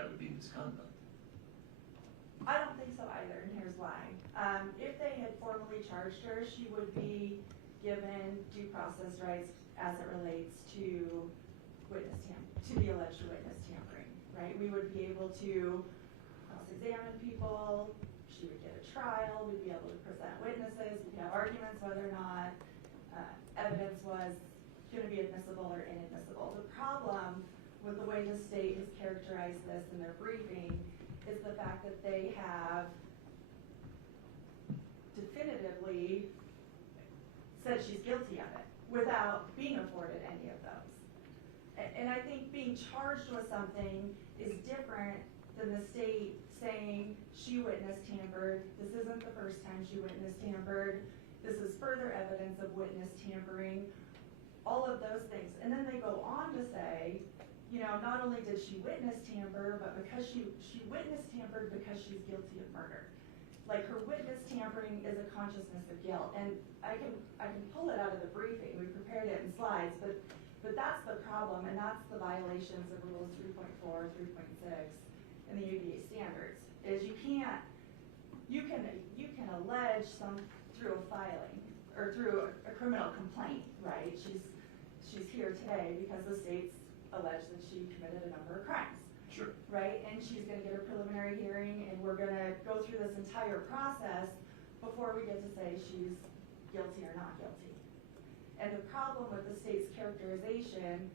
that would be misconduct. I don't think so either, and here's why. If they had formally charged her, she would be given due process rights as it relates to the alleged witness tampering, right? We would be able to cross-examine people, she would get a trial, we'd be able to present witnesses, we'd have arguments whether or not evidence was going to be admissible or inadmissible. The problem with the way the state has characterized this in their briefing is the fact that they have definitively said she's guilty of it without being afforded any of those. And I think being charged with something is different than the state saying she witness tampered, this isn't the first time she witness tampered, this is further evidence of witness tampering, all of those things. And then they go on to say, you know, not only did she witness tamper, but because she witness tampered because she's guilty of murder. Like, her witness tampering is a consciousness of guilt. And I can pull it out of the briefing, we prepared it in slides, but that's the problem, and that's the violations of rules 3.4, 3.6, and the UBA standards, is you can allege some through a filing, or through a criminal complaint, right? She's here today because the state's alleged that she committed a number of crimes. Sure. Right? And she's going to get a preliminary hearing, and we're going to go through this entire process before we get to say she's guilty or not guilty. And the problem with the state's characterization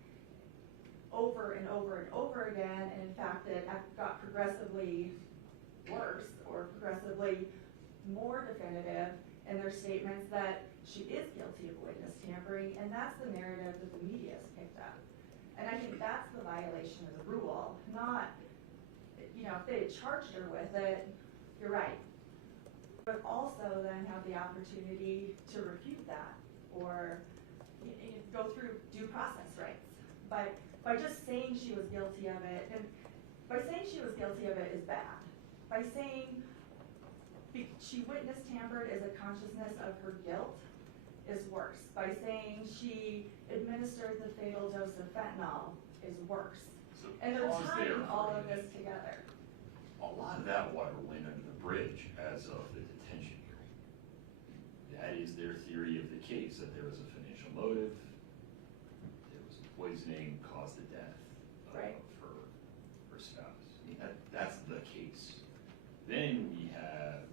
over and over and over again, and in fact it got progressively worse or progressively more definitive in their statements that she is guilty of witness tampering, and that's the narrative that the media has picked up. And I think that's the violation of the rule, not, you know, if they had charged her with it, you're right. But also then have the opportunity to refute that or go through due process rights. But by just saying she was guilty of it, and by saying she was guilty of it is bad. By saying she witness tampered as a consciousness of her guilt is worse. By saying she administered the fatal dose of fentanyl is worse. So and they're tying all of this together. A lot of that water went under the bridge as of the detention hearing. That is their theory of the case, that there was a financial motive, there was poisoning, caused the death of her spouse. I mean, that's the case. Then we have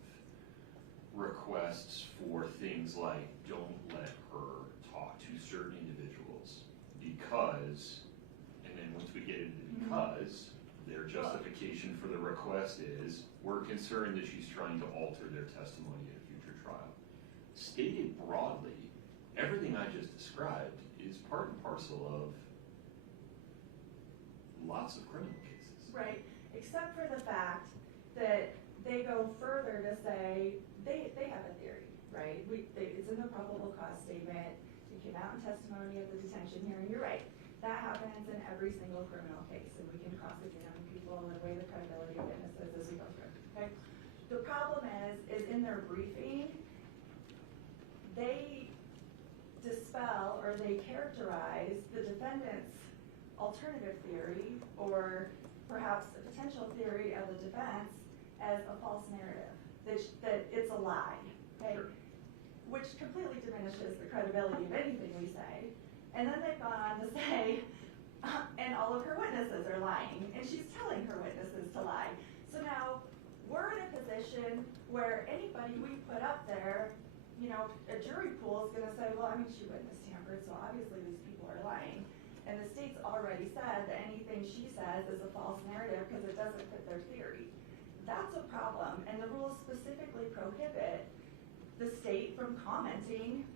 requests for things like don't let her talk to certain individuals because, and then once we get into because, their justification for the request is we're concerned that she's trying to alter their testimony at a future trial. Stated broadly, everything I just described is part and parcel of lots of criminal cases. Right, except for the fact that they go further to say they have a theory, right? It's in the probable cause statement. It came out in testimony at the detention hearing. You're right. That happens in every single criminal case, and we can cross-examine people and weigh the credibility of witnesses as we go through. Okay. The problem is in their briefing, they dispel or they characterize the defendant's alternative theory or perhaps a potential theory of the defense as a false narrative, that it's a lie, okay? Sure. Which completely diminishes the credibility of anything we say. And then they've gone on to say, and all of her witnesses are lying, and she's telling her witnesses to lie. So now we're in a position where anybody we put up there, you know, a jury pool is going to say, well, I mean, she witness tampered, so obviously these people are lying. And the state's already said that anything she says is a false narrative because it doesn't fit their theory. That's a problem, and the rules specifically prohibit the state from commenting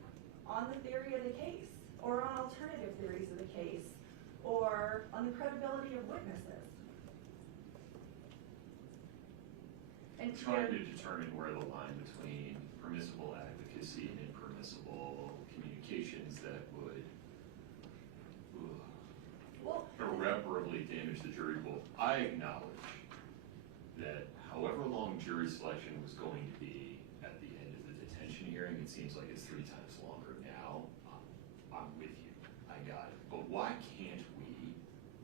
on the theory of the case or on alternative theories of the case or on the credibility of witnesses. And trying to determine where the line between permissible advocacy and impermissible communications that would irreparably damage the jury pool. I acknowledge that however long jury selection was going to be at the end of the detention hearing, it seems like it's 3 times longer now. I'm with you. I got it. But why can't we,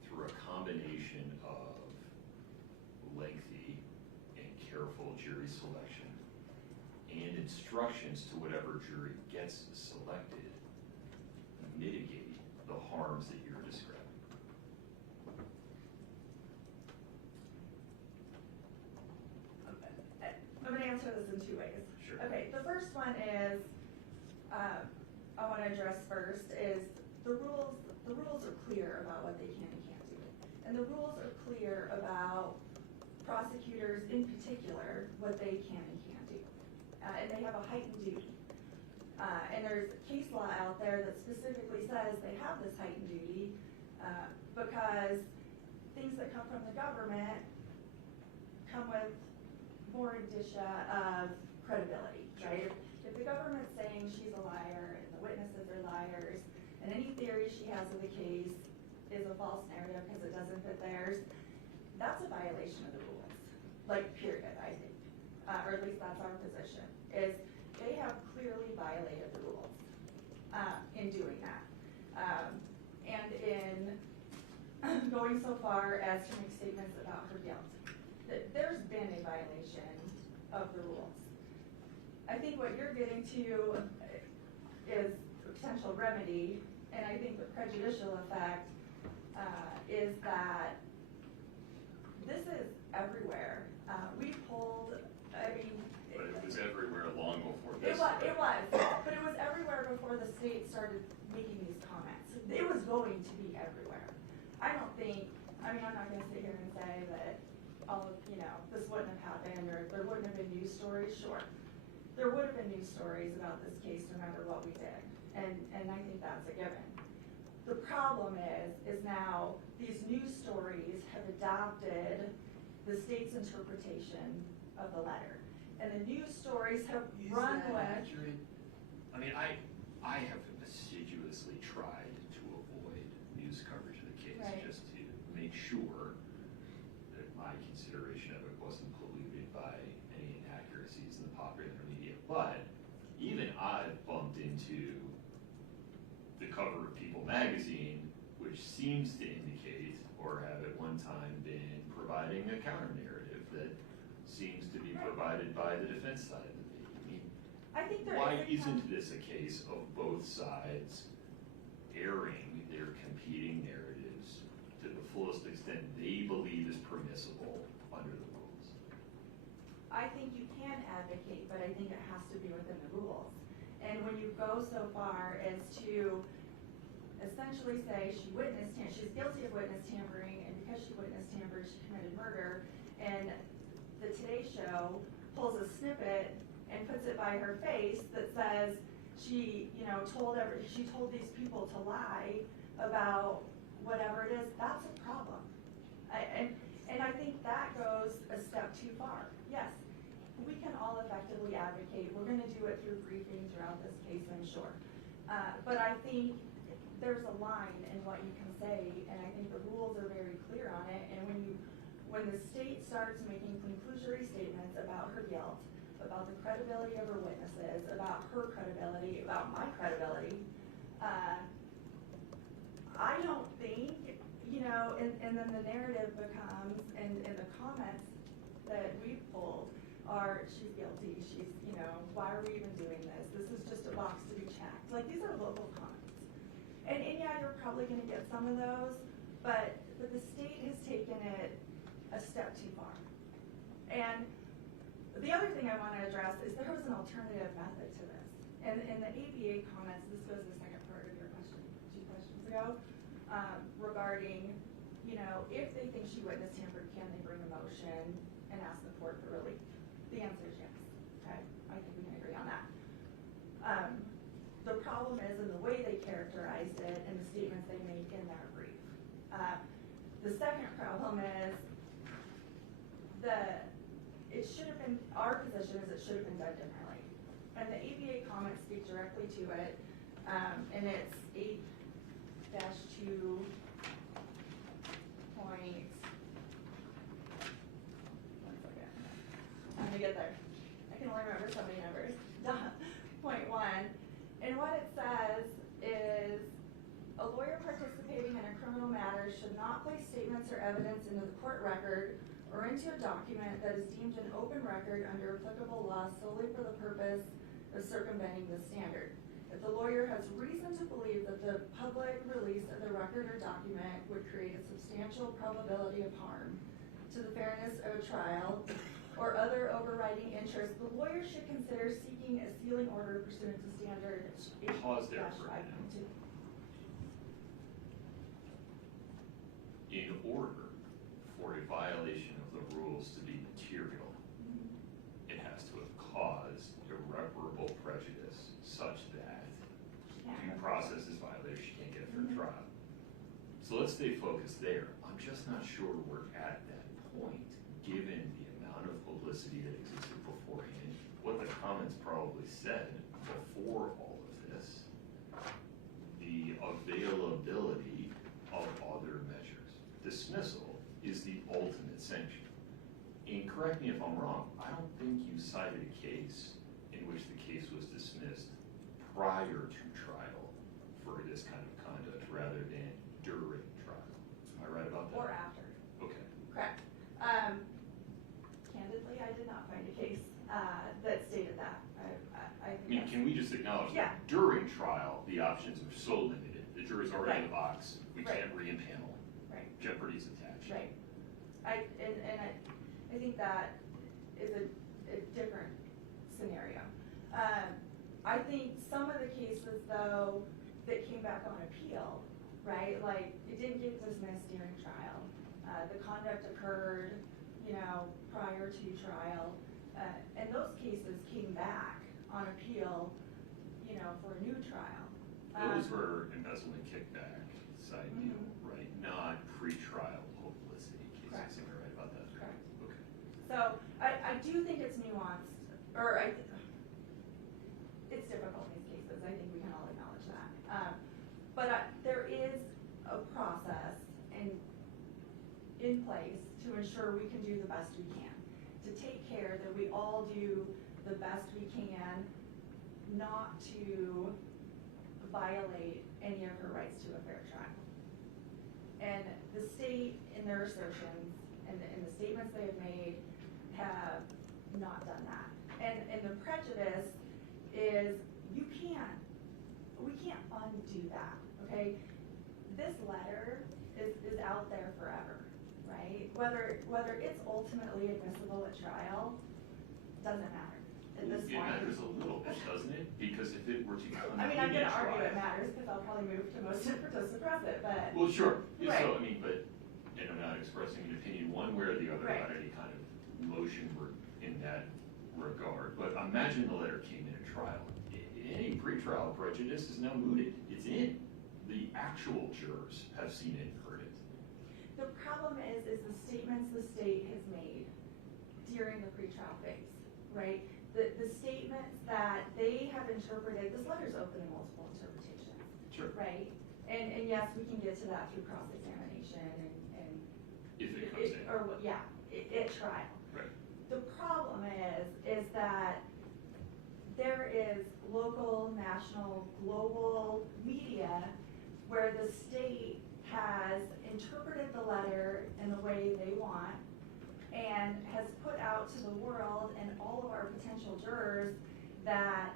through a combination of unfavorable jury selection and instructions to whatever jury gets selected mitigate the harms that you're describing? I'm going to answer this in two ways. Sure. Okay, the first one is, I want to address first, is the rules are clear about what they can and can't do. And the rules are clear about prosecutors in particular, what they can and can't do. And they have a heightened duty. And there's case law out there that specifically says they have this heightened duty because things that come from the government come with more indicia of credibility, right? If the government's saying she's a liar and the witnesses are liars and any theory she has of the case is a false narrative because it doesn't fit theirs, that's a violation of the rules, like period, I think. Or at least that's our position, is they have clearly violated the rules in doing that. And in going so far as to make statements about her guilt. There's been a violation of the rules. I think what you're getting to is a potential remedy, and I think the prejudicial effect is that this is everywhere. We pulled, I mean... But it was everywhere long before It this. was, but it was everywhere before the state started making these comments. It was going to be everywhere. I don't think, I mean, I'm not going to sit here and say that all of, this wouldn't have happened or there wouldn't have been news stories. Sure, there would have been news stories about this case no matter what we did, and I think that's a given. The problem is now these news stories have adopted the state's interpretation of the letter, and the news stories have run with. I mean, I have assiduously tried to avoid news coverage of the case, right, just to make sure that my consideration of it wasn't polluted by any inaccuracies in the popular media. But even I bumped into the cover of People magazine, which seems to indicate, or have at one time been providing a counter narrative that seems to be provided by the defense side of the media. I mean, I think there why is isn't this a case of both sides airing their competing narratives to the fullest extent they believe is permissible under the rules? I think you can advocate, but I think it has to be within the rules. And when you go so far as to essentially say she's guilty of witness tampering, and because she witness tampered, she committed murder, and the Today Show pulls a snippet and puts it by her face that says she, she told these people to lie about whatever it is, that's a problem. And I think that goes a step too far. Yes, we can all effectively advocate. We're going to do it through briefing throughout this case, I'm sure. But I think there's a line in what you can say, and I think the rules are very clear on it. And when the state starts making conclusory statements about her guilt, about the credibility of her witnesses, about her credibility, about my credibility, I don't think, and then the narrative becomes, and the comments that we've pulled are, she's guilty, she's, why are we even doing this? This is just a box to be checked. Like, these are local comments. And yeah, you're probably going to get some of those, but the state has taken it a step too far. And the other thing I want to address is there was an alternative method to this. And in the ABA comments, this goes to the second part of your question 2 questions ago, regarding, if they think she witness tampered, can they bring a motion and ask the court for relief? The answer is yes. Okay, I think we can agree on that. The problem is in the way they characterized it and the statements they made in their brief. The second problem is it should have been, our position is it should have been done differently. And the ABA comments speak directly to it, and it's 8-2 point, one second, I'm gonna get there. I can only remember so many numbers. Point 1, and what it says is, a lawyer participating in a criminal matter should not place statements or evidence into the court court record or into a document that is deemed an open record under applicable law solely for the purpose of circumventing this standard. If the lawyer has reason to believe that the public release of the record or document would create a substantial probability of harm to the fairness of a trial or other overriding interest, the lawyer should consider seeking a sealing order pursuant to standard Pause there for a 8-5.2. minute. In order for a violation of the rules to be material, it has to have caused irreparable prejudice such that due process is violated, she can't get a fair trial. So let's stay focused there. I'm just not sure we're at that point, given the amount of publicity that existed beforehand, what the comments probably said before all of this, the availability of other measures. Dismissal is the ultimate sanction. And correct me if I'm wrong, I don't think you cited a case in which the case was dismissed prior to trial for this kind of conduct rather than during trial. Am I right about that? Or after. Okay. Correct. Candidly, I did not find a case that stated that. I think Can we just acknowledge Yeah. that during trial, the options are so limited. The jury's already in the Right. box. We Right. can't re-impanel. Right. Jeopardy's attached. Right. I think that is a different scenario. I think some of the cases though that came back on appeal, right? Like it didn't get dismissed during trial. The conduct occurred, prior to trial, and those cases came back on appeal, for a new trial. Those were embezzlement kickback side deal, right? Not pre-trial publicity cases. Correct. Am I right about that? Correct. Okay. So I do think it's nuanced, or it's difficult in these cases. I think we can all acknowledge that. But there is a process in place to ensure we can do the best we can, to take care that we all do the best we can, not to violate any of her rights to a fair trial. And the state, in their assertions and the statements they have made, have not done that. And the prejudice is we can't undo that, okay? This letter is out there forever, right? Whether it's ultimately admissible at trial, doesn't matter at this It point. matters a little bit, doesn't it? Because if it were to come I mean, I'm in gonna trial- argue it matters, because I'll probably move to most to suppress it, but. Well, sure. Yeah, Right. So, and I'm not expressing an opinion one way or the other Right. about any kind of motion in that regard, but imagine the letter came in at trial. Any pretrial prejudice is now mooted. It's in. The actual jurors have seen it and heard it. The problem is the statements the state has made during the pretrial phase, right? The statements that they have interpreted, this letter's open to multiple interpretations. Sure. Right? And yes, we can get to that through cross-examination and. If it comes in. At trial. Right. The problem is that there is local, national, global media where the state has interpreted the letter in the way they want and has put out to the world and all of our potential jurors that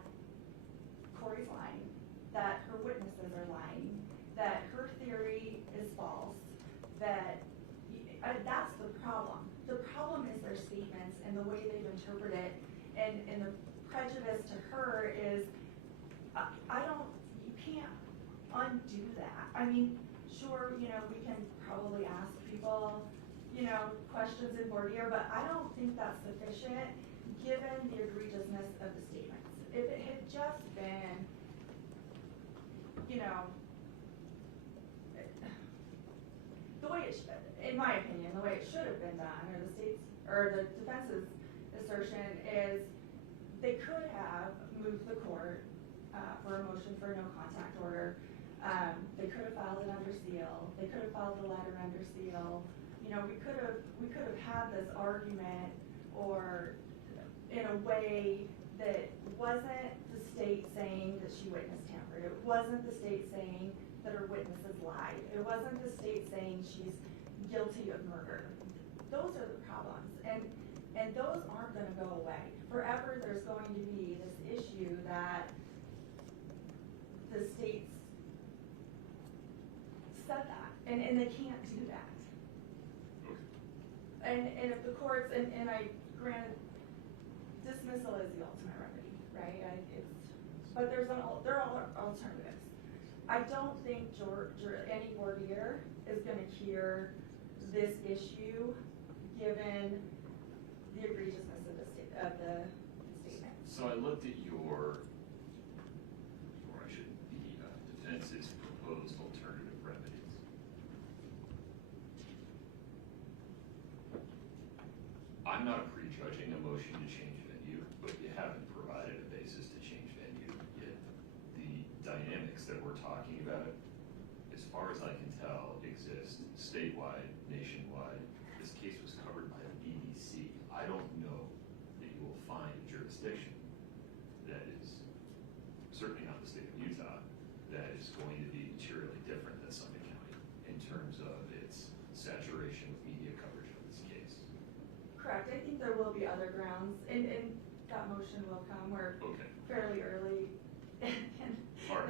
Kouri's lying, that her witnesses are lying, that her theory is false, that's the problem. The problem is their statements and the way they've interpreted it, and the prejudice to her is, you can't undo that. I mean, sure, we can probably ask people, questions in voir dire, but I don't think that's sufficient given the egregiousness of the statements. If it had just been, the way it should, in my opinion, the way it should have been done, or the state's, or the defense's assertion is they could have moved the court for a motion for a no contact order. They could have filed it under seal. They could have filed the letter under seal. We could have had this argument, or in a way that wasn't the state saying that she witness tampered. It wasn't the state saying that her witnesses lied. It wasn't the state saying she's guilty of murder. those are the problems, and those aren't gonna go away. Forever, there's going to be this issue that the states said that, and they can't do that. And if the courts, and I granted, dismissal is the ultimate remedy, right? But there are alternatives. I don't think any voir dire is going to cure this issue, given the egregiousness of the statement. So I looked at your, or I should be, defense's proposed alternative remedies. I'm not prejudging a motion to change venue, but you haven't provided a basis to change venue yet. The dynamics that we're talking about, as far as I can tell, exist statewide, nationwide. This case was covered by the BBC. I don't know that you will find a jurisdiction that is, certainly not the state of Utah, that is going to be materially different than Summit County in terms of its saturation with media coverage of this case. Correct. I think there will be other grounds, and that motion will come. We're fairly early in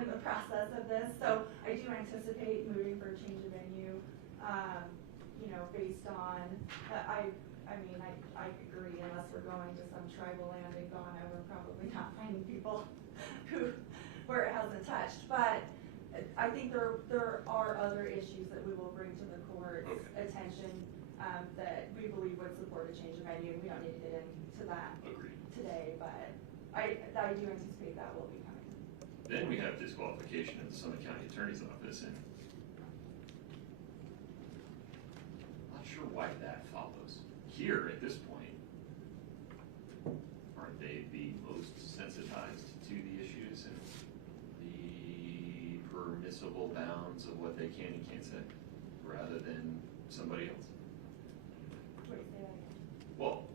the process of this, so I do anticipate moving for change of venue. Based on, I agree, unless we're going to some tribal land in Ghana, we're probably not finding people where it hasn't touched. But I think there are other issues that we will bring to the court's attention that we believe would support a change of venue. We don't need to get into that today, but I do anticipate that will be coming. Then we have disqualification at the Summit County Attorney's Office, and I'm not sure why that follows. Here, at this point, aren't they the most sensitized to the issues and the permissible bounds of what they can and can't say, rather than somebody else? Wait, say that again. Well,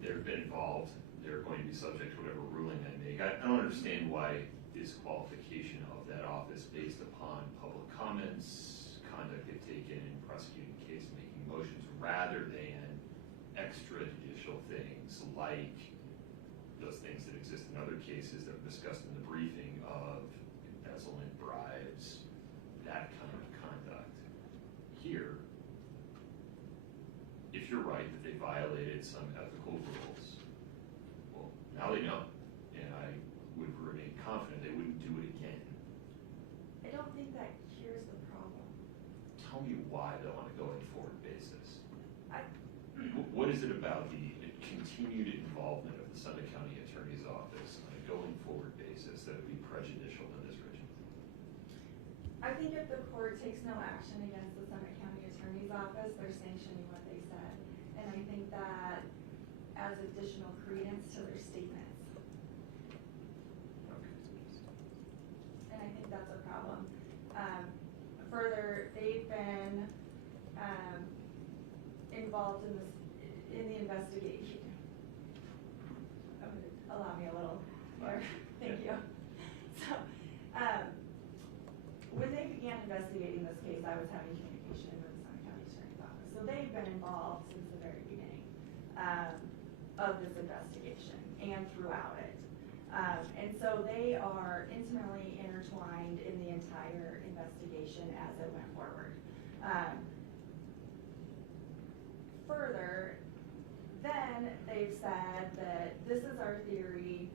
they've been involved. They're going to be subject to whatever ruling I make. I don't understand why disqualification of that office based upon public comments, conduct they've taken in prosecuting the case, making motions, rather than extrajudicial things like those things that exist in other cases that were discussed in the briefing of embezzlement, bribes, that kind of conduct. Here, if you're right that they violated some ethical rules, well, now they know, and I would remain confident they wouldn't do it again. I don't think that cures the problem. Tell me why, though, on a going forward basis. What is it about the continued involvement of the Summit County Attorney's Office on a going forward basis that would be prejudicial to this region? I think if the court takes no action against the Summit County Attorney's Office, they're sanctioning what they said. And I think that adds additional credence to their statements. Okay. And I think that's a problem. Further, they've been involved in the investigation. Allow me a little more. Thank you. So, when they began investigating this case, I was having communication with the Summit County Attorney's Office. So they've been involved since the very beginning of this investigation and throughout it. And so they are intimately intertwined in the entire investigation as it went forward. Further, then they've said that this is our theory,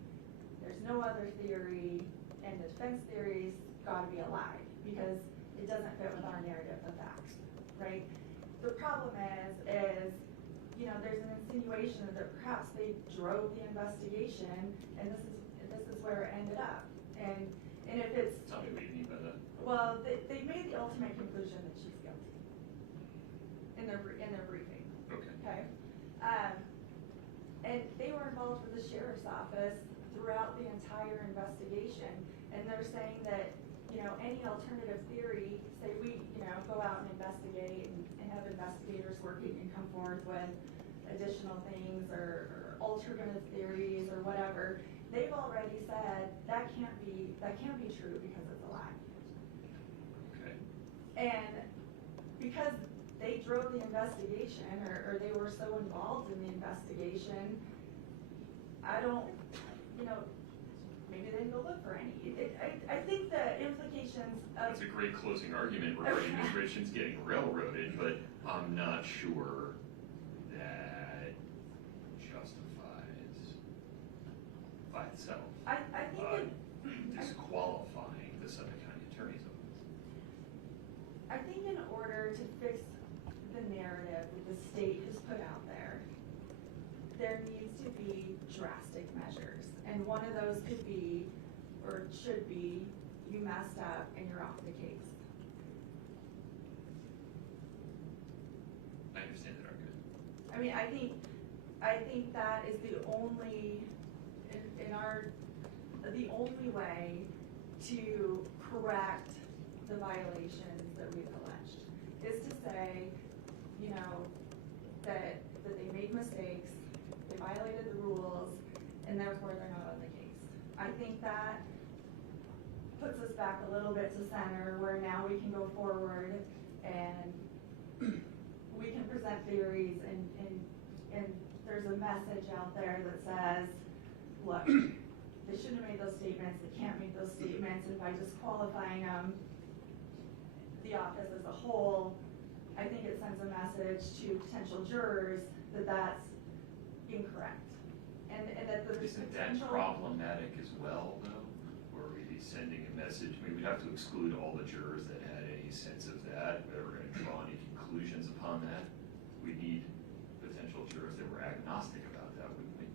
there's no other theory, and the defense theory's got to be a lie because it doesn't fit with our narrative of facts, right? The problem is there's an insinuation that perhaps they drove the investigation, and this is where it ended up. And if it's... Tell me what you mean by that. Well, they made the ultimate conclusion that she's guilty in their briefing. Okay. And they were involved with the sheriff's office throughout the entire investigation, and they're saying that any alternative theory, say we go out and investigate and have investigators working and come forward with additional things or alternative theories or whatever, they've already said that can't be true because it's a lie. Okay. And because they drove the investigation, or they were so involved in the investigation. I don't, maybe they didn't go look for any. I think the implications of... That's a great closing argument regarding Ms. Richins getting railroaded, but I'm not sure that justifies by itself I think disqualifying the Suffolk County Attorney's Office. I think in order to fix the narrative that the state has put out there needs to be drastic measures. And one of those could be, or should be, you messed up and you're off the case. I understand that argument. I mean, I think that is the only, the only way to correct the violations that we've alleged, is to say, that they made mistakes, they violated the rules, and therefore they're not on the case. I think that puts us back a little bit to center, where now we can go forward and we can present theories, and there's a message out there that says, look, they shouldn't have made those statements, they can't make those statements, and by disqualifying them, the office as a whole, I think it sends a message to potential jurors that that's incorrect. And that the Isn't potential... that problematic as well, though? Or we'd be sending a message, I mean, we'd have to exclude all the jurors that had any sense of that, if they were going to draw any conclusions upon that. We need potential jurors that were agnostic about that, wouldn't we?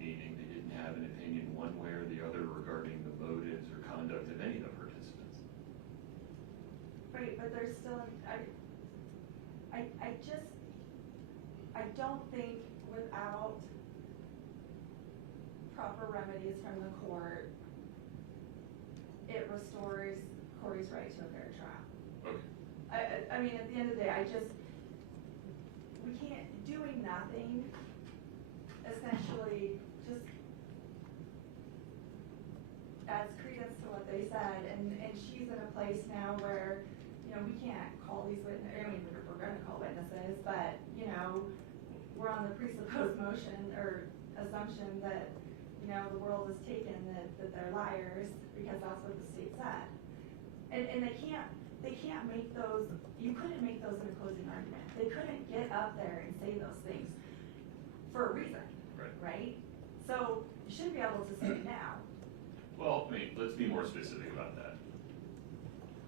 Meaning they didn't have an opinion one way or the other regarding the motives or conduct of any of the participants. Right, but there's still, I don't think without proper remedies from the court, it restores Kouri's right to a fair trial. Okay. I mean, at the end of the day, we can't, doing nothing essentially just adds credence to what they said, and she's in a place now where, we can't call these witnesses, I mean, we're gonna call witnesses, but, we're on the presupposed motion or assumption that, the world has taken that they're liars, because that's what the state said. And they can't make those, you couldn't make those in a closing argument. They couldn't get up there and say those things for a reason, right? So you should be able to say it now. Well, I mean, let's be more specific about that.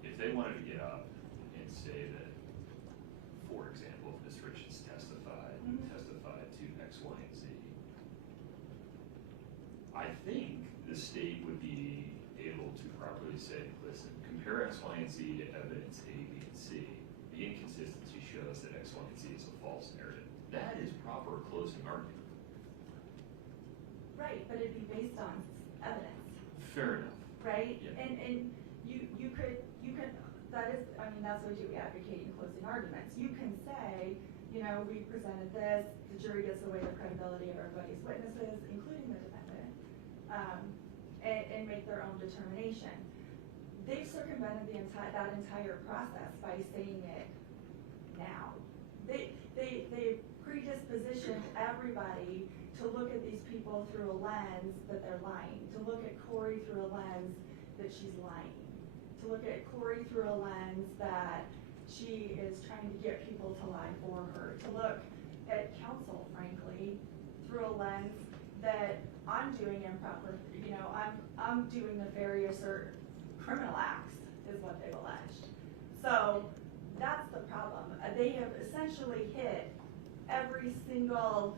If they wanted to get up and say that, for example, if Ms. Richins testified to X, Y, and Z, I think the state would be able to properly say, listen, compare X, Y, and Z to evidence A, B, and C. The inconsistency shows that X, Y, and Z is a false narrative. That is proper closing argument. Right, but it'd be based on evidence. Fair enough. Right? Yeah. And you could, that is, I mean, that's what we advocate in closing arguments. You can say, we presented this, the jury gets to weigh the credibility of everybody's witnesses, including the defendant, and make their own determination. They've circumvented that entire process by saying it now. They've predispositioned everybody to look at these people through a lens that they're lying, to look at Kouri through a lens that she's lying, to look at Kouri through a lens that she is trying to get people to lie for her, to look at counsel, frankly, through a lens that I'm doing improper, I'm doing nefarious or criminal acts, is what they've alleged. So that's the problem. They have essentially hit every single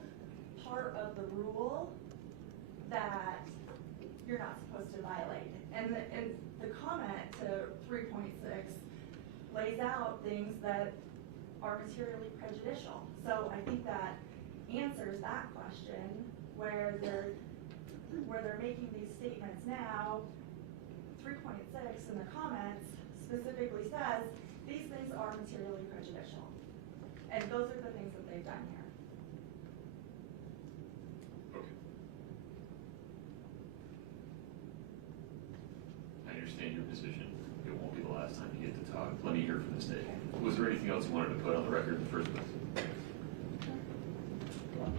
part of the rule that you're not supposed to violate. And the comment to 3.6 lays out things that are materially prejudicial. So I think that answers that question, where they're making these statements now. 3.6 in the comments specifically says these things are materially prejudicial. And those are the things that they've done here. Okay. I understand your position. mistake. Was there anything else you wanted to put on the record in the first place? No.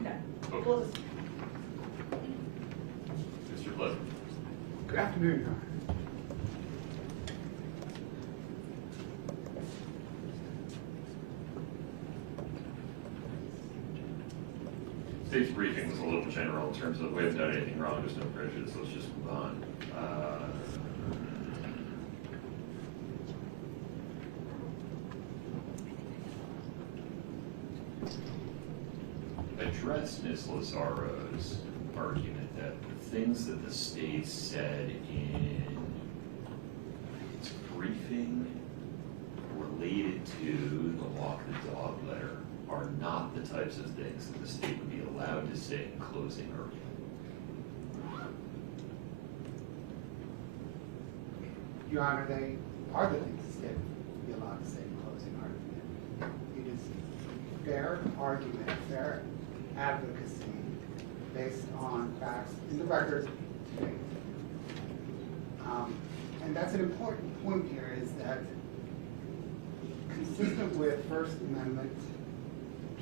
Okay. We'll just, Mr. Pleasant. Good afternoon, Your Honor. State's briefing was a little general in terms of we haven't done anything wrong, there's no prejudice, let's just move on. Address Ms. Lazaro's argument that the things that the state said in its briefing related to the walk the dog letter are not the types of things that the state would be allowed to say in closing argument. Your Honor, they are the things the state would be allowed to say in closing argument. It is fair argument, fair advocacy based on facts in the record today. And that's an important point here is that consistent with First Amendment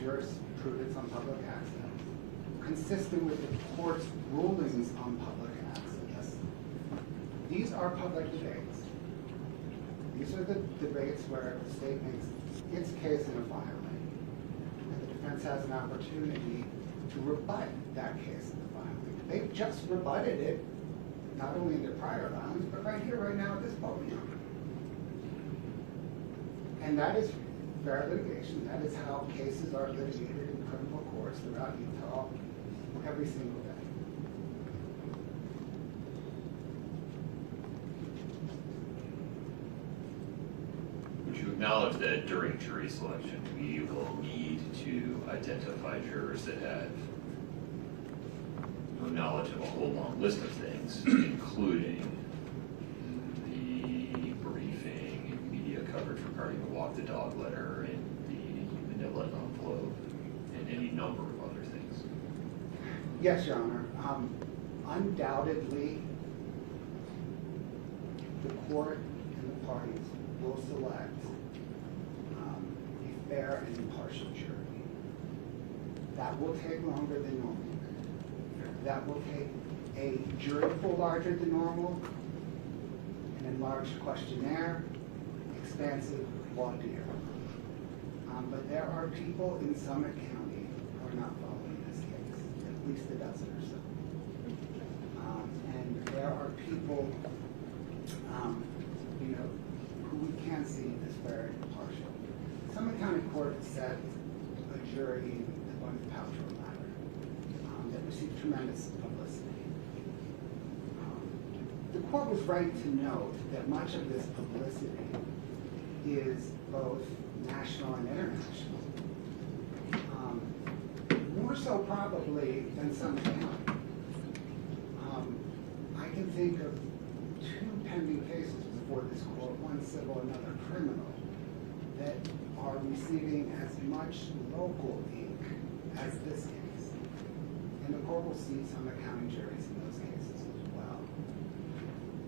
jurisprudence on public access, consistent with the court's rulings on public access, these are public debates. These are the debates where the state makes its case in a filing, and the defense has an opportunity to rebut that case in the filing. They've just rebutted it, not only in their prior filings, but right here, right now at this podium. And that is fair litigation. That is how cases are litigated in criminal courts throughout Utah every single day. Would you acknowledge that during jury selection, we will need to identify jurors that have no knowledge of a whole long list of things, including the briefing and media coverage regarding the walk the dog letter and the manila envelope and any number of other things? Yes, Your Honor. Undoubtedly, the court and the parties will select a fair and impartial jury. That will take longer than normal. That will take a jury pool larger than normal, an enlarged questionnaire, expansive voir dire. But there are people in Summit County who are not following this case, at least a dozen or so. And there are people, who we can see as very impartial. Summit County Court set a jury on the Paltrow matter that received tremendous publicity. The court was right to note that much of this publicity is both national and international. More so probably than Summit County. I can think of two pending cases before this court, one civil, another criminal, that are receiving as much local ink as this case. And the court will see Summit County juries in those cases as well.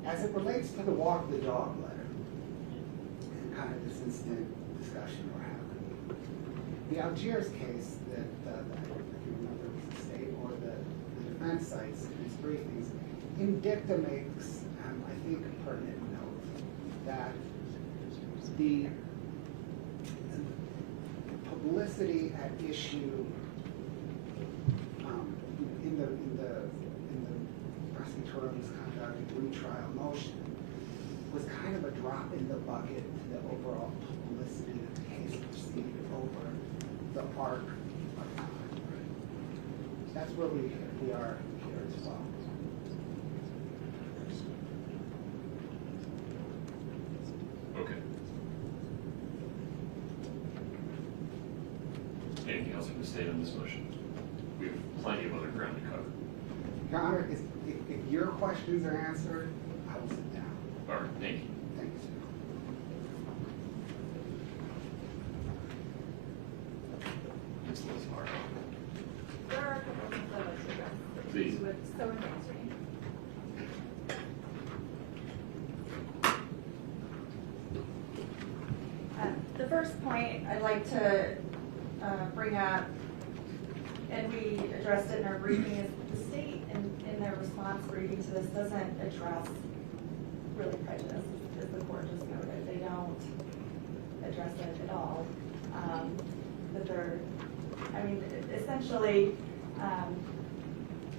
As it relates to the walk the dog letter, and kind of this instant discussion we're having, the Algiers case that I don't remember if it was the state or the defense cites in its briefings, in dicta makes, I think, a pertinent note that the publicity at issue in the prosecutorial misconduct and retrial motion was kind of a drop in the bucket to the overall publicity that the case received over the arc of time. That's where we are here as well. Okay. Anything else from the state on this motion? We have plenty of other ground to cover. Your Honor, if your questions are answered, I will sit down. All right, thank you. Thank you, sir. Ms. Lazaro. there are a couple of things I'd like to address. Please. With so answering. The first point I'd like to bring up, and we addressed it in our briefing, is the state in their response briefing to this doesn't address really prejudice, as the court just noted. They don't address it at all. That they're, I mean, essentially,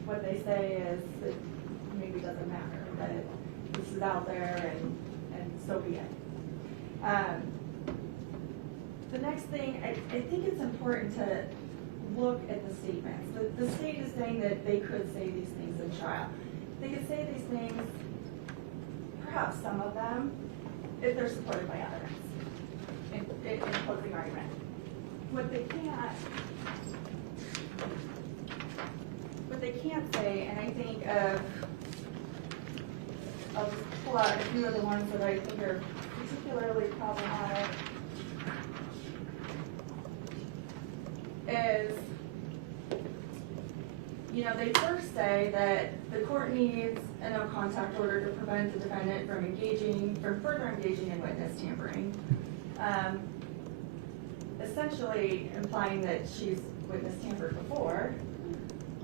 what they say is that maybe it doesn't matter, that this is out there and so be it. The next thing, I think it's important to look at the statements. The state is saying that they could say these things in trial. They could say these things, perhaps some of them, if they're supported by evidence in closing argument. What they can't say, and I think I'll just pull out a few of the ones that I think are particularly problematic, is, you know, they first say that the court needs a no contact order to prevent the defendant from further engaging in witness tampering, essentially implying that she's witness tampered before.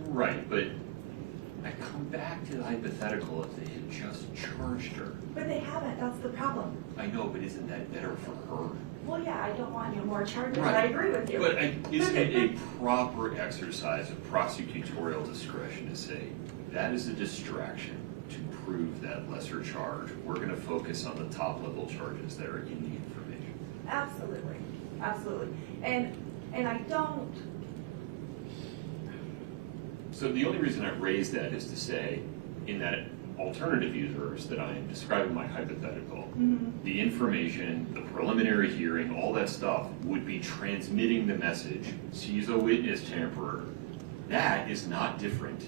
Right, but I come back to the hypothetical if they had just charged her. But they haven't, that's the problem. I know, but isn't that better for her? Well, yeah, I don't want any more charges, Right. I agree with you. But isn't it a proper exercise of prosecutorial discretion to say, that is a distraction to prove that lesser charge. We're going to focus on the top level charges that are in the information. Absolutely, absolutely. And I don't. So the only reason I raise that is to say, in that alternative universe that I am describing my hypothetical, the information, the preliminary hearing, all that stuff would be transmitting the message, she's a witness tamperer. That is not different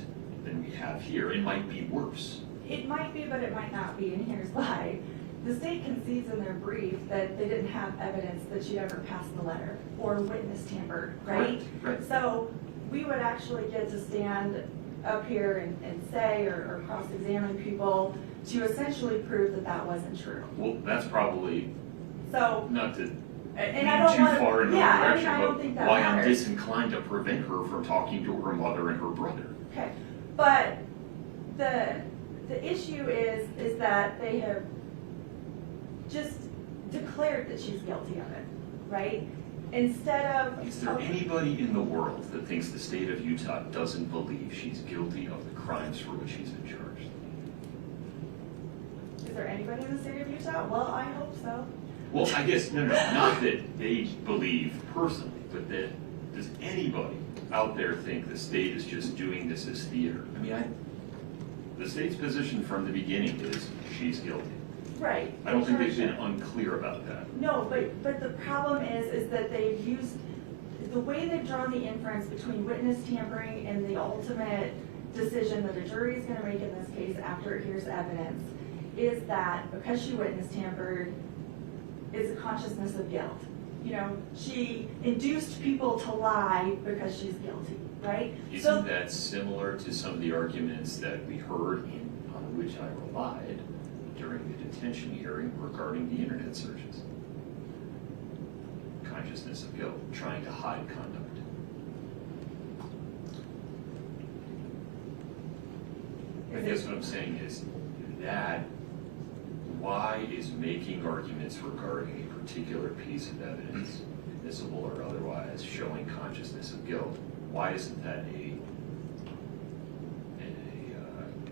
than we have here. It might be worse. It might be, but it might not be, and here's why. The state concedes in their brief that they didn't have evidence that she'd ever passed the letter or witness tampered, right? Right. So we would actually get to stand up here and say or cross-examine people to essentially prove that that wasn't true. Well, that's probably, So, not to and lean I don't too want far in to, one yeah, I direction, mean, I don't but think that why I'm matters. disinclined to prevent her from talking to her mother and her brother. Okay, but the issue is that they have just declared that she's guilty of it, right? Instead of. Is there anybody in the world that thinks the state of Utah doesn't believe she's guilty of the crimes for which she's been charged? Is there anybody in the state of Utah? Well, I hope so. Well, I guess, no, not that they believe personally, but that does anybody out there think the state is just doing this as theater? I mean, the state's position from the beginning is she's guilty. Right. I don't think they've been unclear about that. No, but the problem is that they've used, the way they've drawn the inference between witness tampering and the ultimate decision that a jury is gonna make in this case after it hears evidence is that because she witness tampered, is a consciousness of guilt. You know, she induced people to lie because she's guilty, right? Isn't that similar to some of the arguments that we heard on which I relied during the detention hearing regarding the internet searches? Consciousness of guilt, trying to hide conduct. I guess what I'm saying is that why is making arguments regarding a particular piece of evidence, admissible or otherwise, showing consciousness of guilt, why isn't that a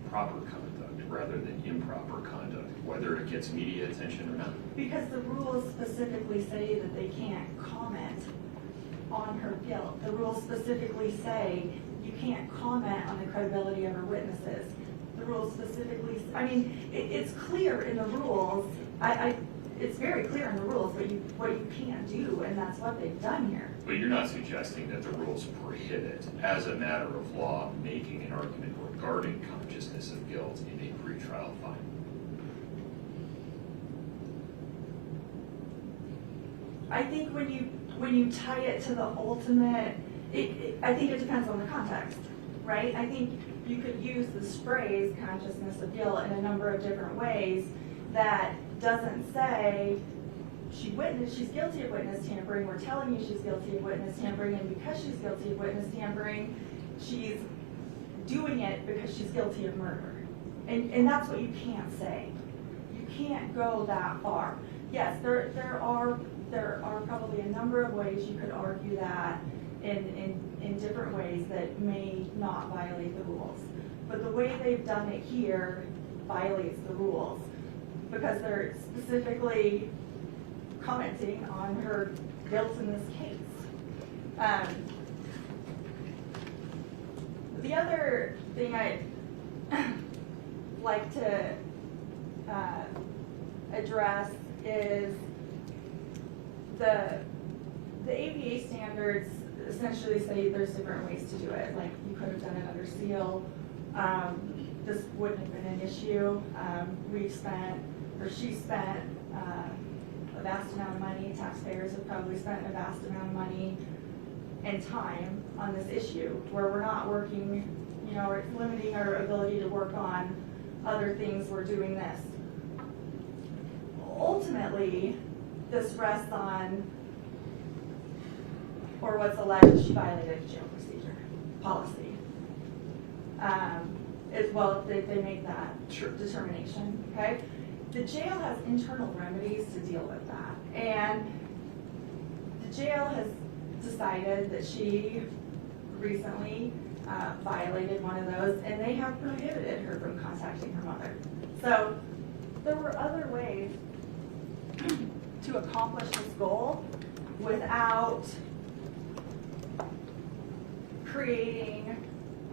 proper conduct rather than improper conduct, whether it gets media attention or not? Because the rules specifically say that they can't comment on her guilt. The rules specifically say you can't comment on the credibility of her witnesses. The rules specifically, I mean, it's clear in the rules. It's very clear in the rules what you can't do, and that's what they've done here. But you're not suggesting that the rules prohibit, as a matter of law, making an argument regarding consciousness of guilt in a pretrial finding. I think when you tie it to the ultimate, I think it depends on the context, right? I think you could use this phrase, consciousness of guilt, in a number of different ways that doesn't say she's guilty of witness tampering, we're telling you she's guilty of witness tampering, and because she's guilty of witness tampering, she's doing it because she's guilty of murder. And that's what you can't say. You can't go that far. Yes, there are probably a number of ways you could argue that in different ways that may not violate the rules. But the way they've done it here violates the rules because they're specifically commenting on her guilt in this case. The other thing I'd like to address is the ABA standards essentially say there's different ways to do it. Like you could have done it under seal. This wouldn't have been an issue. She spent a vast amount of money. Taxpayers have probably spent a vast amount of money and time on this issue where we're not working, it's limiting our ability to work on other things. We're doing this. Ultimately, this rests on, or what's alleged, she violated jail procedure policy. They make that determination, okay? The jail has internal remedies to deal with that. And the jail has decided that she recently violated one of those, and they have prohibited her from contacting her mother. So there were other ways to accomplish this goal without creating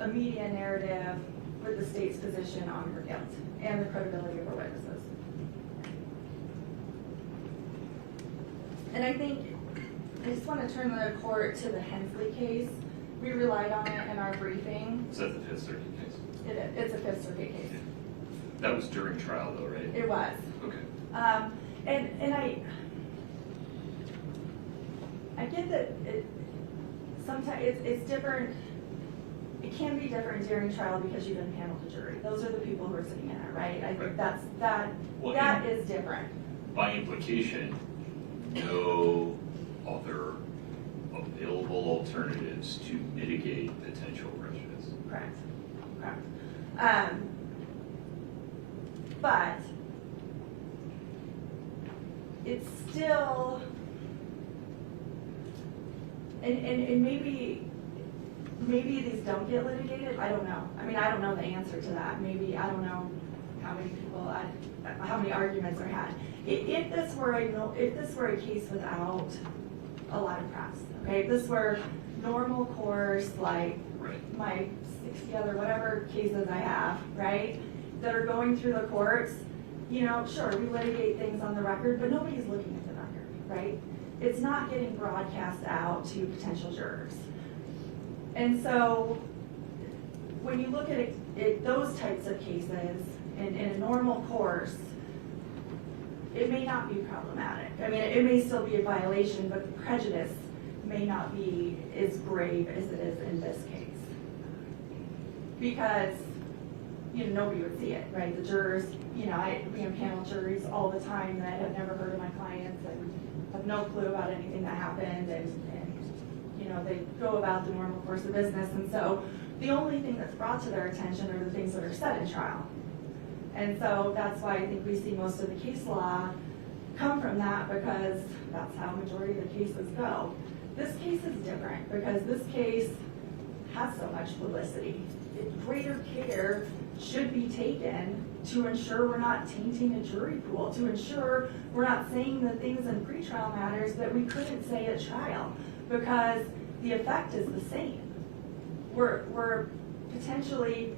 a media narrative with the state's position on her guilt and the credibility of her witnesses. And I just want to turn the court to the Hensley case. We relied on it in our briefing. Is that the Fifth Circuit case? It's a Fifth Circuit case. That was during trial though, right? It was. Okay. And I get that sometimes it's different. It can be different during trial because you've impaneled the jury. Those are the people who are sitting in it, right? I think that is different. By implication, no other available alternatives to mitigate potential prejudice. Correct. But it's still, and maybe these don't get litigated. I don't know. I mean, I don't know the answer to that. Maybe, I don't know how many arguments are had. If this were a case without a lot of press, okay, if this were normal course, like my 60 other whatever cases I have, right, that are going through the courts, sure, we litigate things on the record, but nobody's looking at the record, right? It's not getting broadcast out to potential jurors. And so when you look at those types of cases in a normal course, it may not be problematic. I mean, it may still be a violation, but the prejudice may not be as grave as it is in this case. Because, nobody would see it, right? The jurors, we impanel juries all the time that have never heard of my clients and have no clue about anything that happened, and they go about the normal course of business. And so the only thing that's brought to their attention are the things that are said in trial. And so that's why I think we see most of the case law come from that, because that's how majority of the cases go. This case is different because this case has so much publicity. Greater care should be taken to ensure we're not tainting a jury pool, to ensure we're not saying the things in pretrial matters that we couldn't say at trial, because the effect is the same. We're potentially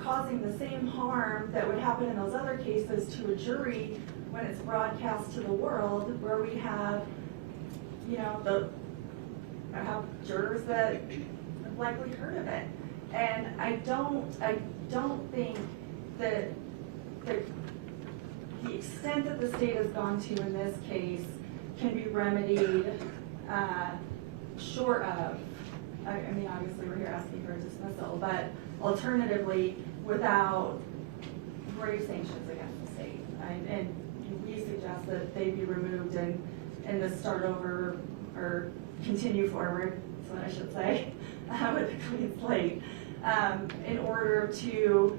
causing the same harm that would happen in those other cases to a jury when it's broadcast to the world, where we have, have jurors that have likely heard of it. And I don't think that the extent that the state has gone to in this case can be remedied short of, I mean, obviously we're here asking for a dismissal, but alternatively, without grave sanctions against the state. And we suggest that they be removed and this start over or continue forward, is what I should say, with a clean slate, in order to,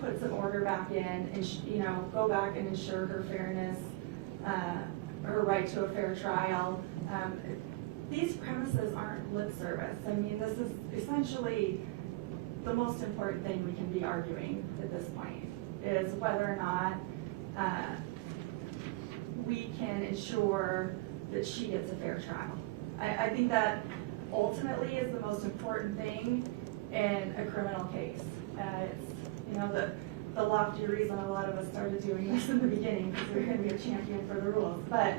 put some order back in and, go back and ensure her fairness, her right to a fair trial. These premises aren't lip service. I mean, this is essentially the most important thing we can be arguing at this point, is whether or not we can ensure that she gets a fair trial. I think that ultimately is the most important thing in a criminal case. It's, the lofty reason a lot of us started doing this in the beginning, because we were going to be a champion for the rules. But,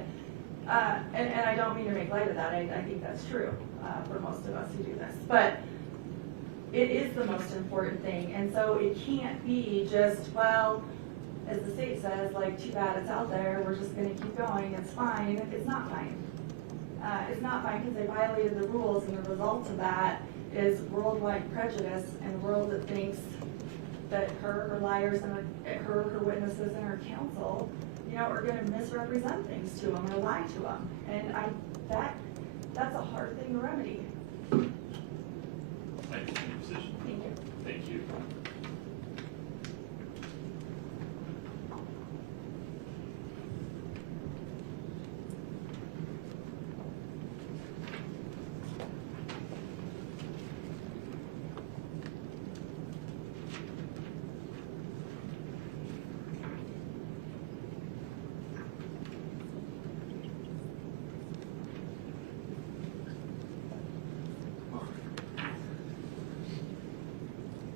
and I don't mean to make light of that. I think that's true for most of us who do this. But it is the most important thing. And so it can't be just, well, as the state says, like, too bad it's out there, we're just going to keep going, it's fine. It's not fine. It's not fine because they violated the rules, and the result of that is worldwide prejudice and a world that thinks that her liars and her witnesses and her counsel, are going to misrepresent things to them or lie to them. And that's a hard thing to remedy. I understand your position. Thank you. Thank you.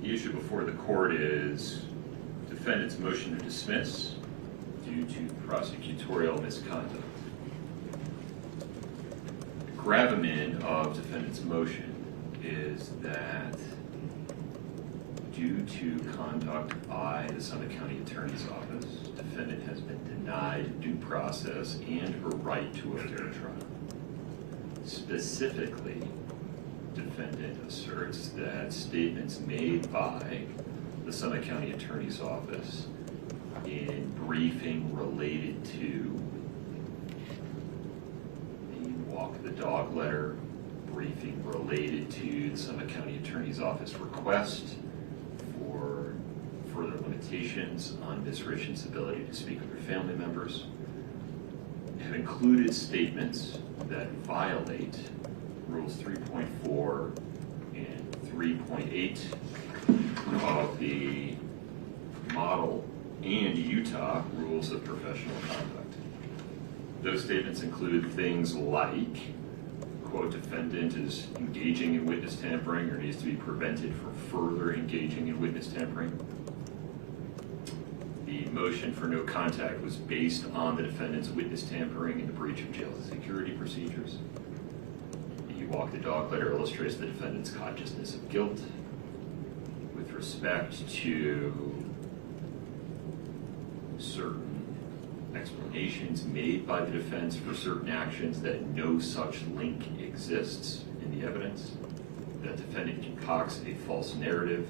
The issue before the court is defendant's motion to dismiss due to prosecutorial misconduct. The gravamen of defendant's motion is that due to conduct by the Summit County Attorney's Office, defendant has been denied due process and her right to a fair trial. Specifically, defendant asserts that statements made by the Summit County Attorney's Office in briefing related to the walk the dog letter, briefing related to the Summit County Attorney's Office request for further limitations on Ms. Richins' ability to speak with her family members, have included statements that violate Rules 3.4 and 3.8 of the model and Utah Rules of Professional Conduct. Those statements include things like, quote, defendant is engaging in witness tampering or needs to be prevented from further engaging in witness tampering. The motion for no contact was based on the defendant's witness tampering and the breach of jail security procedures. Walk the dog letter illustrates the defendant's consciousness of guilt with respect to certain explanations made by the defense for certain actions, that no such link exists in the evidence, that defendant concocts a false narrative,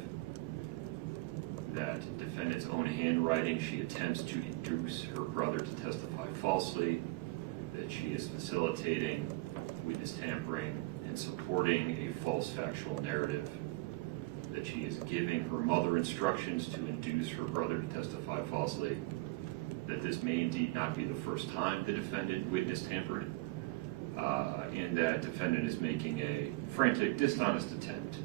that defendant's own handwriting, she attempts to induce her brother to testify falsely, that she is facilitating witness tampering and supporting a false factual narrative, that she is giving her mother instructions to induce her brother to testify falsely, that this may indeed not be the first time the defendant witnessed tampering, and that defendant is making a frantic, dishonest attempt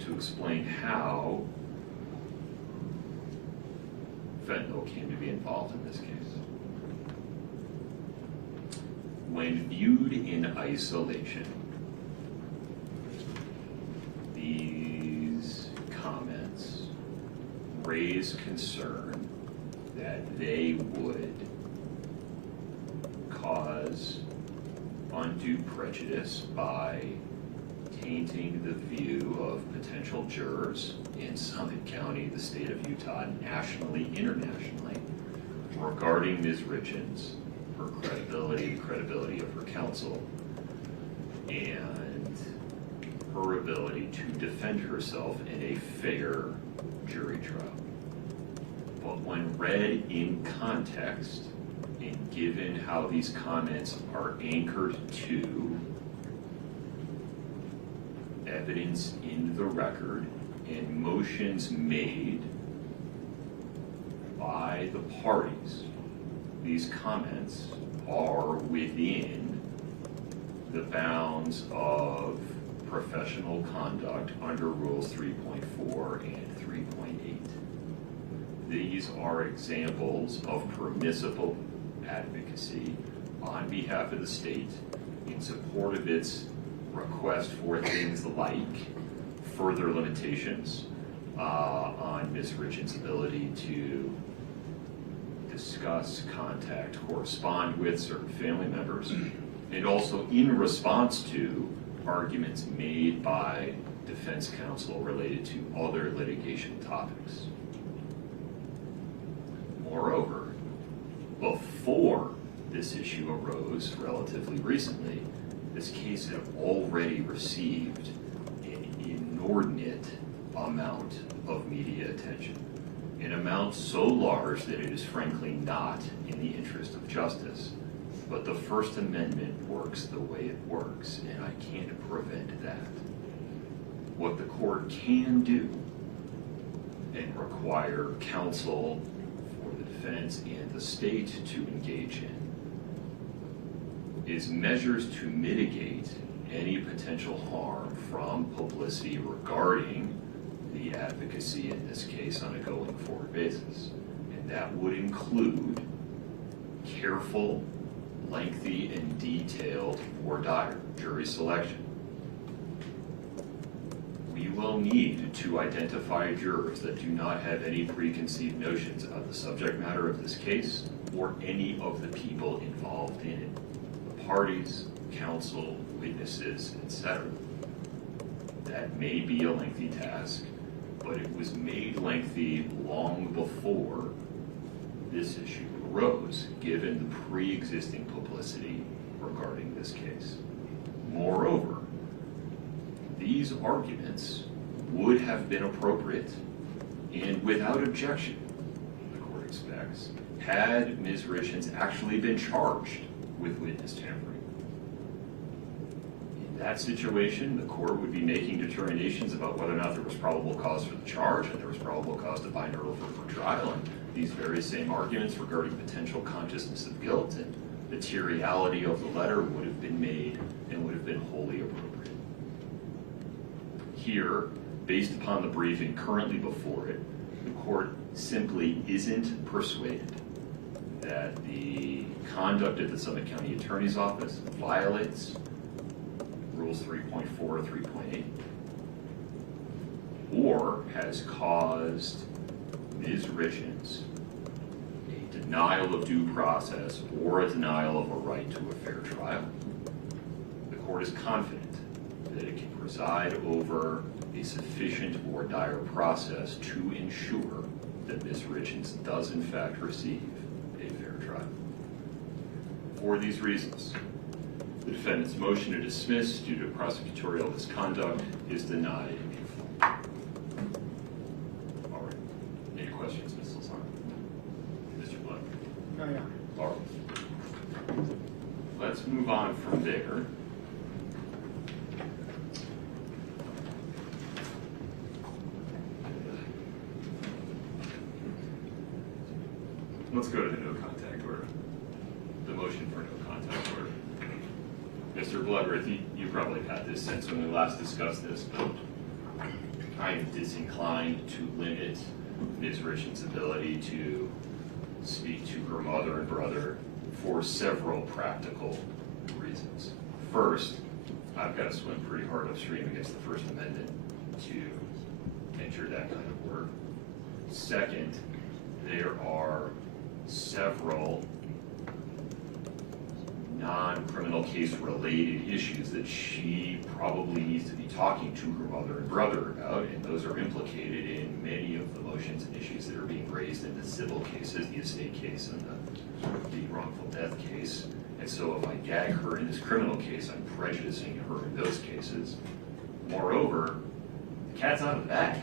to explain how fentanyl came to be involved in this case. When viewed in isolation, these comments raise concern that they would cause undue prejudice by tainting the view of potential jurors in Summit County, the state of Utah, nationally, internationally, regarding Ms. Richins, her credibility, the credibility of her counsel, and her ability to defend herself in a fair jury trial. But when read in context, and given how these comments are anchored to evidence in the record and motions made by the parties, these comments are within the bounds of professional conduct under Rules 3.4 and 3.8. These are examples of permissible advocacy on behalf of the state in support of its request for things like further limitations on Ms. Richins' ability to discuss, contact, correspond with certain family members, and also in response to arguments made by defense counsel related to other litigation topics. Moreover, before this issue arose relatively recently, this case had already received an inordinate amount of media attention, an amount so large that it is frankly not in the interest of justice. But the First Amendment works the way it works, and I can't prevent that. What the court can do and require counsel for the defense and the state to engage in is measures to mitigate any potential harm from publicity regarding the advocacy in this case on a going forward basis. And that would include careful, lengthy, and detailed voir dire, jury selection. We will need to identify jurors that do not have any preconceived notions about the subject matter of this case or any of the people involved in it. Parties, counsel, witnesses, etc. That may be a lengthy task, but it was made lengthy long before this issue arose, given the pre-existing publicity regarding this case. Moreover, these arguments would have been appropriate and without objection, the court expects, had Ms. Richins actually been charged with witness tampering. In that situation, the court would be making determinations about whether or not there was probable cause for the charge, and there was probable cause to bind her over for trial, and these very same arguments regarding potential consciousness of guilt and materiality of the letter would have been made and would have been wholly appropriate. Here, based upon the briefing currently before it, the court simply isn't persuaded that the conduct at the Summit County Attorney's Office violates Rules 3.4 or 3.8, or has caused Ms. Richins a denial of due process or a denial of a right to a fair trial. The court is confident that it can preside over a sufficient voir dire process to ensure that Ms. Richins does in fact receive a fair trial. For these reasons, the defendant's motion to dismiss due to prosecutorial misconduct is denied in full. All right. Any questions, Ms. Lazar? Mr. Blood? No, yeah. All right. Let's move on from there. Let's go to the no contact order. The motion for no contact order. Mr. Bloodworth, you probably had this sense when we last discussed this, but I am disinclined to limit Ms. Richins' ability to speak to her mother and brother for several practical reasons. First, I've got to swim pretty hard upstream against the First Amendment to enter that kind of work. Second, there are several non-criminal case related issues that she probably needs to be talking to her mother and brother about, and those are implicated in many of the motions and issues that are being raised in the civil cases, the estate case and the wrongful death case. And so if I gag her in this criminal case, I'm prejudicing her in those cases. Moreover, the cat's out of the bag.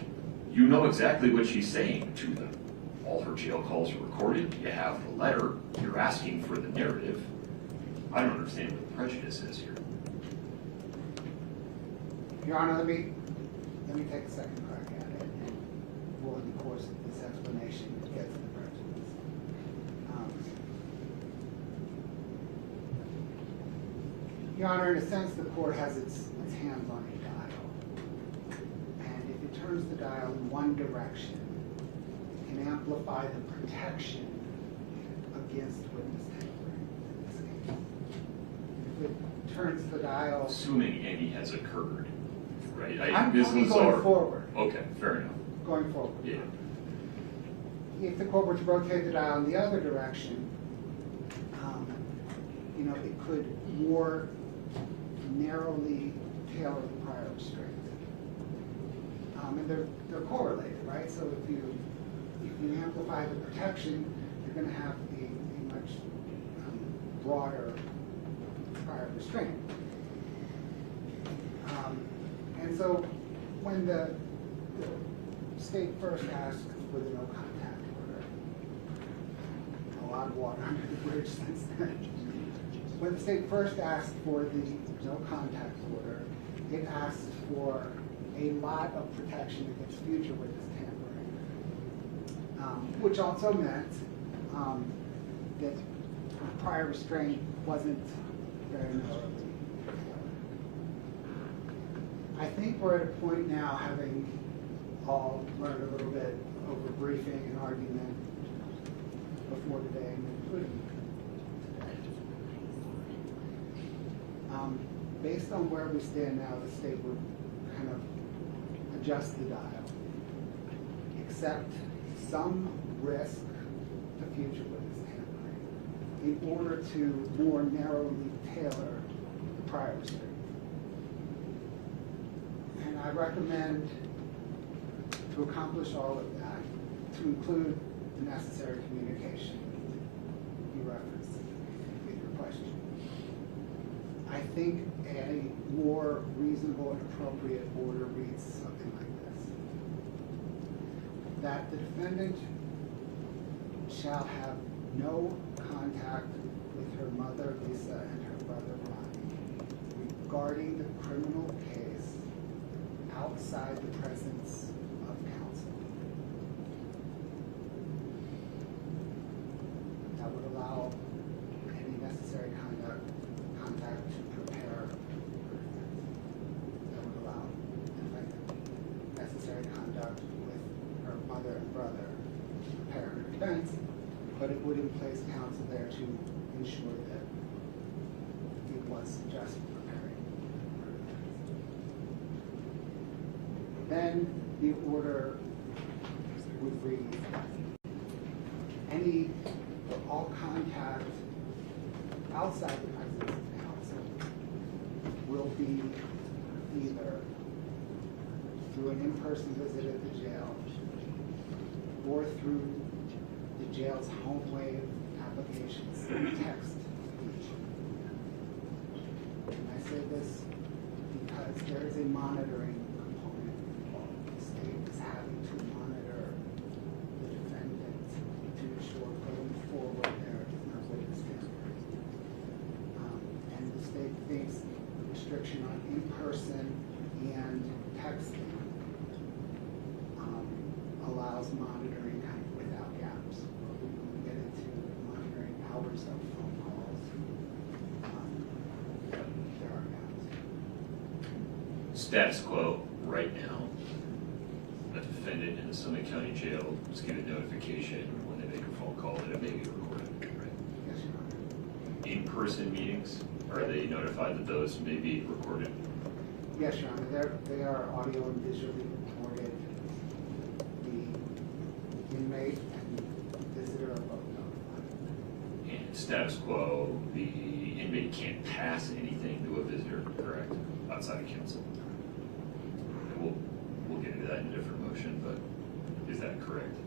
You know exactly what she's saying to them all her jail calls are recorded, you have the letter, you're asking for the narrative. I don't understand what the prejudice is here. Your Honor, let me take a second crack at it, and we'll, in the course of this explanation, get to the prejudice. Your Honor, in a sense, the court has its hands on a dial, and if it turns the dial in one direction, it can amplify the protection against witness tampering in this case. If it turns the dial... Assuming any has occurred, right? I'm talking going forward. Okay, fair enough. Going forward. Yeah. If the court were to rotate the dial in the other direction, it could more narrowly tailor the prior restraint. And they're correlated, right? So if you amplify the protection, you're going to have a much broader prior restraint. And so when the state first asked for the no contact order, a lot of water under the bridge since then. When the state first asked for the no contact order, it asked for a lot of protection against future witness tampering, which also meant that prior restraint wasn't very narrowly. I think we're at a point now, having all learned a little bit over briefing and argument before today, including today. Based on where we stand now, the state would kind of adjust the dial, accept some risk to future witness tampering in order to more narrowly tailor the prior restraint. And I recommend, to accomplish all of that, to include the necessary communication you referenced in your question. I think a more reasonable and appropriate order reads something like this: that the defendant shall have no contact with her mother, Lisa, and her brother, Ronnie, regarding the criminal case outside the presence of counsel. That would allow any necessary contact to prepare her defense. That would allow, in fact, necessary conduct with her mother and brother to prepare her defense, but it would place counsel there to ensure that it was just preparing her defense. Then the order would read, any or all contact outside the presence of counsel will be either through an in-person visit at the jail or through the jail's home wave applications, text each. And I say this because there is a monitoring component involved. The state is having to monitor the defendant to ensure going forward there is no witness tampering. And the state thinks the restriction on in-person and texting allows monitoring kind of without gaps. When we get into monitoring hours of phone calls, there are gaps. Status quo right now, a defendant in the Summit County Jail is given notification when they make a phone call that it may be recorded, right? Yes, Your Honor. In-person meetings, are they notified that those may be recorded? Yes, Your Honor. They are audio and visually recorded. The inmate and visitor are both notified. And status quo, the inmate can't pass anything to a visitor, correct? Outside of counsel. And we'll get into that in a different motion, but is that correct?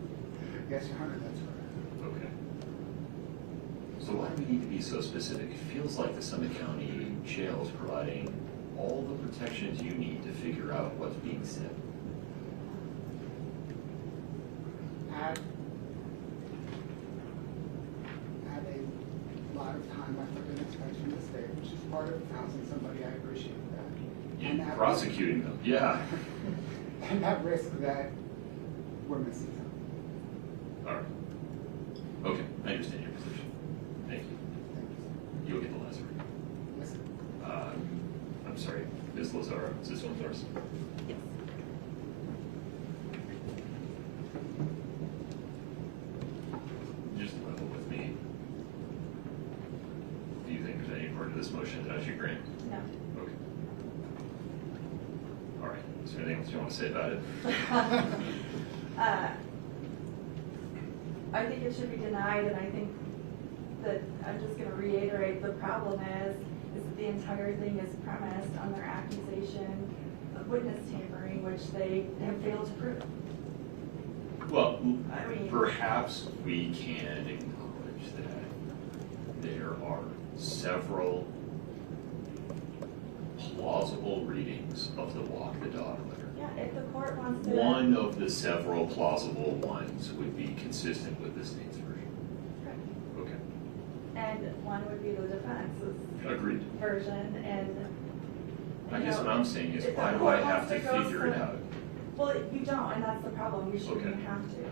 Yes, Your Honor, that's correct. Okay. So why do we need to be so specific? It feels like the Summit County Jail is providing all the protections you need to figure out what's being said. part of counseling somebody, I appreciate that. In that prosecuting them, yeah. And that risk that we're missing something. All right. Okay, I understand your position. Thank you. You'll get the last word. Yes, sir. I'm sorry, Ms. Lazaro, is this one yours? Yes. Just level with me. Do you think there's any part of this motion that I should grant? No. Okay. All right, is there anything else you want to say about it? I think it should be denied, and I think that, I'm just gonna reiterate, the problem is that the entire thing is premised on their accusation of witness tampering, which they have failed to prove. Well, I mean- perhaps we can acknowledge that there are several plausible readings of the walk the dog letter. Yeah, if the court wants to. One of the several plausible ones would be consistent with the state's version. Correct. Okay, And one would be the defense's agreed. version, and. I you guess know, what I'm saying is, if the why do I court have wants to go figure it so- out? Well, you don't, and that's the problem, we shouldn't Okay. have to.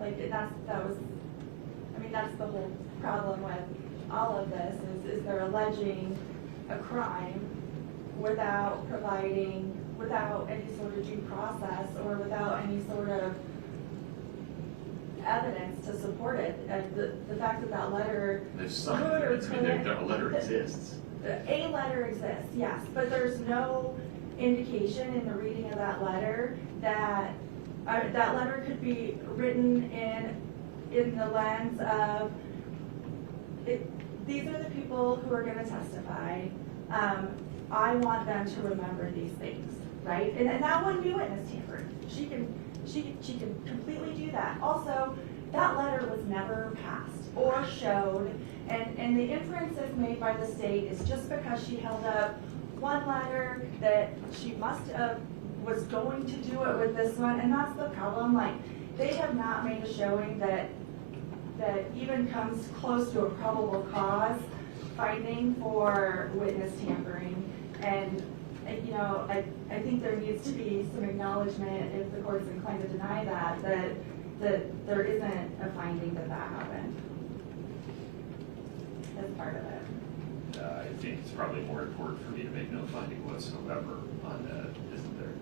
Like, that's the whole problem with all of this, is they're alleging a crime without any sort of due process, or without any sort of evidence to support it. And the fact that letter. There's some could or evidence, I mean, couldn't- a letter exists. A letter exists, yes, but there's no indication in the reading of that letter that that letter could be written in the lens of, these are the people who are gonna testify. I want them to remember these things, right? And that wouldn't be witness tampering. She can completely do that. Also, that letter was never passed or showed, and the inferences made by the state is just because she held up one letter that she must have was going to do it with this one, and that's the problem. Like, they have not made a showing that even comes close to a probable cause finding for witness tampering. And you know, I think there needs to be some acknowledgement, if the court's inclined to deny that there isn't a finding that happened as part of it. I think it's probably more important for me to make no finding whatsoever on that, isn't there?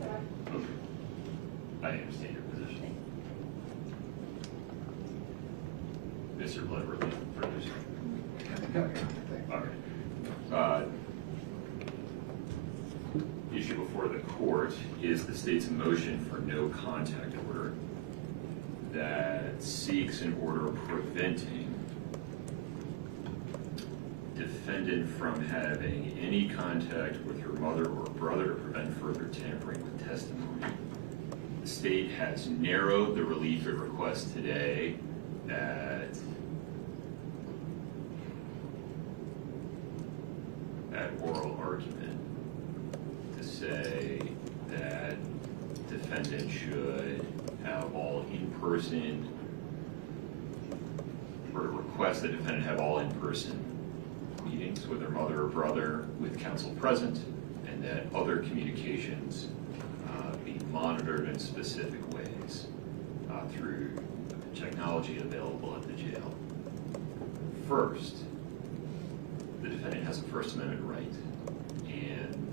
Yeah. Okay. I understand your position. Mr. Blood relief producer. All right. Issue before the court is the state's motion for no contact order that seeks an order preventing defendant from having any contact with her mother or brother to prevent further tampering with testimony. The state has narrowed the relief it requests today at oral argument to say that defendant should have all in-person, or request that defendant have all in-person meetings with her mother or brother with counsel present, and that other communications be monitored in specific ways through technology available at the jail. First, the defendant has a First Amendment right and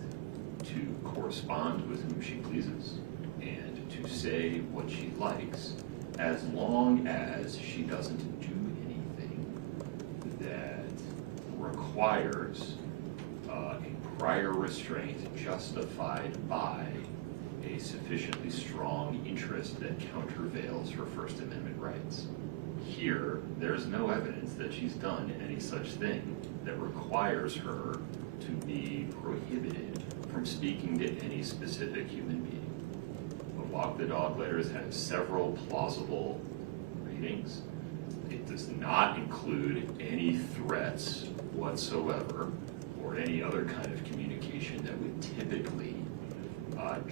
to correspond with whom she pleases and to say what she likes, as long as she doesn't do anything that requires a prior restraint justified by a sufficiently strong interest that countervails her First Amendment rights. Here, there's no evidence that she's done any such thing that requires her to be prohibited from speaking to any specific human being. The Walk the Dog letters have several plausible readings. It does not include any threats whatsoever or any other kind of communication that would typically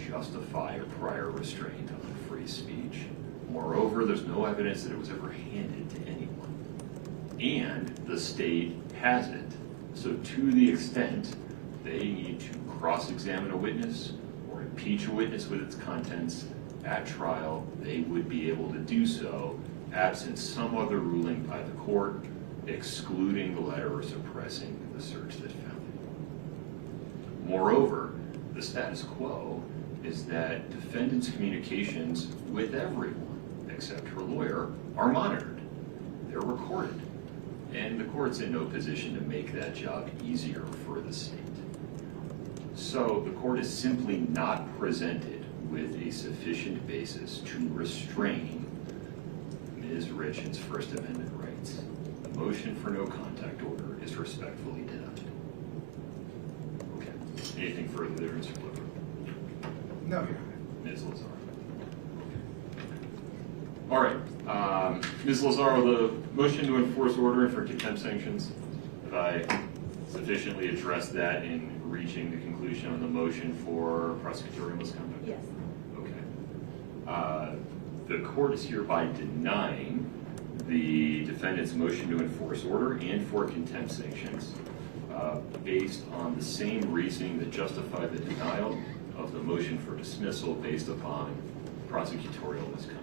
justify a prior restraint on free speech. Moreover, there's no evidence that it was ever handed to anyone. And the state hasn't So to the extent they need to cross-examine a witness or impeach a witness with its contents at trial, they would be able to do so absent some other ruling by the court excluding the letter or suppressing the search that found it. Moreover, the status quo is that defendants' communications with everyone except her lawyer are monitored. They're recorded. And the court's in no position to make that job easier for the state. So the court is simply not presented with a sufficient basis to restrain Ms. Richins' First Amendment rights. The motion for no contact order is respectfully denied. Okay. Anything further there, Mr. Clifford? No, Your Honor. Ms. Lazaro. All right. Ms. Lazaro, the motion to enforce order and for contempt sanctions, have I sufficiently addressed that in reaching the conclusion on the motion for prosecutorial misconduct? Yes. Okay. The court is hereby denying the defendant's motion to enforce order and for contempt sanctions based on the same reasoning that justified the denial of the motion for dismissal based upon prosecutorial misconduct.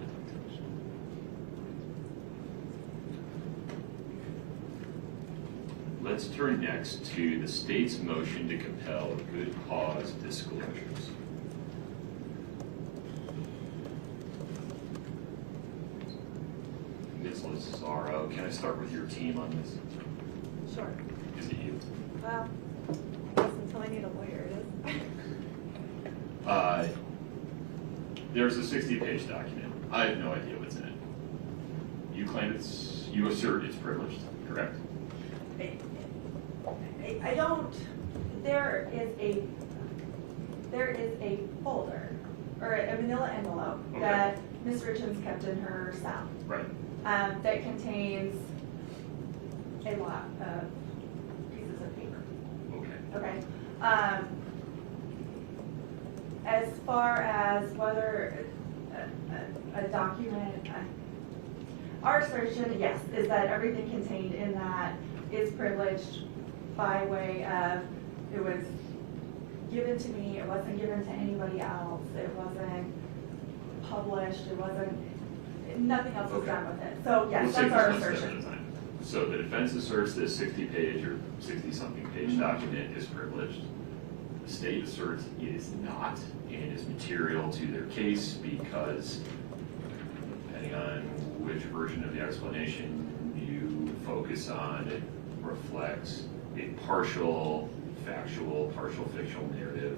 Let's turn next to the state's motion to compel good cause disclosures. Ms. Lazaro, can I start with your team on this? Sure. Is it you? Well, I guess until I need a lawyer, it is. There's a 60-page document. I have no idea what's in it. You assert it's privileged, correct? I don't, there is a folder, or a manila envelope Okay. that Ms. Richins kept in her cell. Right. That contains a lot of pieces of paper. Okay. Okay. As far as whether a document, our assertion, yes, is that everything contained in that is privileged by way of, it was given to me, it wasn't given to anybody else, it wasn't published, it wasn't, nothing else was done with it. So yes, We'll that's take our this one step assertion. at a time. So the defense asserts this 60-page or 60-something page document is privileged. The state asserts it is not and is material to their case because, depending on which version of the explanation you focus on, it reflects a partial factual, partial fictional narrative.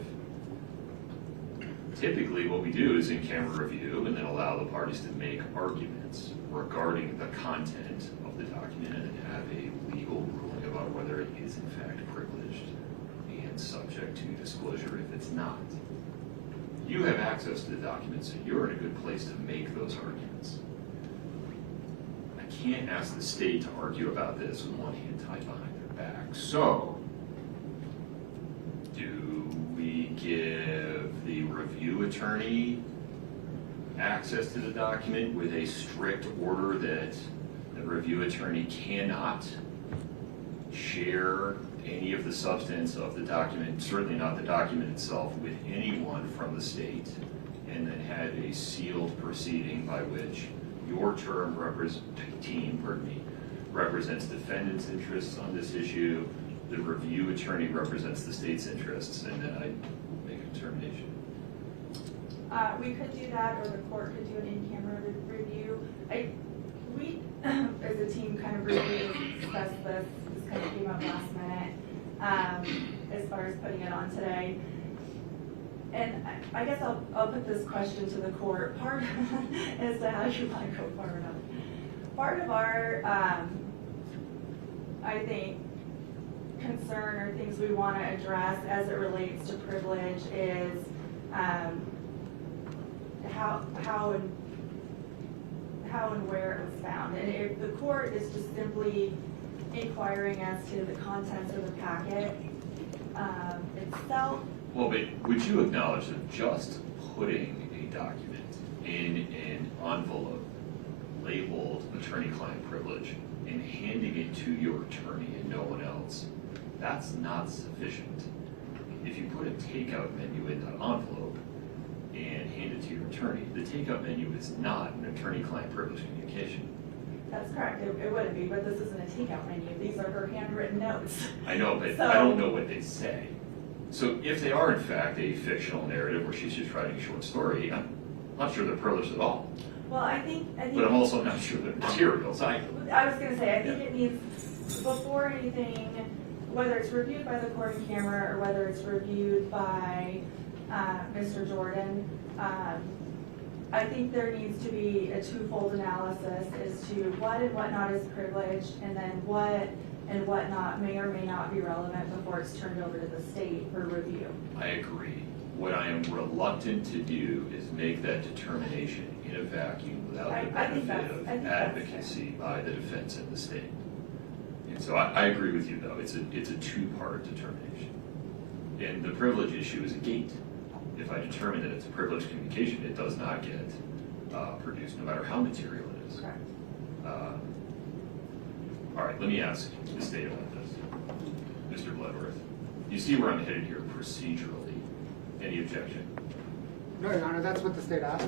Typically what we do is in-camera review and then allow the parties to make arguments regarding the content of the document and have a legal ruling about whether it is in fact privileged and subject to disclosure if it's not. You have access to the document, so you're in a good place to make those arguments. I can't ask the state to argue about this with one hand tied behind their back. So, do we give the review attorney access to the document with a strict order that the review attorney cannot share any of the substance of the document, certainly not the document itself, with anyone from the state, and then have a sealed proceeding by which your team represents defendant's interests on this issue, the review attorney represents the state's interests, and then I make a determination? We could do that, or the court could do an in-camera review. We, as a team, kind of reviewed, discussed this kind of came up last minute, as far as putting it on today. And I guess I'll put this question to the court, part as to how you want to go far enough. Part of our, I think, concern or things we want to address as it relates to privilege is how and where it was found. And if the court is just simply inquiring as to the contents of the packet itself. Well, but would you acknowledge that just putting a document in an envelope labeled attorney-client privilege and handing it to your attorney and no one else, that's not sufficient. If you put a takeout menu in that envelope and hand it to your attorney, the takeout menu is not an attorney-client privileged communication. That's correct, it wouldn't be, but this isn't a takeout menu, these are her handwritten notes. I know, but I don't know what they say. So if they are in fact a fictional narrative where she's just writing a short story, I'm not sure they're privileged at all. Well, I think. But I'm also not sure they're materials. I was gonna say, I think it needs, before anything, whether it's reviewed by the court in camera or whether it's reviewed by Mr. Jordan, I think there needs to be a twofold analysis as to what and what not is privileged, and then what and what not may or may not be relevant before it's turned over to the state for review. I agree. What I am reluctant to do is make that determination in a vacuum without the benefit of advocacy by the defense and the state. And so I agree with you, though. It's a two-part determination. And the privilege issue is a gate. If I determine that it's a privileged communication, it does not get produced, no matter how material it is. Correct. All right, let me ask the state about this. Mr. Bloodworth, you see where I'm headed here procedurally. Any objection? No, Your Honor, that's what the state asked.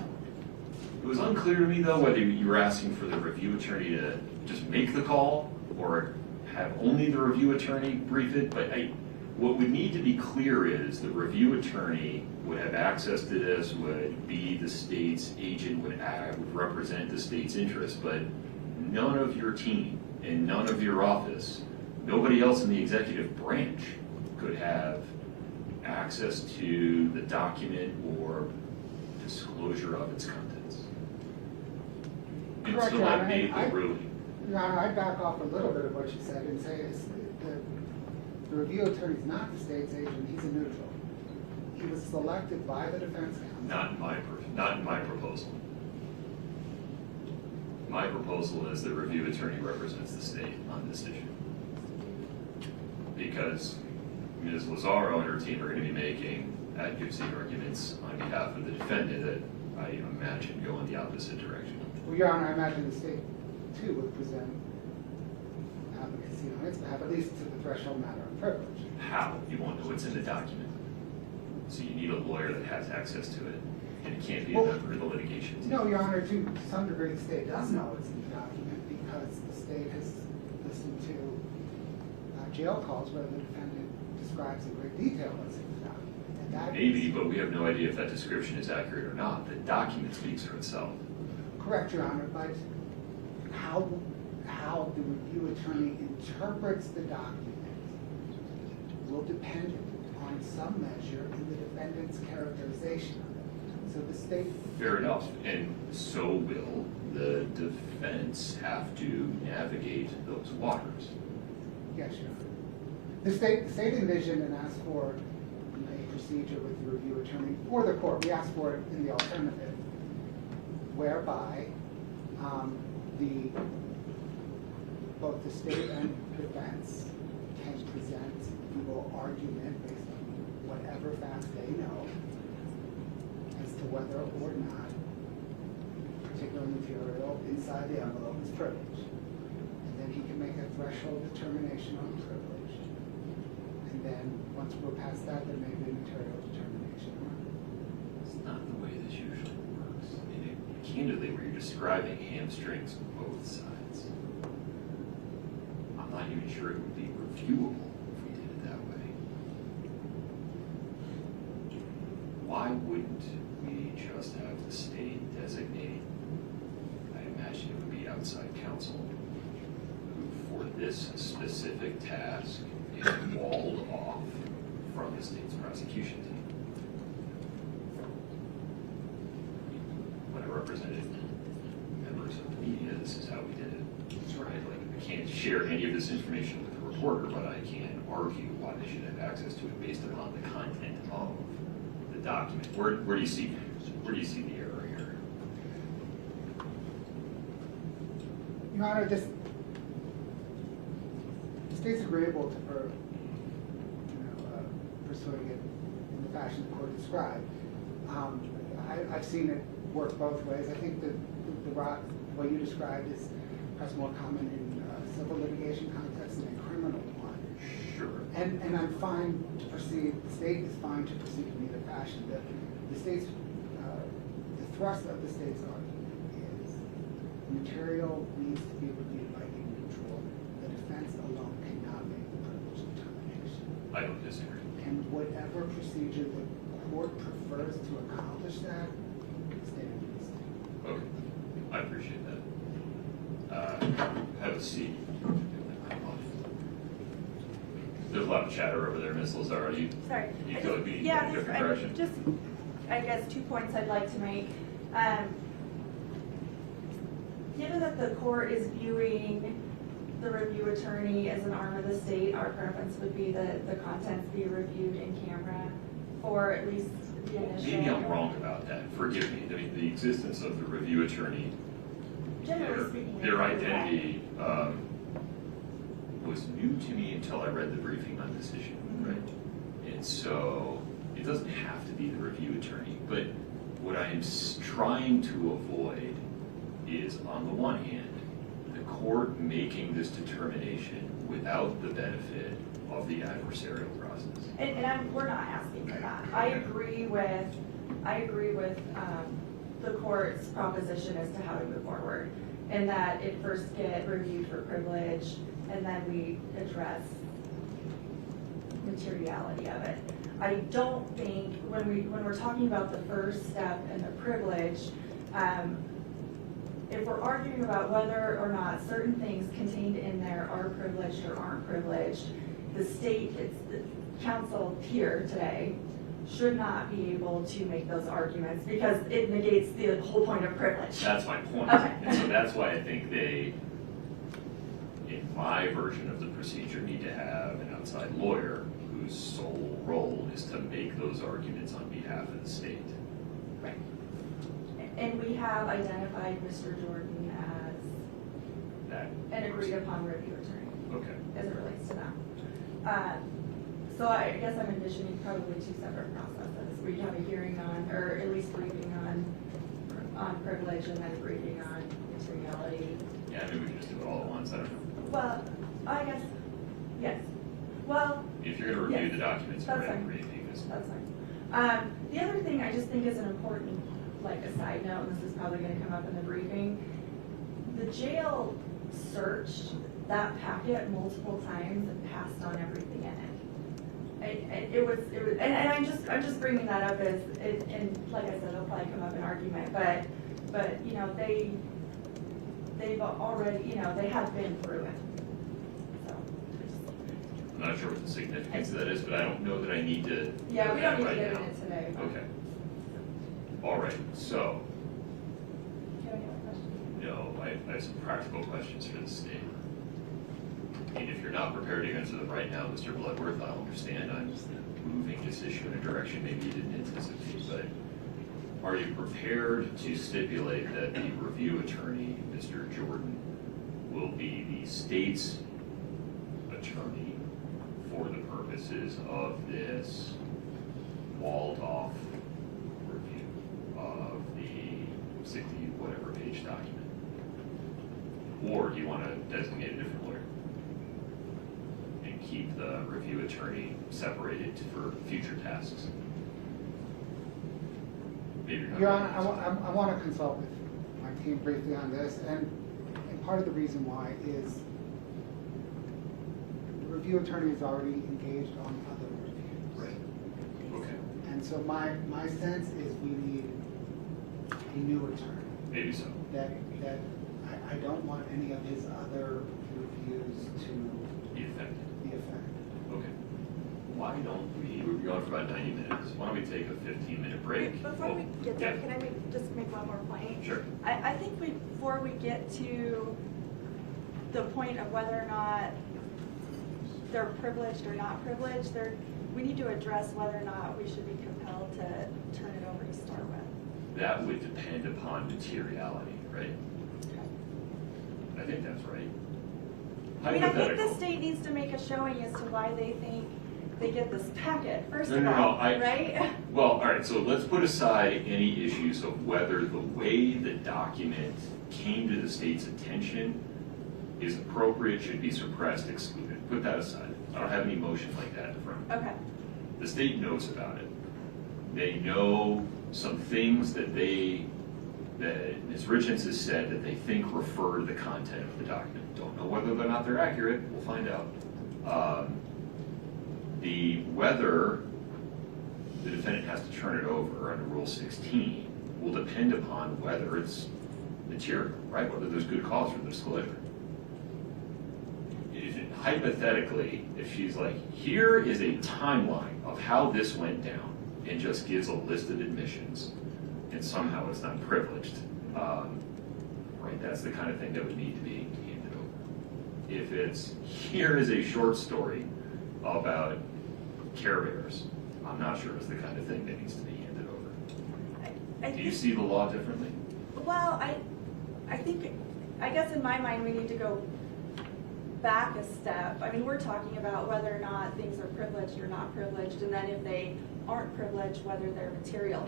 It was unclear to me, though, whether you were asking for the review attorney to just make the call or have only the review attorney brief it. But what would need to be clear is the review attorney would have access to this, would be the state's agent, would represent the state's interest, but none of your team and none of your office, nobody else in the executive branch could have access to the document or disclosure of its contents. Correct, Until Your I Honor. made the ruling. Your Honor, I'd back off a little bit of what you said and say the review attorney is not the state's agent, he's a neutral. He was selected by the defense counsel. Not in my proposal. My proposal is the review attorney represents the state on this issue. Because Ms. Lazaro and her team are going to be making advocacy arguments on behalf of the defendant that I imagine go in the opposite direction. Well, Your Honor, I imagine the state too would present advocacy on its behalf, at least to the threshold matter of privilege. How? You won't know what's in the document. So you need a lawyer that has access to it, and it can't be a member of the litigation team. No, Your Honor, to some degree the state does know what's in the document because the state has listened to jail calls where the defendant describes in great detail what's in the document. And that Maybe, but we have no idea if that description is accurate or not. The document speaks for itself. Correct, Your Honor, but how the review attorney interprets the document will depend on some measure in the defendant's characterization of it. So the state... Fair enough, and so will the defense have to navigate those waters. Yes, Your Honor. The state envisioned and asked for a procedure with the review attorney for the court. We asked for it in the alternative, whereby both the state and defense can present legal argument based on whatever facts they know as to whether or not particular material inside the envelope is privileged. And then he can make a threshold determination on privilege. And then once we're past that, there may be a material determination. It's not the way this usually works. I mean, candidly, where you're describing hamstrings on both sides. I'm not even sure it would be reviewable if we did it that way. Why wouldn't we just have the state designate, I imagine it would be outside counsel, who for this specific task is walled off from the state's prosecution team? When I represented members of the media, this is how we did it. Right? Like, I can't share any of this information with the reporter, but I can argue why they should have access to it based upon the content of the document. Where do you see the error here? Your Honor, the state's agreeable to pursuing it in the fashion the court described. I've seen it work both ways. I think the what you described is perhaps more common in civil litigation context than in criminal one. Sure. And I'm fine to proceed, the state is fine to proceed in either fashion. The state's, the thrust of the state's argument is material needs to be reviewed by a neutral. The defense alone cannot make the privilege determination. I don't disagree. And whatever procedure the court prefers to accomplish that, the state agrees to. Okay, I appreciate that. Have a seat. There's a lot of chatter over there, Ms. Lazar. You Sorry. feel like we need to Yeah, go in a different I direction? just, I guess, 2 points I'd like to make. Given that the court is viewing the review attorney as an arm of the state, our preference would be that the contents be reviewed in camera for at least the initial. Maybe I'm wrong about that. Forgive me. I mean, the existence of the review attorney, Generally speaking. their identity was new to me until I read the briefing on this issue, right? And so it doesn't have to be the review attorney, but what I'm trying to avoid is, on the one hand, the court making this determination without the benefit of the adversarial process. And we're not asking for that. I agree with the court's proposition as to how to move forward, and that it first get reviewed for privilege, and then we address materiality of it. I don't think, when we're talking about the first step and the privilege, if we're arguing about whether or not certain things contained in there are privileged or aren't privileged, the state, the council here today, should not be able to make those arguments because it negates the whole point of privilege. That's my point. Okay. And so that's why I think they, in my version of the procedure, need to have an outside lawyer whose sole role is to make those arguments on behalf of the state. Right. And we have identified Mr. Jordan as That an agreed upon review attorney Okay. as it relates to that. So I guess I'm envisioning probably 2 separate processes. We have a hearing on, or at least briefing on privilege, and then a briefing on materiality. Yeah, maybe we can just do it all at once. I don't know. Well, I guess, yes. Well, If you're going to review yes, the documents that's and fine. briefing this. That's fine. The other thing I just think is an important, like a side note, and this is probably gonna come up in the briefing, the jail searched that packet multiple times and passed on everything in it. It was, and I'm just bringing that up as, and like I said, it'll probably come up in argument, but, you know, they've already, you know, they have been through it, so. I'm not sure what the significance of that is, but I don't know that I need to. Yeah, we don't need to right get now. in it today. but- Okay. All right, so, Do you have any other questions? no, I have some practical questions for the state. And if you're not prepared to answer them right now, Mr. Bloodworth, I'll understand. I'm moving this issue in a direction maybe you didn't anticipate, but are you prepared to stipulate that the review attorney, Mr. Jordan, will be the state's attorney for the purposes of this walled-off review of the 60 whatever page document? Or do you want to designate a different lawyer and keep the review attorney separated for future tasks? Maybe you're not Your ready Honor, to answer. I want to consult with my team briefly on this, and part of the reason why is the review attorney is already engaged on other reviews. Right. Okay. And so my sense is we need a new attorney. Maybe so. That I don't want any of his other reviews to Be effective. be affected. Okay. Why don't we're going for about 90 minutes. Why don't we take a 15-minute break? Before we get there, can I just make one more point? Sure. I think before we get to the point of whether or not they're privileged or not privileged, we need to address whether or not we should be compelled to turn it over to start with. That would depend upon materiality, right? I think that's right. I mean, I think the Hypothetical. state needs to make a showing as to why they think they get this packet, first No, of no, no, all, I- right? Well, all right, so let's put aside any issues of whether the way the document came to the state's attention is appropriate, should be suppressed, excluded. put that aside. I don't have any motion like that in front of me. Okay. The state knows about it. They know some things that Ms. Richins has said that they think refer to the content of the document. Don't know whether or not they're accurate. We'll find out. Whether the defendant has to turn it over under Rule 16 will depend upon whether it's material, right? Whether there's good cause for the disclosure. Hypothetically, if she's like, here is a timeline of how this went down, and just gives a list of admissions, and somehow it's not privileged, right? That's the kind of thing that would need to be handed over. If it's, here is a short story about Care Bears, I'm not sure it's the kind of thing that needs to be handed over. Do you see the law differently? Well, I guess in my mind, we need to go back a step. I mean, we're talking about whether or not things are privileged or not privileged, and then if they aren't privileged, whether they're material.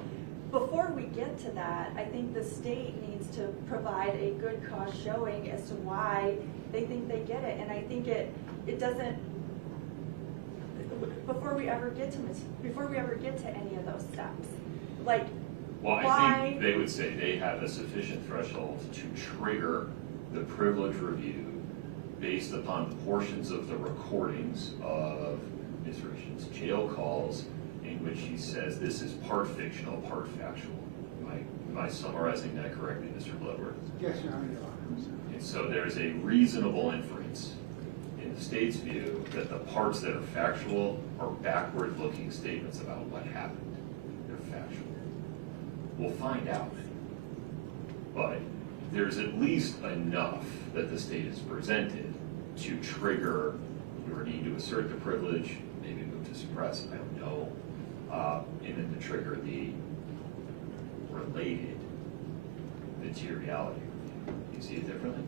Before we get to that, I think the state needs to provide a good cause showing as to why they think they get it, and I think it doesn't. Before we ever get to any of those steps, like, well, why? I think they would say they have a sufficient threshold to trigger the privilege review based upon portions of the recordings of Ms. Richins' jail calls in which she says this is part fictional, part factual. Am I summarizing that correctly, Mr. Bloodworth? Yes, Your Honor, Your Honor. And so there's a reasonable inference in the state's view that the parts that are factual are backward-looking statements about what happened. They're factual. We'll find out. But there's at least enough that the state has presented to trigger your need to assert the privilege, maybe move to suppress, I don't know, and then to trigger the related materiality review. Do you see it differently?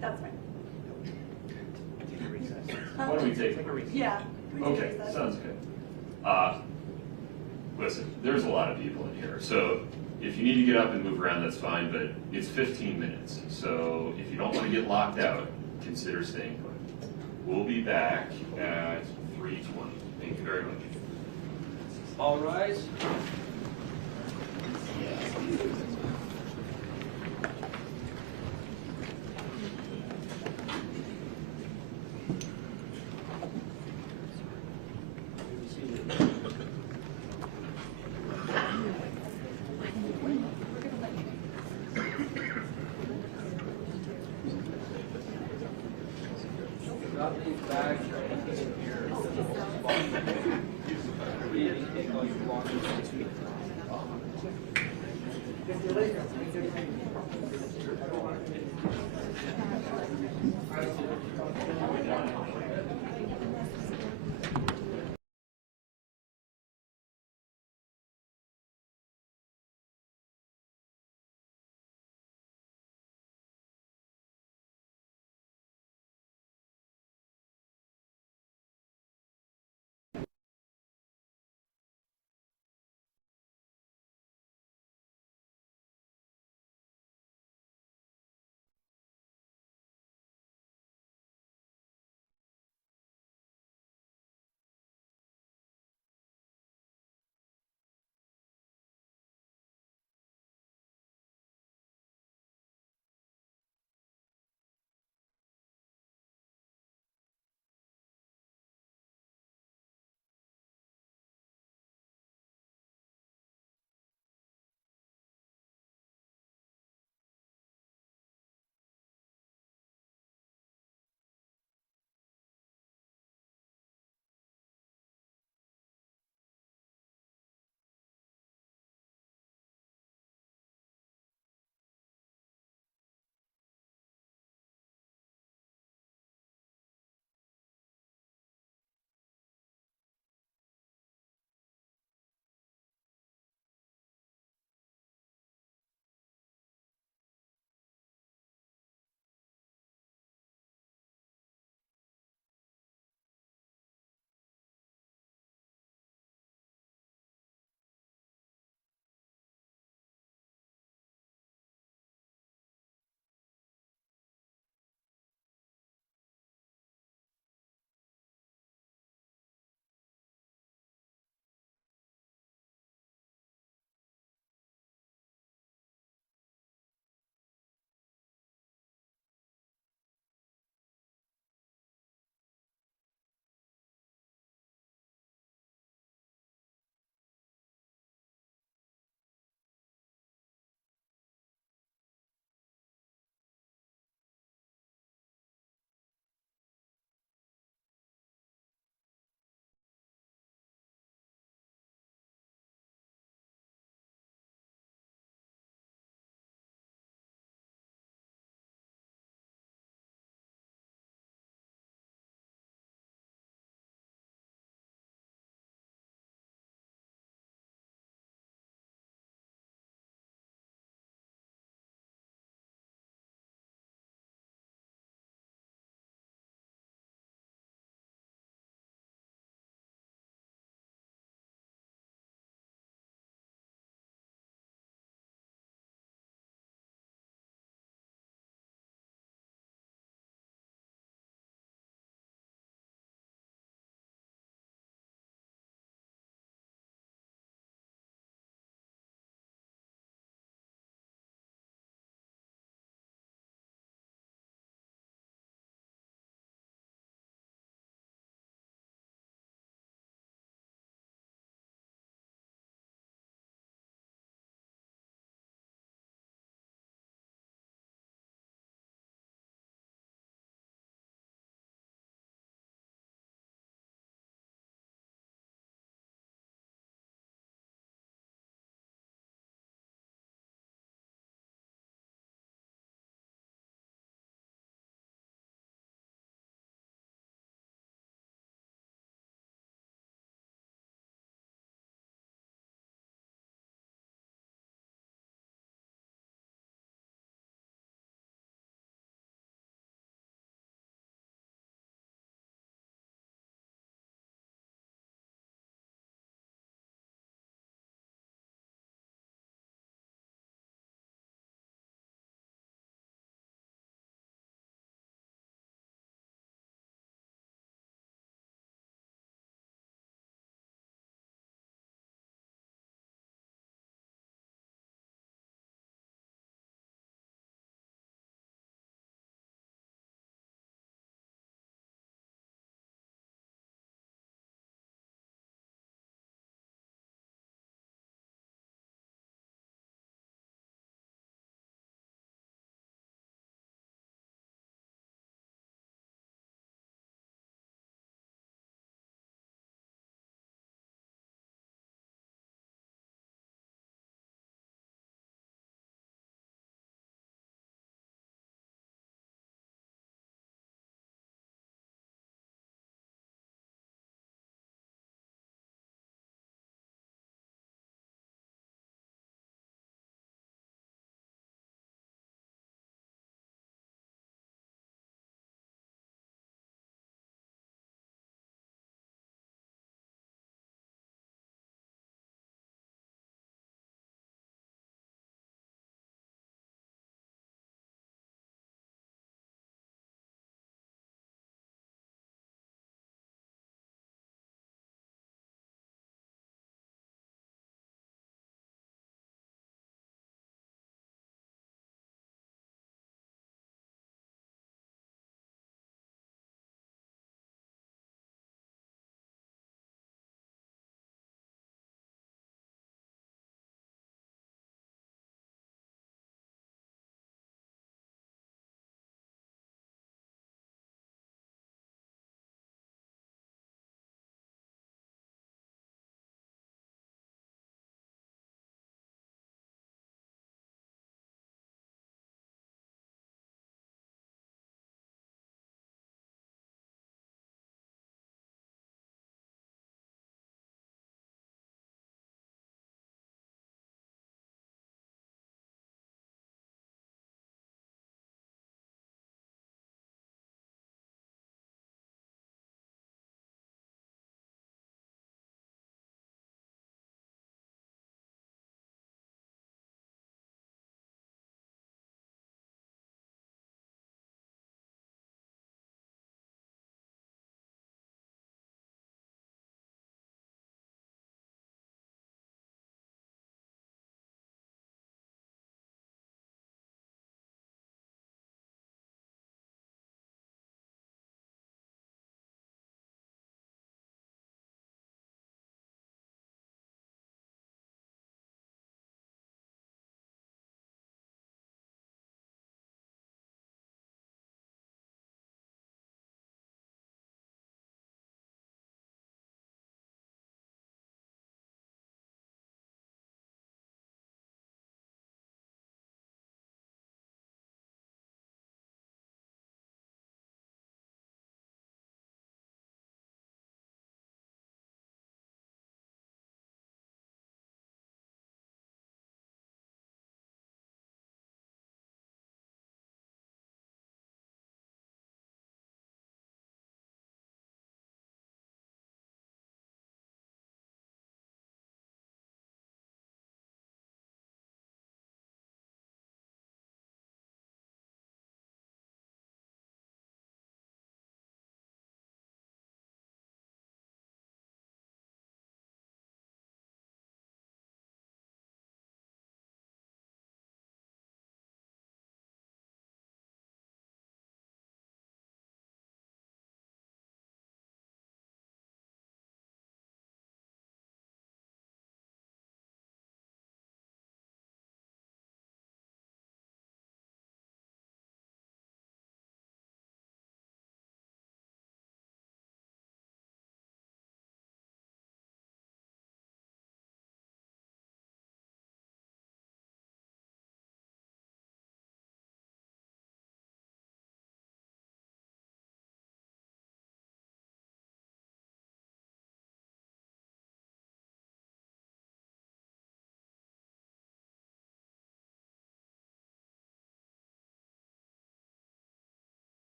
That's fine. Take a recess. Why don't we take a recess? Yeah. we can Okay, do that. sounds good. Listen, there's a lot of people in here, so if you need to get up and move around, that's fine, but it's 15 minutes. So if you don't want to get locked out, consider staying put. We'll be back at 3:20. Thank you very much. All rise. Drop these bags or anything in here. We take all your belongings to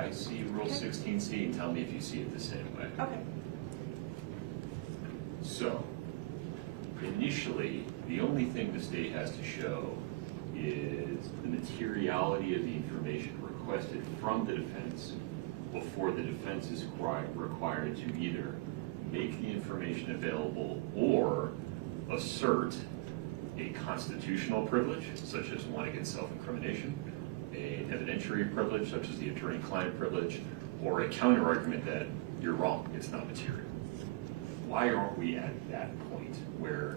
I see Rule Okay. 16C and tell me if you see it the same way. Okay. So, initially, the only thing the state has to show is the materiality of the information requested from the defense before the defense is required to either make the information available or assert a constitutional privilege, such as one against self-incrimination, an evidentiary privilege, such as the attorney-client privilege, or a counter-argument that you're wrong, it's not material. Why aren't we at that point where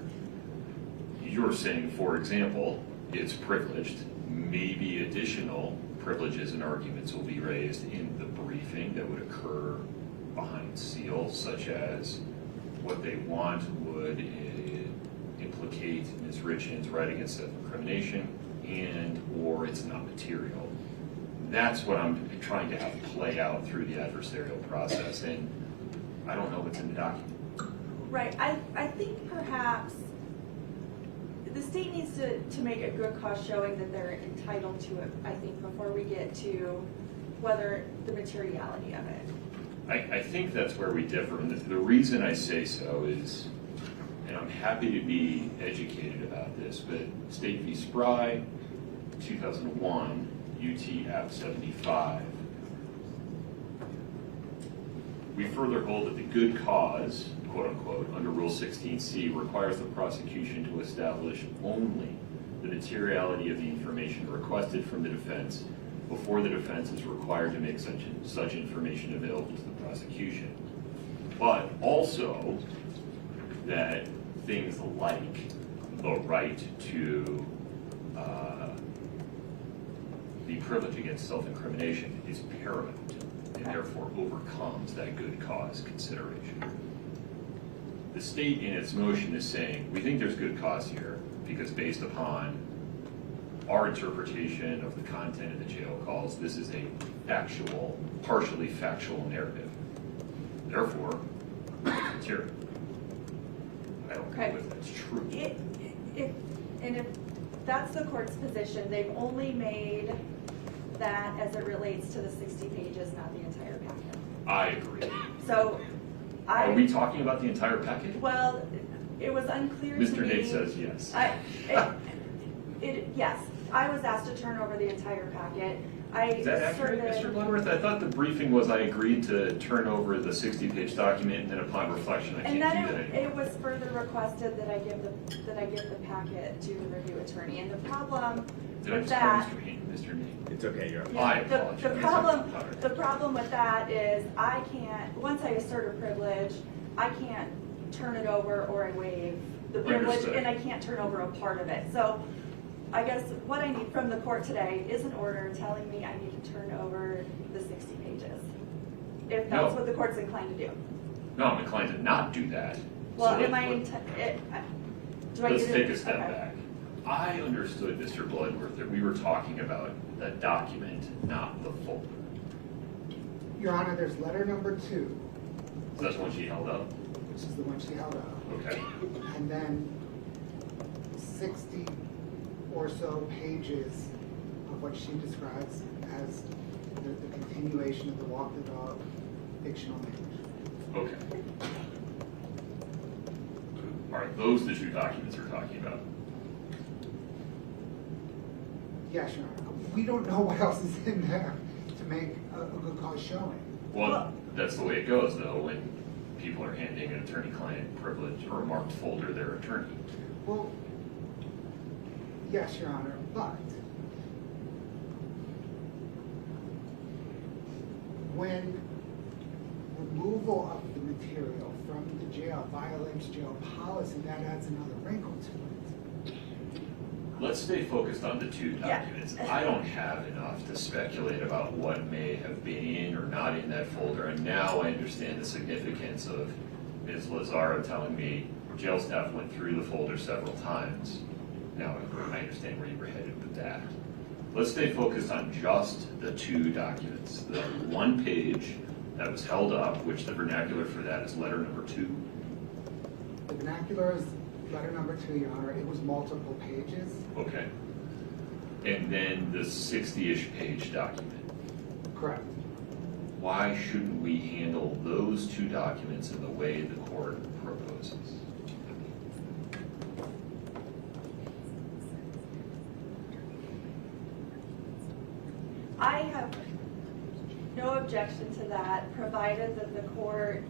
you're saying, for example, it's privileged, maybe additional privileges and arguments will be raised in the briefing that would occur behind seals, such as what they want would implicate Ms. Richins' right against self-incrimination and or it's not material. That's what I'm trying to have play out through the adversarial process, and I don't know what's in the document. Right, I think perhaps the state needs to make a good cause showing that they're entitled to it, I think, before we get to whether the materiality of it. I think that's where we differ, and the reason I say so is, and I'm happy to be educated about this, but State v. Spry, 2001, UT App 75, we further hold that the good cause, quote unquote, under Rule 16C requires the prosecution to establish only the materiality of the information requested from the defense before the defense is required to make such information available to the prosecution. But also that things like the right to the privilege against self-incrimination is paramount and therefore overcomes that good cause consideration. The state in its motion is saying, we think there's good cause here because based upon our interpretation of the content of the jail calls, this is a factual, partially factual narrative. Therefore, it's material. I don't know if that's true. If that's the court's position, they've only made that as it relates to the 60 pages, not the entire packet. I agree. So, Are we talking about the entire packet? Well, it was unclear to me. Mr. Nate says yes. Yes, I was asked to turn over the entire packet. Is that accurate, Mr. Bloodworth? I thought the briefing was I agreed to turn over the 60-page document, and then upon reflection, I And can't then do that anymore. it was further requested that I give the packet to the review attorney. And the problem Did I with just call that, Mr. Nate? It's okay, you're up. yeah, I apologize. the problem with that is I can't, once I assert a privilege, I can't turn it over or I waive the privilege, Understood. and I can't turn over a part of it. So I guess what I need from the court today is an order telling me I need to turn over the 60 pages. If that's No. what the court's inclined to do. No, I'm inclined to not do that. Well, So am I, do I let's do take it? a step Okay. back. I understood, Mr. Bloodworth, that we were talking about the document, not the folder. Your Honor, there's letter number 2, So that's one she held up? which is the one she held up, Okay. and then 60 or so pages of what she describes as the continuation of the walk the dog fictional narrative. Okay. Are those the two documents we're talking about? Yes, Your Honor. We don't know what else is in there to make a good cause showing. Well, that's the way it goes, though, when people are handing an attorney-client privilege or a marked folder their attorney. Well, yes, Your Honor, but when removal of the material from the jail violates jail policy, that adds another wrinkle to it. Let's stay focused on the two Yeah. documents. I don't have enough to speculate about what may have been in or not in that folder, and now I understand the significance of Ms. Lazaro telling me jail staff went through the folder several times. Now I understand where you were headed with that. Let's stay focused on just the two documents. The one page that was held up, which the vernacular for that is letter number 2. The vernacular is letter number 2, Your Honor. It was multiple pages. Okay. And then the 60-ish page document. Correct. why shouldn't we handle those two documents in the way the court proposes? I have no objection to that, provided that the court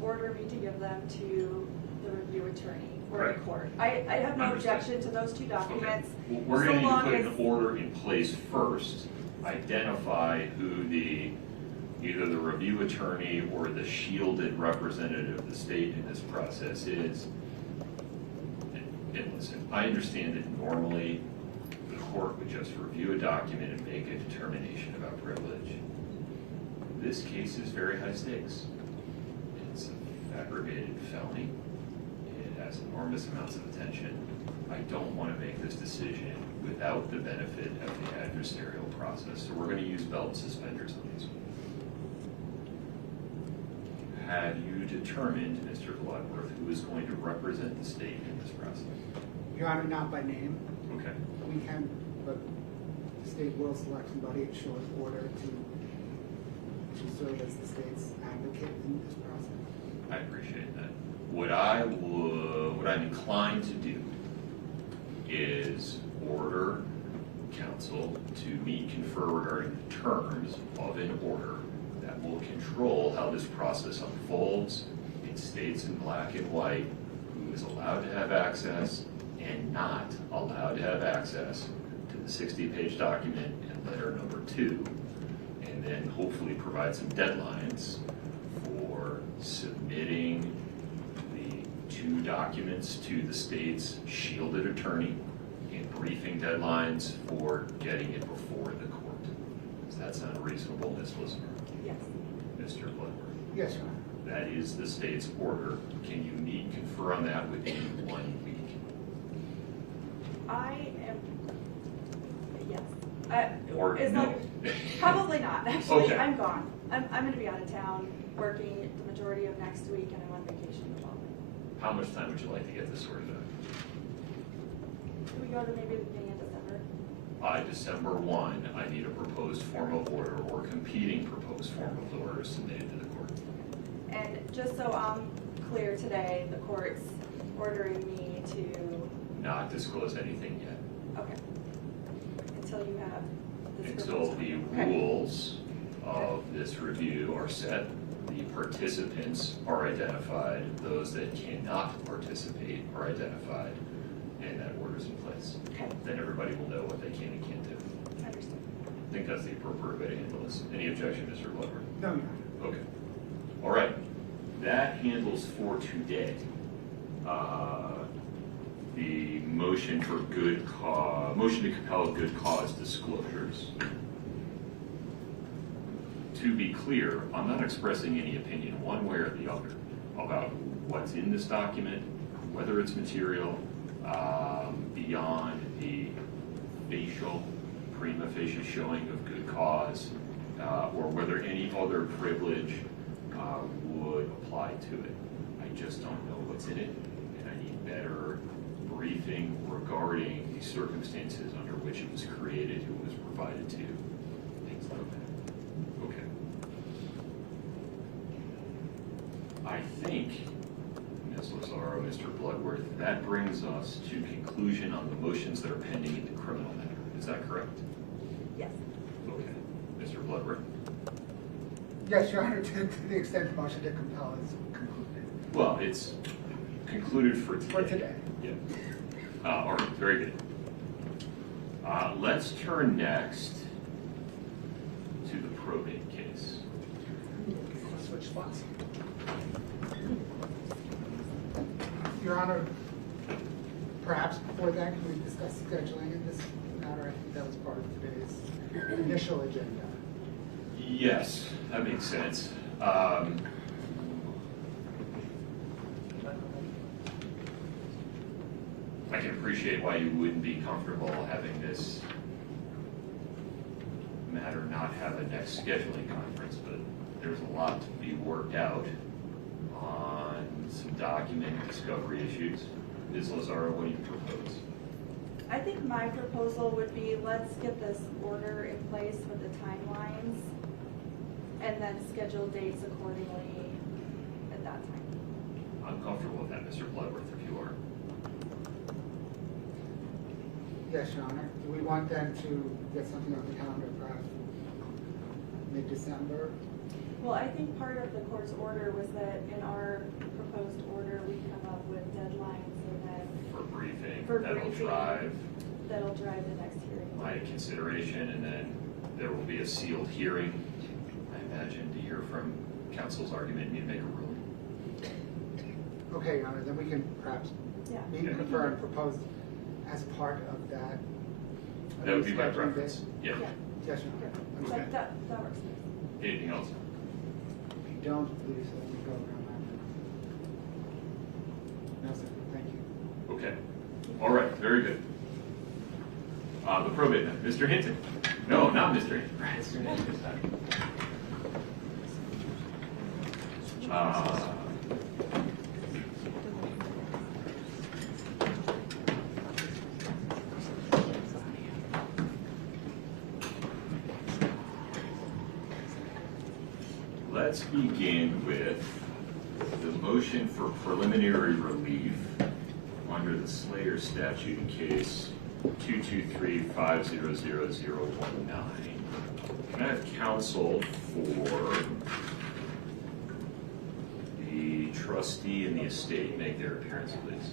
order me to give them to the review attorney or the Right. court. I have no Understood. objection to those two documents. Well, we're so going to long put as- an order in place first, identify who either the review attorney or the shielded representative of the state in this process is. And listen, I understand that normally the court would just review a document and make a determination about privilege. This case is very high stakes. It's an aggravated felony. It has enormous amounts of attention. I don't want to make this decision without the benefit of the adversarial process. So we're going to use belt and suspenders on these. Have you determined, Mr. Bloodworth, who is going to represent the state in this process? Your Honor, not by name. Okay. We can, but the state will select somebody at short order to serve as the state's advocate in this process. I appreciate that. What I'm inclined to do is order counsel to meet, confer regarding the terms of an order that will control how this process unfolds. It states in black and white who is allowed to have access and not allowed to have access to the 60-page document and letter number 2, and then hopefully provide some deadlines for submitting the 2 documents to the state's shielded attorney and briefing deadlines for getting it before the court. Does that sound reasonable, Ms. Listener? Yes. Mr. Bloodworth? Yes, Your Honor. That is the state's order. Can you meet, confer on that within 1 week? I am, yes. Or It's no? not- Probably not, actually. Okay. I'm gone. I'm going to be out of town working the majority of next week, and I'm on vacation the following. How much time would you like to get this sorted out? Can we go to maybe the beginning of December? By December 1, I need a proposed form of order or competing proposed form of order submitted to the court. And just so I'm clear today, the court's ordering me to, Not disclose anything yet. okay, until you have this Until proposal. the Okay. rules of this review are set, the participants are identified, those that cannot participate are identified, and that order's in place. Okay, Then everybody will know what they can and can't do. understood. I think that's the appropriate way to handle this. Any objection, Mr. Bloodworth? No, Your Honor. Okay. All right. That handles for today. The motion for motion to compel good cause disclosures. To be clear, I'm not expressing any opinion one way or the other about what's in this document, whether it's material, beyond the facial, prima facie showing of good cause, or whether any other privilege would apply to it. I just don't know what's in it, and I need better briefing regarding the circumstances under which it was created, who it was provided to, things like that. Okay. I think, Ms. Lazaro, Mr. Bloodworth, that brings us to conclusion on the motions that are pending in the criminal matter. Is that correct? Yes. Okay. Mr. Bloodworth? Yes, Your Honor, to the extent the motion to compel is concluded. Well, it's concluded for today. For today. Yeah. All right, very good. Let's turn next to the probate case. Switch spots. Your Honor, perhaps before that, can we discuss scheduling in this matter? I think that was part of today's initial agenda. Yes, that makes sense. I can appreciate why you wouldn't be comfortable having this matter not have a next scheduling conference, but there's a lot to be worked out on some document discovery issues. Ms. Lazaro, what do you propose? I think my proposal would be, let's get this order in place with the timelines and then schedule dates accordingly at that time. I'm comfortable with that, Mr. Bloodworth, if you are. Yes, Your Honor. Do we want them to get something off the calendar perhaps mid-December? Well, I think part of the court's order was that in our proposed order, we come up with deadlines and then For briefing, For that'll briefing. drive that'll drive the next hearing. my consideration, and then there will be a sealed hearing, I imagine, to hear from counsel's argument and you make a ruling. Okay, Your Honor, then we can perhaps Yeah. meet, Okay. confer, and propose as part of that. That would be my scheduling preference. date. Yeah. Yes, Your Honor. So Okay. that works. Anything else? If you don't, please let me go around that. No, sir, thank you. Okay. All right, very good. The probate, now. Mr. Hinton. No, not Mr. Hinton. Mr. Hinton this time. Let's begin with the motion for preliminary relief under the Slater statute in case 223-500-019. Can I have counsel for the trustee and the estate make their appearance, please?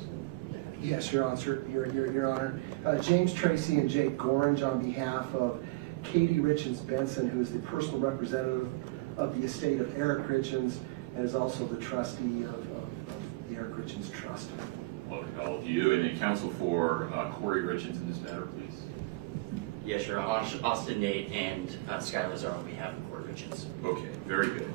Yes, Your Honor. Your Honor. James Tracy and Jake Gorange on behalf of Katie Richins Benson, who is the personal representative of the estate of Eric Richins and is also the trustee of the Eric Richins Trust. Welcome to all of you, and then counsel for Kouri Richins in this matter, please. Yes, sure. Austin Nate and Skylar Lazar on behalf of Court Richins. Okay, very good.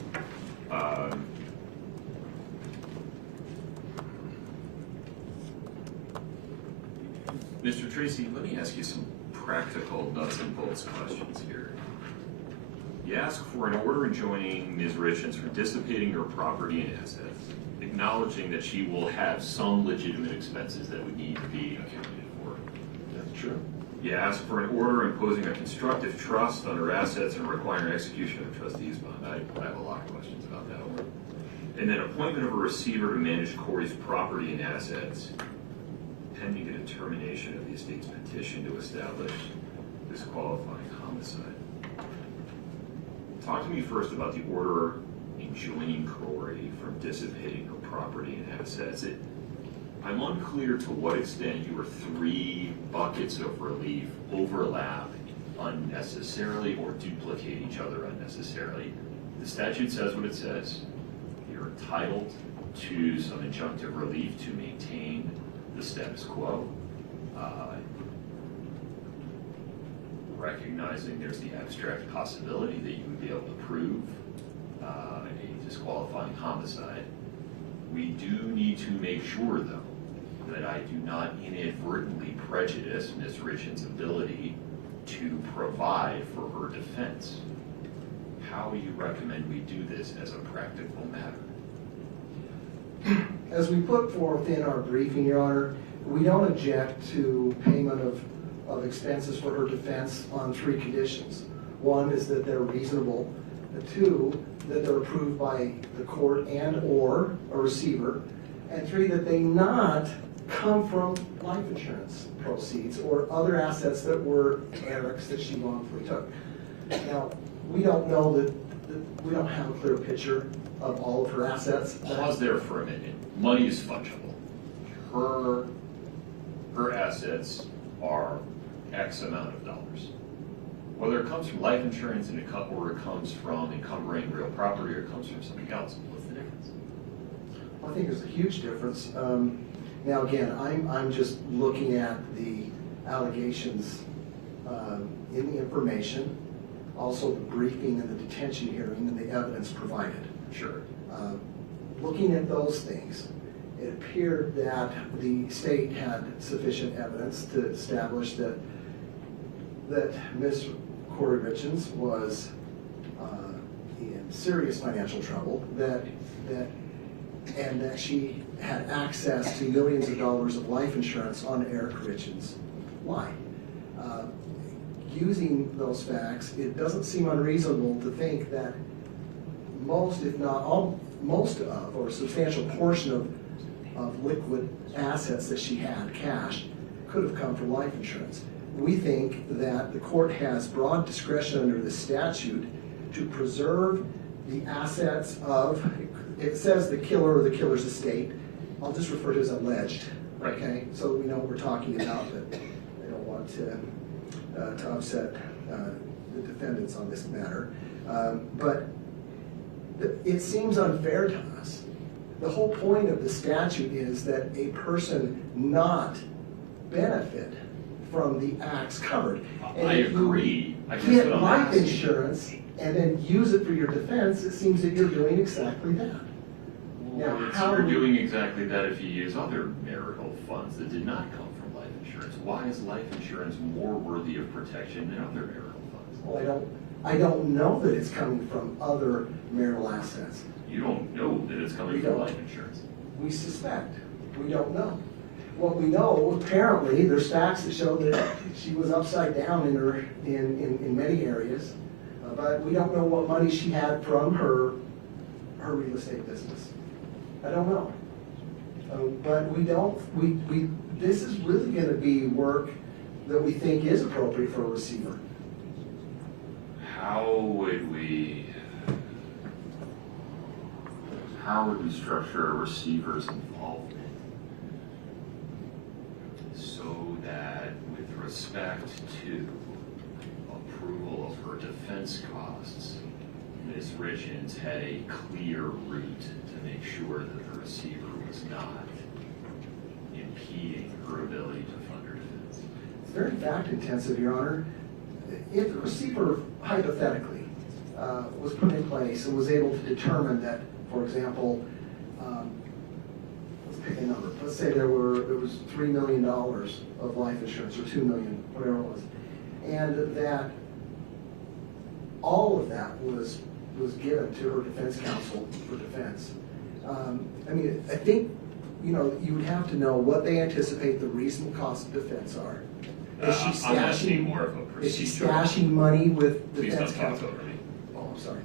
Mr. Tracy, let me ask you some practical nuts and bolts questions here. You ask for an order enjoining Ms. Richins from dissipating her property and assets, acknowledging that she will have some legitimate expenses that would need to be accounted for. That's true. You ask for an order imposing a constructive trust on her assets and requiring execution of a trustee's bond. I have a lot of questions about that order. And then appointment of a receiver to manage Kouri's property and assets, pending a determination of the estate's petition to establish disqualifying homicide. Talk to me first about the order enjoining Kouri from dissipating her property and assets. I'm unclear to what extent your three buckets of relief overlap unnecessarily or duplicate each other unnecessarily. The statute says what it says. You're entitled to some injunctive relief to maintain the status quo. Recognizing there's the abstract possibility that you would be able to prove a disqualifying homicide. We do need to make sure, though, that I do not inadvertently prejudice Ms. Richins' ability to provide for her defense. How do you recommend we do this as a practical matter? As we put forth in our briefing, Your Honor, we don't object to payment of expenses for her defense on three conditions. One is that they're reasonable. Two, that they're approved by the court and or a receiver. And three, that they not come from life insurance proceeds or other assets that were Eric's that she wrongfully took. Now, we don't know that we don't have a clear picture of all of her assets. Pause there for a minute. Money is fungible. Her assets are X amount of dollars. Whether it comes from life insurance or it comes from encumbering real property or it comes from something else, what's the difference? Well, I think there's a huge difference. Now, again, I'm just looking at the allegations in the information, also the briefing and the detention hearing and the evidence provided. Sure. Looking at those things, it appeared that the state had sufficient evidence to establish that Ms. Kouri Richins was in serious financial trouble, and that she had access to millions of dollars of life insurance on Eric Richins' life. Using those facts, it doesn't seem unreasonable to think that most, if not all, most of, or a substantial portion of liquid assets that she had, cash, could have come from life insurance. We think that the court has broad discretion under the statute to preserve the assets of, it says the killer or the killer's estate. I'll just refer to it as alleged, okay? So we know what we're talking about, but I don't want to upset the defendants on this matter. But it seems unfair to us. The whole point of the statute is that a person not benefit from the acts covered. And I if you agree. I guess get what I'm life asking- insurance and then use it for your defense, it seems that you're doing exactly that. Now, Well, how you're do we- doing exactly that if you use other marital funds that did not come from life insurance. Why is life insurance more worthy of protection than other marital funds? Well, I don't know that it's coming from other marital assets. You don't know that it's coming We from don't. life insurance. We suspect. We don't know. What we know, apparently, there's facts that show that she was upside down in many areas, but we don't know what money she had from her real estate business. I don't know. But this is really gonna be work that we think is appropriate for a receiver. How would we structure a receiver's involvement so that with respect to approval of her defense costs, Ms. Richins had a clear route to make sure that the receiver was not impeding her ability to fund her defense? It's very fact intensive, Your Honor. If the receiver hypothetically was put in place and was able to determine that, for example, let's pick a number. Let's say there was $3 million of life insurance, or $2 million, whatever it was, and that all of that was given to her defense counsel for defense. I think, you would have to know what they anticipate the reasonable cost of defense are. Is she I'm asking more of a procedural. Is she stashing money with Please defense don't talk counsel? over me. Oh, I'm sorry.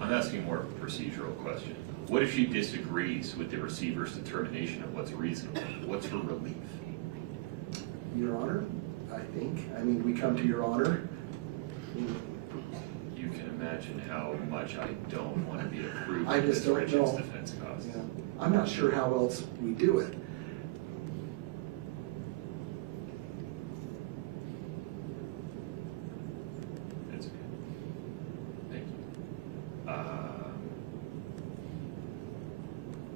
I'm asking more of a procedural question. What if she disagrees with the receiver's determination of what's reasonable? What's her relief? Your Honor, we come to Your Honor. You can imagine how much I don't want to be approved I of just Ms. don't Richins' know. defense costs. I'm not sure how else we do it. That's okay. Thank you.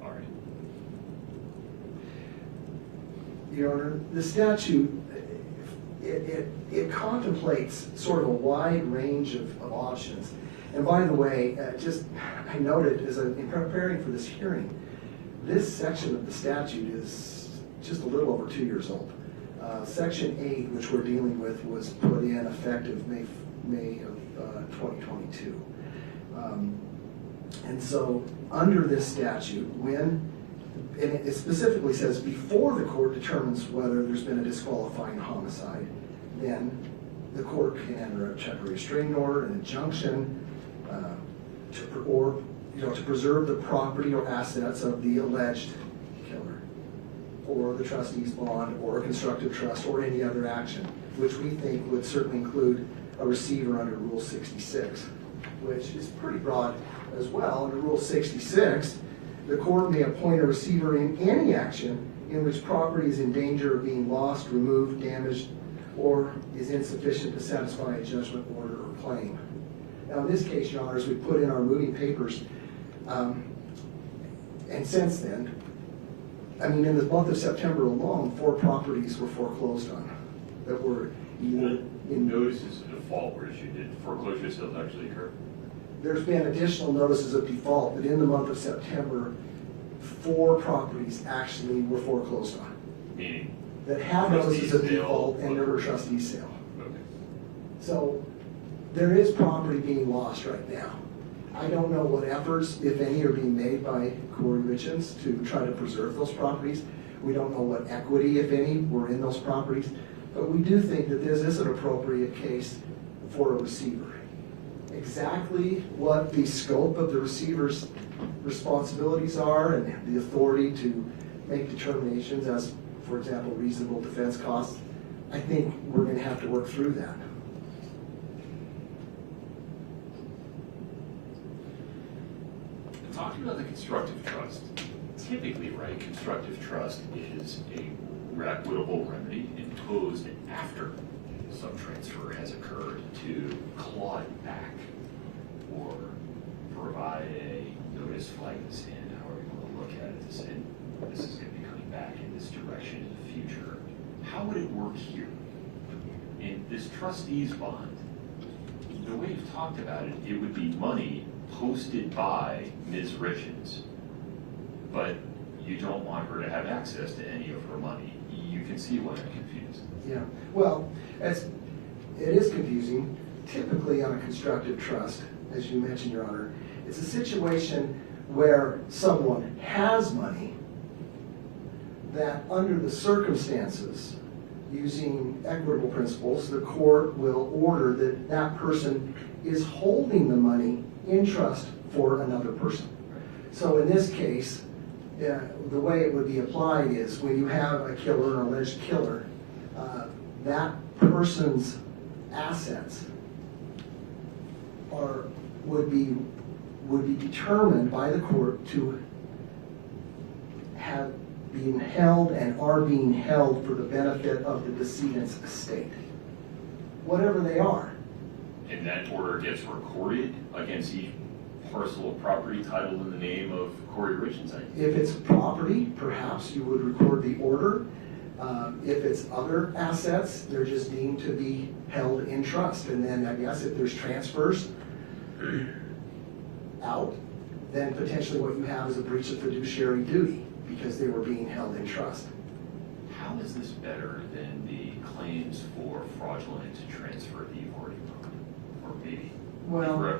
All right. Your Honor, the statute, it contemplates sort of a wide range of options. And by the way, I noted in preparing for this hearing, this section of the statute is just a little over 2 years old. Section 8, which we're dealing with, was put in effective May of 2022. And so under this statute, and it specifically says before the court determines whether there's been a disqualifying homicide, then the court can enter a temporary restraining order, an injunction, to preserve the property or assets of the alleged killer, or the trustee's bond, or a constructive trust, or any other action, which we think would certainly include a receiver under Rule 66, which is pretty broad as well. Under Rule 66, the court may appoint a receiver in any action in which property is in danger of being lost, removed, damaged, or is insufficient to satisfy a judgment, order, or claim. Now, in this case, Your Honors, we put in our moving papers, and since then, in the month of September alone, 4 properties were foreclosed on that were either in. Notices of default were issued. Did foreclosure still actually occur? There's been additional notices of default, but in the month of September, 4 properties actually were foreclosed on. Meaning? That have notices of Trustee default sale. and there were trustee sale. Okay. So there is property being lost right now. I don't know what efforts, if any, are being made by Kouri Richins to try to preserve those properties. We don't know what equity, if any, were in those properties. But we do think that this is an appropriate case for a receiver. exactly what the scope of the receiver's responsibilities are and the authority to make determinations as, for example, reasonable defense costs, I think we're going to have to work through that. Talking about the constructive trust, typically, right, constructive trust is a equitable remedy imposed after some transfer has occurred to claw it back or provide a notice flag in the sand, however you want to look at it, to say this is going to be coming back in this direction in the future. How would it work here? In this trustee's bond, the way you've talked about it, it would be money posted by Ms. Richins, but you don't want her to have access to any of her money. You can see why I'm confused. Yeah, well, it is confusing. Typically on a constructive trust, as you mentioned, Your Honor, it's a situation where someone has money that under the circumstances, using equitable principles, the court will order that that person is holding the money in trust for another person. So in this case, the way it would be applied is when you have a killer, an alleged killer, that person's assets would be determined by the court to have been held and are being held for the benefit of the decedent's estate, whatever they are. And that order gets recorded against each parcel of property titled in the name of Kouri Richins. If it's property, perhaps you would record the order. If it's other assets, they're just deemed to be held in trust. And then I guess if there's transfers out, then potentially what you have is a breach of fiduciary duty because they were being held in trust. How is this better than the claims for fraudulent transfer that you've already put? Or maybe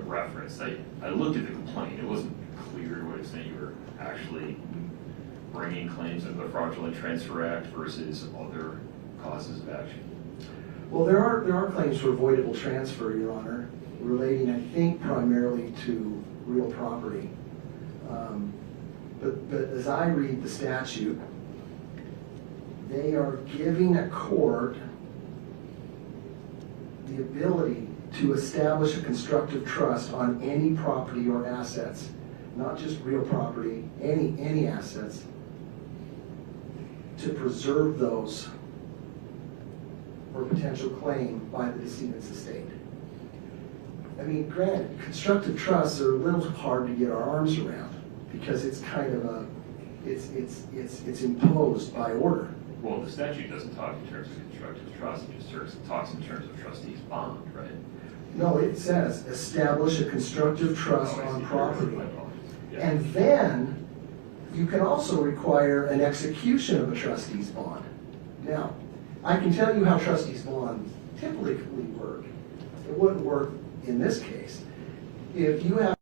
referenced. I looked at the complaint. It wasn't clear what it's saying. You were actually bringing claims under the Fraudulent Transfer Act versus other causes of action. Well, there are claims for avoidable transfer, Your Honor, relating, I think, primarily to real property. But as I read the statute, they are giving a court the ability to establish a constructive trust on any property or assets, not just real property, any assets, to preserve those for potential claim by the decedent's estate. I mean, granted, constructive trusts are a little hard to get our arms around because it's kind of it's imposed by order. Well, the statute doesn't talk in terms of constructive trust. It just talks in terms of trustee's bond, right? No, it says establish a constructive trust on property. Yeah. And then you can also require an execution of a trustee's bond. Now, I can tell you how trustee's bonds typically work. It wouldn't work in this case. If you have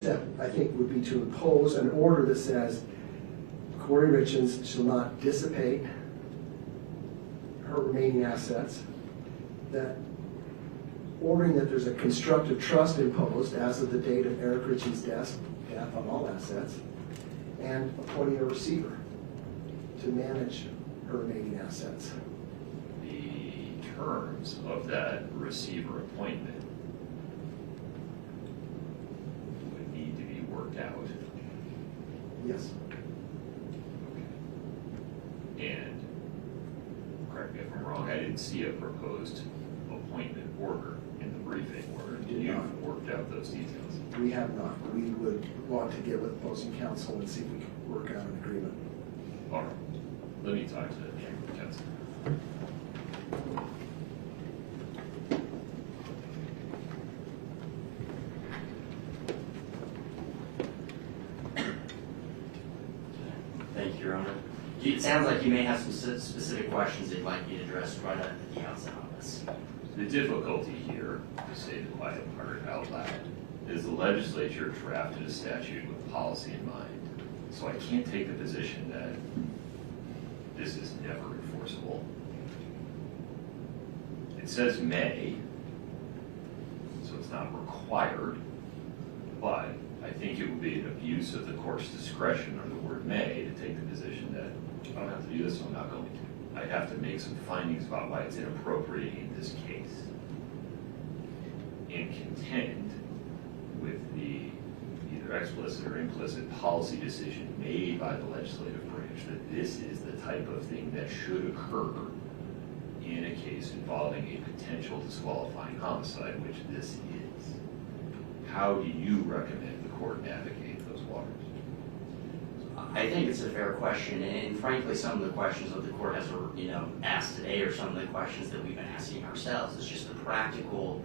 step, I think, would be to impose an order that says Kouri Richins shall not dissipate her remaining assets, that ordering that there's a constructive trust imposed as of the date of Eric Richins' death on all assets, and appointing a receiver to manage her remaining assets. The terms of that receiver appointment would need to be worked out. Yes. And, correct me if I'm wrong, I didn't see a proposed appointment order in the briefing order. Did You've not. worked out those details. We have not. We would want to get with opposing counsel and see if we can work out an agreement. All right, let me talk to counsel. Thank you, Your Honor. It sounds like you may have some specific questions that you'd like me to address right at the outset on this. The difficulty here, to say the quiet part out loud, is the legislature drafted a statute with policy in mind. So I can't take the position that this is never enforceable. It says may, so it's not required, but I think it would be an abuse of the court's discretion under the word may to take the position that I don't have to do this, so I'm not going to. I have to make some findings about why it's inappropriate in this case. And contend with the either explicit or implicit policy decision made by the legislative branch that this is the type of thing that should occur in a case involving a potential disqualifying homicide, which this is. How do you recommend the court navigate those waters? I think it's a fair question, and frankly, some of the questions that the court has, asked today, or some of the questions that we've been asking ourselves, is just the practical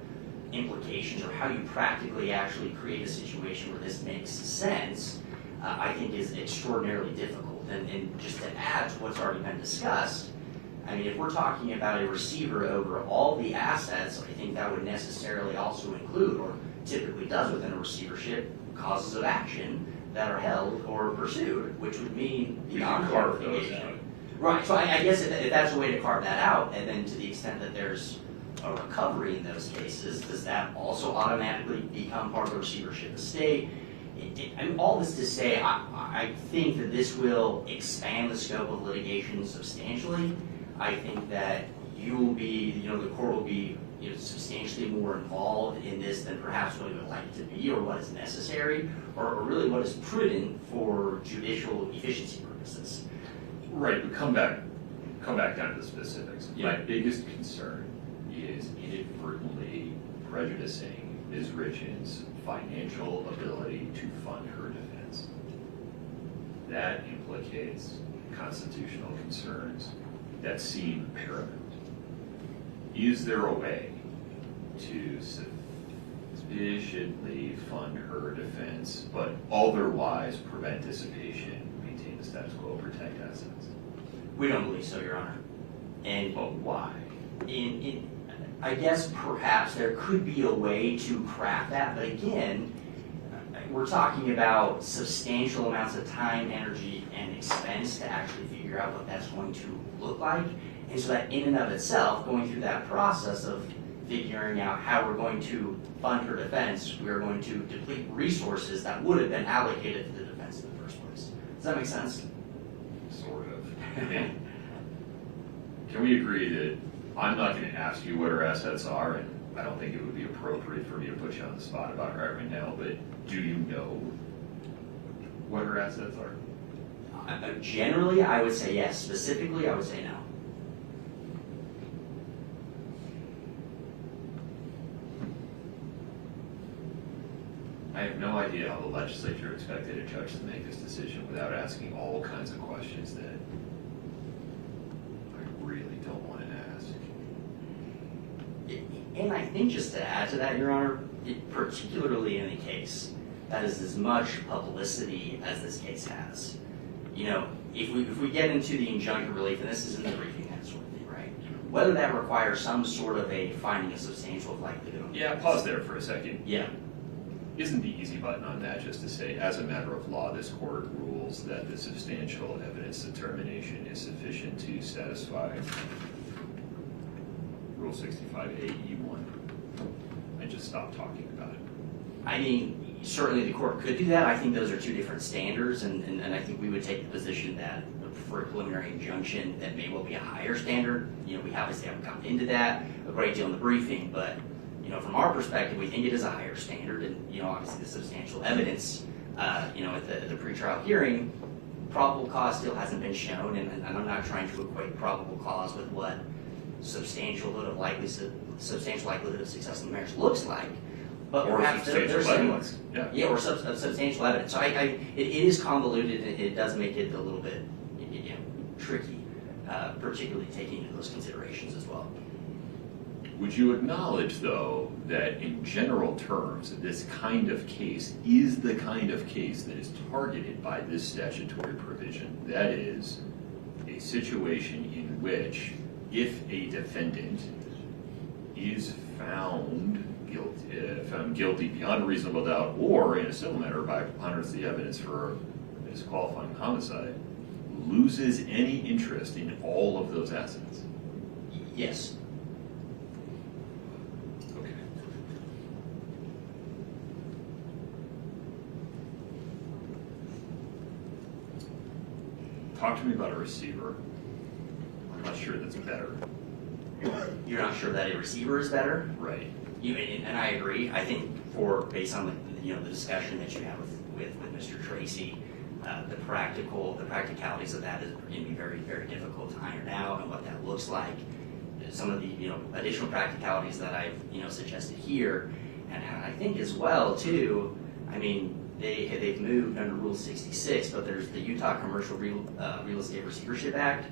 implications, or how you practically actually create a situation where this makes sense. I think is extraordinarily difficult. And just to add to what's already been discussed, I mean, if we're talking about a receiver over all the assets, I think that would necessarily also include, or typically does within a receivership, causes of action that are held or pursued, which would mean beyond qualification. Right, so I guess if that's a way to carve that out, and then to the extent that there's a recovery in those cases, does that also automatically become part of the receivership estate? I mean, all this to say, I think that this will expand the scope of litigation substantially. I think that you will be, the court will be substantially more involved in this than perhaps what it would like it to be, or what is necessary, or really what is prudent for judicial efficiency purposes. Right, but come back down to the specifics. Yeah. My biggest concern is inadvertently prejudicing Ms. Richins' financial ability to fund her defense. That implicates constitutional concerns that seem paramount. Is there a way to sufficiently fund her defense, but otherwise prevent dissipation, maintain the status quo, protect assets? We don't believe so, Your Honor. But why? I guess perhaps there could be a way to craft that, but again, we're talking about substantial amounts of time, energy, and expense to actually figure out what that's going to look like. And so that in and of itself, going through that process of figuring out how we're going to fund her defense, we're going to deplete resources that would have been allocated to the defense in the first place. Does that make sense? Sort of. Can we agree that I'm not going to ask you what her assets are, and I don't think it would be appropriate for me to put you on the spot about her right now, but do you know what her assets are? Generally, I would say yes. Specifically, I would say no. I have no idea how the legislature expected a judge to make this decision without asking all kinds of questions that I really don't want to ask. And I think just to add to that, Your Honor, particularly in a case that is as much publicity as this case has, if we get into the injunctive relief, and this is in the briefing, that sort of thing, right? Whether that requires some sort of a finding of substantial likelihood. Yeah, pause there for a second. Yeah. isn't the easy button on that just to say, as a matter of law, this court rules that the substantial evidence determination is sufficient to satisfy Rule 65A(E)(1), and just stop talking about it? I mean, certainly the court could do that. I think those are two different standards, and I think we would take the position that for a preliminary injunction, that may well be a higher standard. You know, we obviously haven't come into that a great deal in the briefing, but, you know, from our perspective, we think it is a higher standard, and, you know, obviously the substantial evidence, you know, at the pretrial hearing, probable cause still hasn't been shown, and I'm not trying to equate probable cause with what substantial likelihood of success in the marriage looks like. But Or perhaps there's evidence. yeah, or substantial evidence. So it is convoluted, and it does make it a little bit, you know, tricky, particularly taking into those considerations as well. Would you acknowledge, though, that in general terms, this kind of case is the kind of case that is targeted by this statutory provision? That is, a situation in which, if a defendant is found guilty beyond a reasonable doubt, or in a civil matter by preponderance of the evidence for a disqualifying homicide, loses any interest in all of those assets? Yes. Okay. Talk to me about a receiver. I'm not sure that's better. You're not sure that a receiver is better? Right. And I agree. I think based on the discussion that you have with Mr. Tracy, the practicalities of that is going to be very, very difficult to iron out, and what that looks like. Some of the additional practicalities that I've suggested here, and I think as well too. I mean, they've moved under Rule 66, but there's the Utah Commercial Real Estate Receivership Act,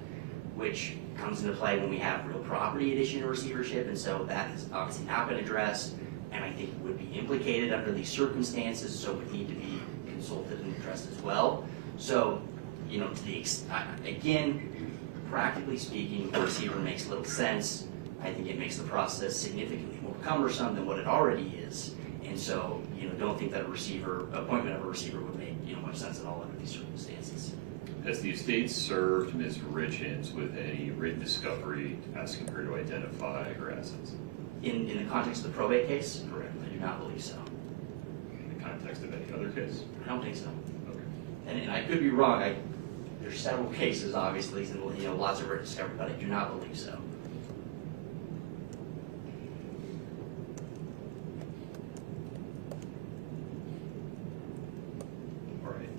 which comes into play when we have real property at issue in a receivership, and so that has obviously not been addressed, and I think would be implicated under these circumstances, so would need to be consulted and addressed as well. So, to the again, practically speaking, a receiver makes little sense. I think it makes the process significantly more cumbersome than what it already is, and so don't think that appointment of a receiver would make much sense at all under these circumstances. Has the estate served Ms. Richins with any written discovery asking her to identify her assets? In the context of the probate case? Correct. I do not believe so. In the context of any other case? I don't think so. Okay. And I could be wrong. There's several cases, obviously, and lots of written discovery, but I do not believe so. All right.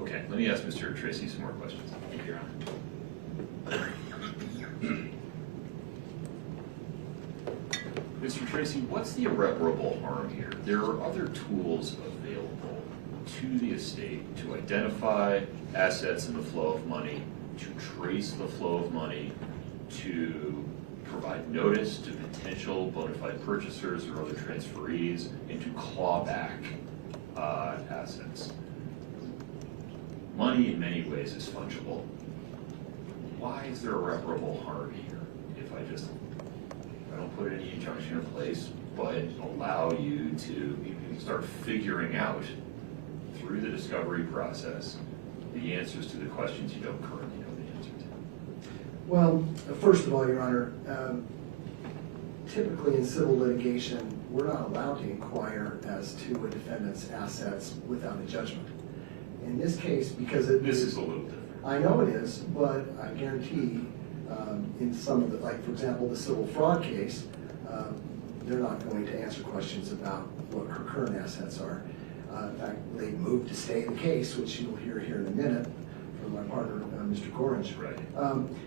Okay, let me ask Mr. Tracy some more questions. Thank you, Your Honor. Mr. Tracy, what's the irreparable harm here? There are other tools available to the estate to identify assets in the flow of money, to trace the flow of money, to provide notice to potential bona fide purchasers or other transferees, and to claw back assets. Money in many ways is fungible. Why is there irreparable harm here if I don't put any injunction in place, but allow you to start figuring out through the discovery process the answers to the questions you don't currently know the answer to? Well, first of all, Your Honor, typically in civil litigation, we're not allowed to inquire as to a defendant's assets without a judgment. In this case, because This is a little different. I know it is, but I guarantee in some of the, like for example, the civil fraud case, they're not going to answer questions about what her current assets are. In fact, they moved to stay the case, which you'll hear here in a minute from my partner, Mr. Kouri. Right.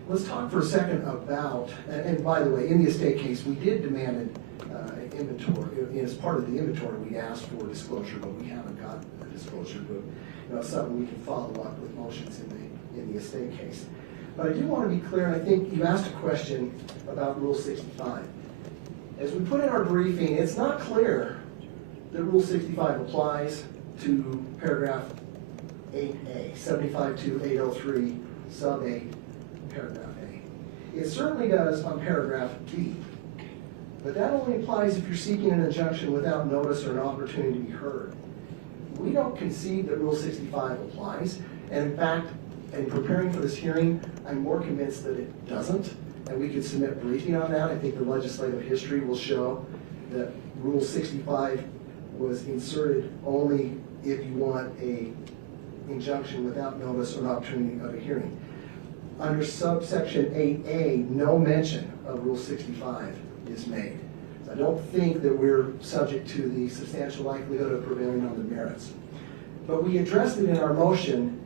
Let's talk for a second about, and by the way, in the estate case, we did demand an inventory. As part of the inventory, we asked for disclosure, but we haven't got a disclosure. But it's something we can follow up with motions in the estate case. But I do want to be clear, and I think you asked a question about Rule 65. As we put in our briefing, it's not clear that Rule 65 applies to paragraph 8A, 75-803, sub 8, paragraph A. It certainly does on paragraph B. But that only applies if you're seeking an injunction without notice or an opportunity to be heard. We don't concede that Rule 65 applies, and in fact, in preparing for this hearing, I'm more convinced that it doesn't, and we could submit briefing on that. I think the legislative history will show that Rule 65 was inserted only if you want a injunction without notice or an opportunity of a hearing. Under subsection 8A, no mention of Rule 65 is made. I don't think that we're subject to the substantial likelihood of prevailing on the merits. But we addressed it in our motion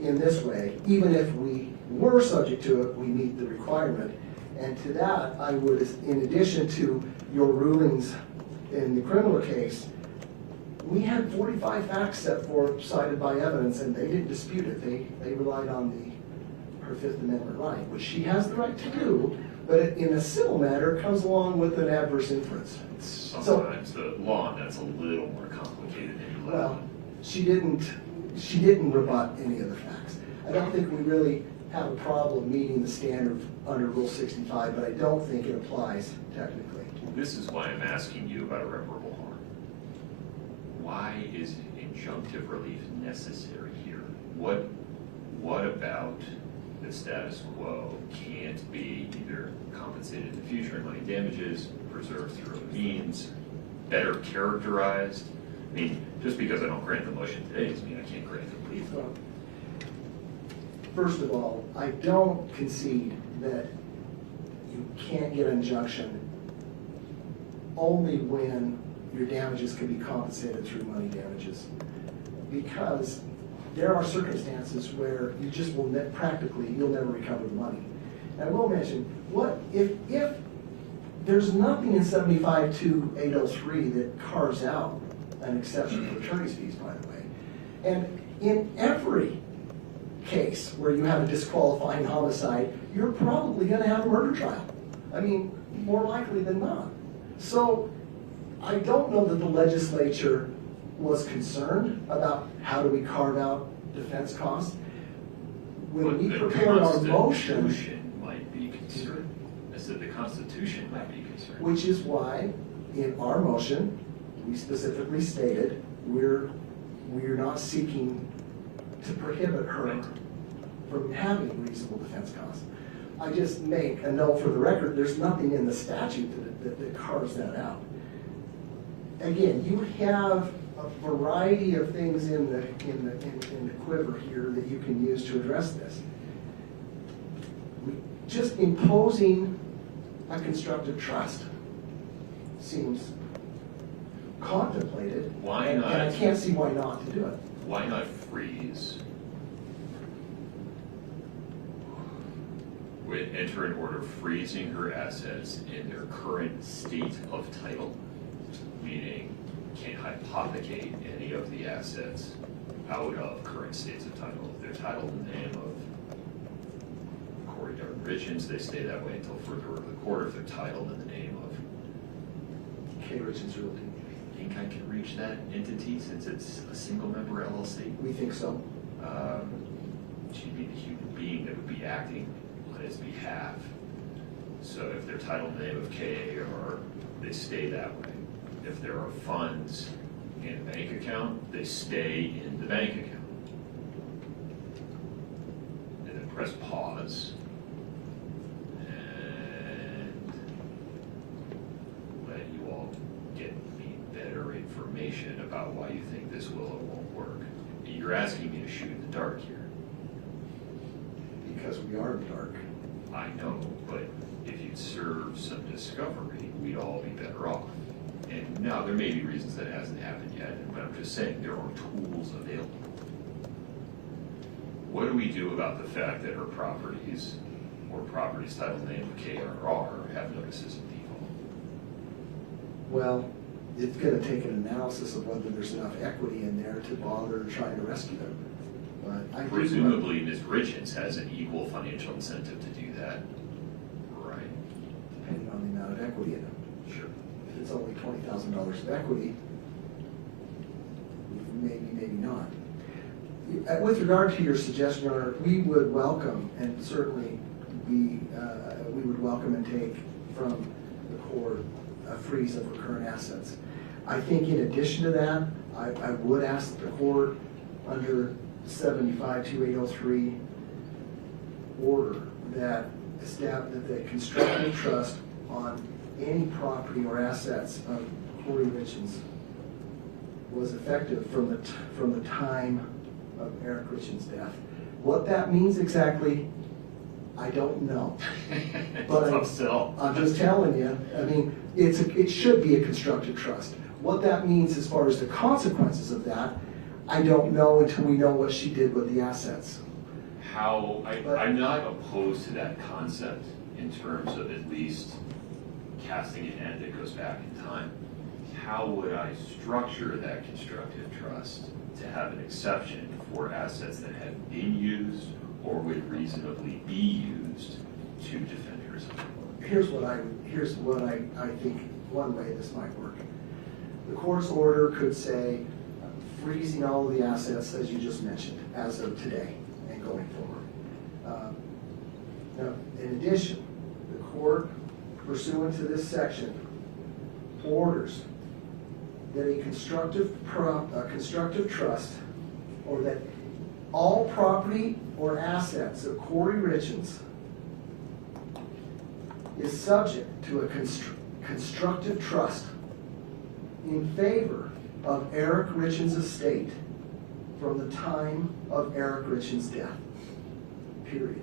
in this way. Even if we were subject to it, we meet the requirement. And to that, I would, in addition to your rulings in the criminal case, we had 45 facts set forth, cited by evidence, and they didn't dispute it. They relied on her Fifth Amendment right, which she has the right to do, but in a civil matter, it comes along with an adverse inference. Sometimes the law, that's a little more complicated than you let Well, on. she didn't rebut any of the facts. I don't think we really have a problem meeting the standard under Rule 65, but I don't think it applies technically. This is why I'm asking you about irreparable harm. Why is injunctive relief necessary here? What about the status quo can't be either compensated in the future in money damages, preserved through other means, better characterized? I mean, just because I don't grant the motion today doesn't mean I can't grant the relief. Well, first of all, I don't concede that you can't get an injunction only when your damages can be compensated through money damages. Because there are circumstances where you just will practically, you'll never recover the money. And I will mention, what if there's nothing in 75-803 that carves out an exception for attorney's fees, by the way. And in every case where you have a disqualifying homicide, you're probably gonna have a murder trial. I mean, more likely than not. So I don't know that the legislature was concerned about how do we carve out defense costs. When we prepared our motion, The Constitution might be concerned. I said the Constitution might be concerned. which is why in our motion, we specifically stated we're not seeking to prohibit her from having reasonable defense costs. I just make a note for the record, there's nothing in the statute that carves that out. Again, you have a variety of things in the quiver here that you can use to address this. Just imposing a constructive trust seems contemplated. Why and not? I can't see why not to do it. Why not freeze? Enter an order freezing her assets in their current state of title, meaning can't hypothecate any of the assets out of current states of title. If they're titled in the name of Kouri and Richins, they stay that way until further order of the court. If they're titled in the name of K. Richins Realty. think I can reach that entity since it's a single member LLC. We think so. She'd be the human being that would be acting on his behalf. So if they're titled in the name of K, or they stay that way. If there are funds in a bank account, they stay in the bank account. And then press pause. And let you all get me better information about why you think this will or won't work. You're asking me to shoot in the dark here. Because we are in the dark. I know, but if you'd serve some discovery, we'd all be better off. And now, there may be reasons that hasn't happened yet, but I'm just saying there are tools available. What do we do about the fact that her properties, or properties titled in the name of KRR, have notices of default? Well, it's gonna take an analysis of whether there's enough equity in there to bother trying to rescue them. But I think Presumably, Ms. Richins has an equal financial incentive to do that, right? depending on the amount of equity in them. Sure. If it's only $20,000 of equity, maybe, maybe not. with regard to your suggestion, Your Honor, we would welcome and certainly we would welcome and take from the court a freeze of recurrent assets. I think in addition to that, I would ask the court under 75-2803 order that the constructive trust on any property or assets of Kouri Richins was effective from the time of Eric Richins' death. What that means exactly, I don't know. But I'm just telling you, I mean, it should be a constructive trust. What that means as far as the consequences of that, I don't know until we know what she did with the assets. I'm not opposed to that concept in terms of at least casting an net that goes back in time. How would I structure that constructive trust to have an exception for assets that have been used or would reasonably be used to defend herself? Here's what I think one way this might work. The court's order could say freezing all of the assets as you just mentioned as of today and going forward. Now, in addition, the court, pursuant to this section, orders that a constructive trust, or that all property or assets of Kouri Richins is subject to a constructive trust in favor of Eric Richins' estate from the time of Eric Richins' death, period.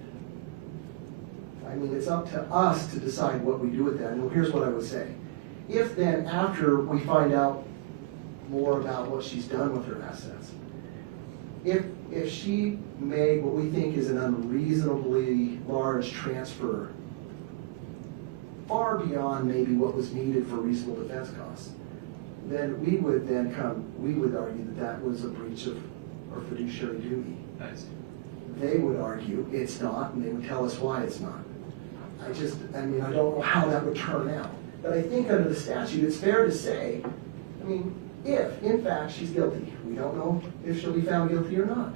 I mean, it's up to us to decide what we do with that. And here's what I would say. If then, after we find out more about what she's done with her assets, if she made what we think is an unreasonably large transfer, far beyond maybe what was needed for reasonable defense costs, then we would argue that that was a breach of our fiduciary duty. They would argue it's not, and they would tell us why it's not. I don't know how that would turn out. But I think under the statute, it's fair to say, I mean, if, in fact, she's guilty, we don't know if she'll be found guilty or not.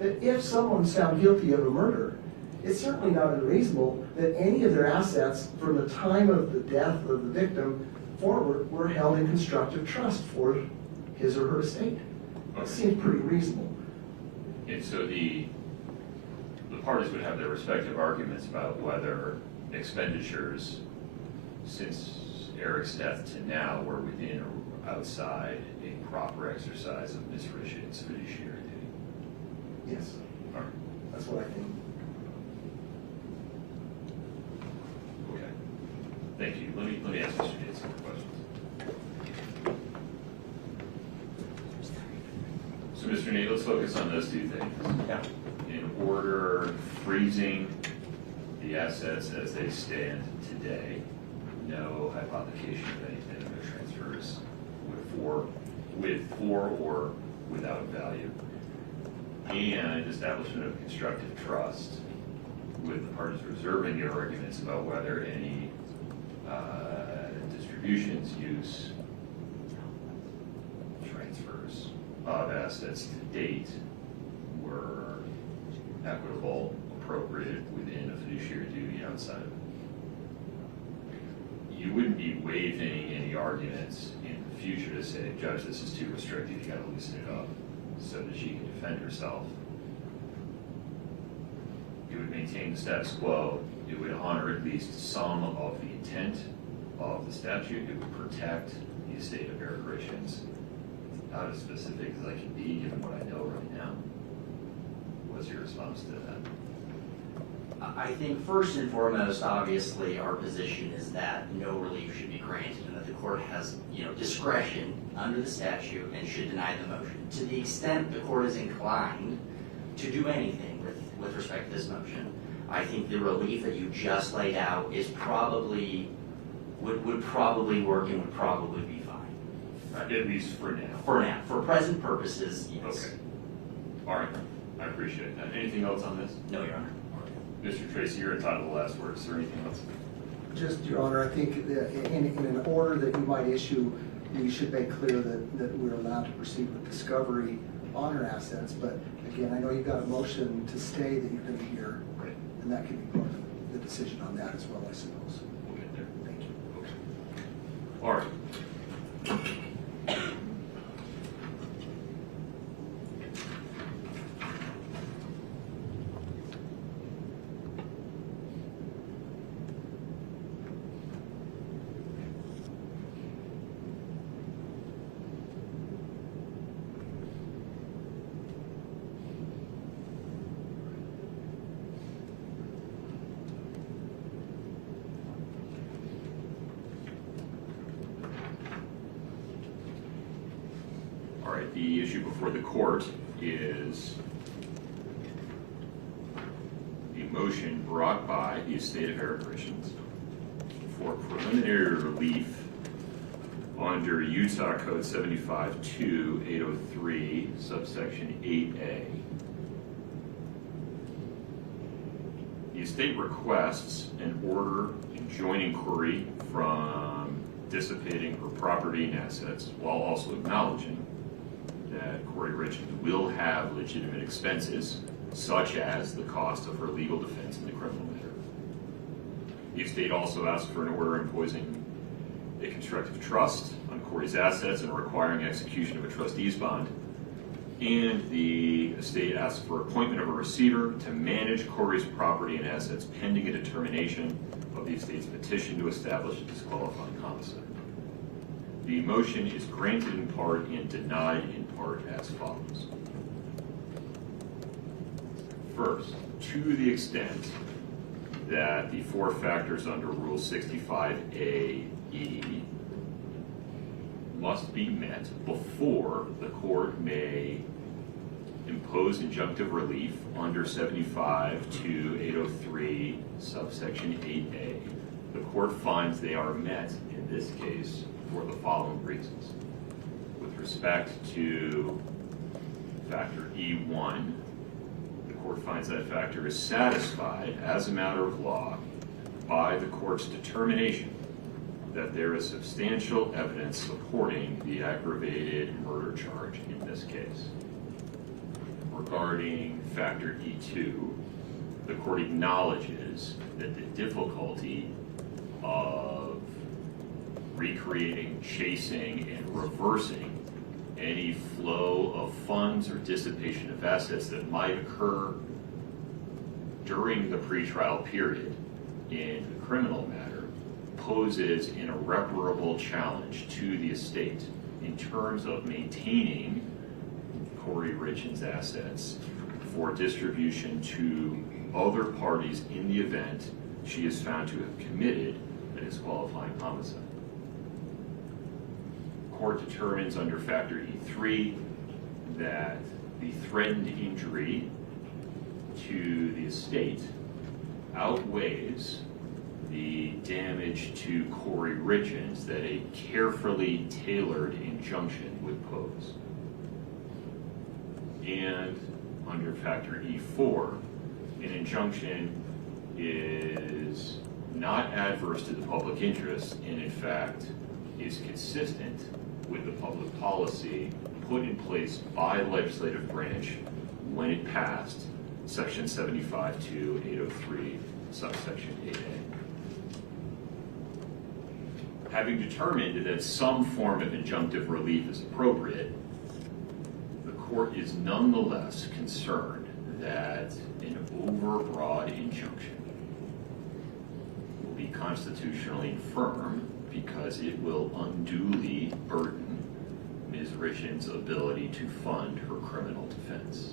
But if someone's found guilty of a murder, it's certainly not unreasonable that any of their assets from the time of the death of the victim forward were held in constructive trust for his or her estate. That seems pretty reasonable. And so the parties would have their respective arguments about whether expenditures since Eric's death to now were within or outside a proper exercise of Ms. Richins' fiduciary duty. Yes. All right. That's what I think. Okay. Thank you. Let me ask Mr. Gates some more questions. So Mr. Nate, let's focus on those two things. Yeah. In order, freezing the assets as they stand today, no hypothecation of any benefit transfers with for or without value, and establishment of constructive trust with the parties reserving their arguments about whether any distributions, use, transfers of assets to date were equitable, appropriate, within a fiduciary duty outside of it. You wouldn't be waiving any arguments in the future to say, Judge, this is too restrictive, you gotta loosen it up so that she can defend herself. You would maintain the status quo. It would honor at least some of the intent of the statute. It would protect the estate of Eric Richins. About as specific as I can be, given what I know right now. What's your response to that? I think first and foremost, obviously, our position is that no relief should be granted and that the court has, discretion under the statute and should deny the motion. To the extent the court is inclined to do anything with respect to this motion, I think the relief that you just laid out is probably, would probably work and would probably be fine. At least for now. For now. For present purposes, yes. Okay. All right. I appreciate that. Anything else on this? No, Your Honor. Mr. Tracy, you're entitled to the last word. Is there anything else? Just, Your Honor, I think that in an order that you might issue, we should make clear that we're allowed to proceed with discovery on her assets, but Again, I know you've got a motion to stay that you're going to hear, Right. and that can be part of the decision on that as well, I suppose. We'll get there. Thank you. Okay. All right. All right, the issue before the court is the motion brought by the estate of Eric Richins for preliminary relief under Utah Code 75-2803, subsection 8A. The estate requests an order enjoining Kouri from dissipating her property and assets while also acknowledging that Kouri Richins will have legitimate expenses, such as the cost of her legal defense in the criminal matter. The estate also asked for an order imposing a constructive trust on Kouri's assets and requiring execution of a trustee's bond. And the estate asked for appointment of a receiver to manage Kouri's property and assets pending a determination of the estate's petition to establish a disqualifying homicide. The motion is granted in part and denied in part as follows. First, to the extent that the four factors under Rule 65A E must be met before the court may impose injunctive relief under 75-803 subsection 8A. The court finds they are met in this case for the following reasons. With respect to factor E1, the court finds that factor is satisfied as a matter of law by the court's determination that there is substantial evidence supporting the aggravated murder charge in this case. Regarding factor E2, the court acknowledges that the difficulty of recreating, chasing, and reversing any flow of funds or dissipation of assets that might occur during the pretrial period in the criminal matter poses an irreparable challenge to the estate in terms of maintaining Kouri Richins' assets for distribution to other parties in the event she is found to have committed a disqualifying homicide. Court determines under factor E3 that the threatened injury to the estate outweighs the damage to Kouri Richins that a carefully tailored injunction would pose. And under factor E4, an injunction is not adverse to the public interest and in fact is consistent with the public policy put in place by the legislative branch when it passed section 75-803 subsection 8A. Having determined that some form of injunctive relief is appropriate, the court is nonetheless concerned that an overbroad injunction will be constitutionally infirm because it will unduly burden Ms. Richins' ability to fund her criminal defense.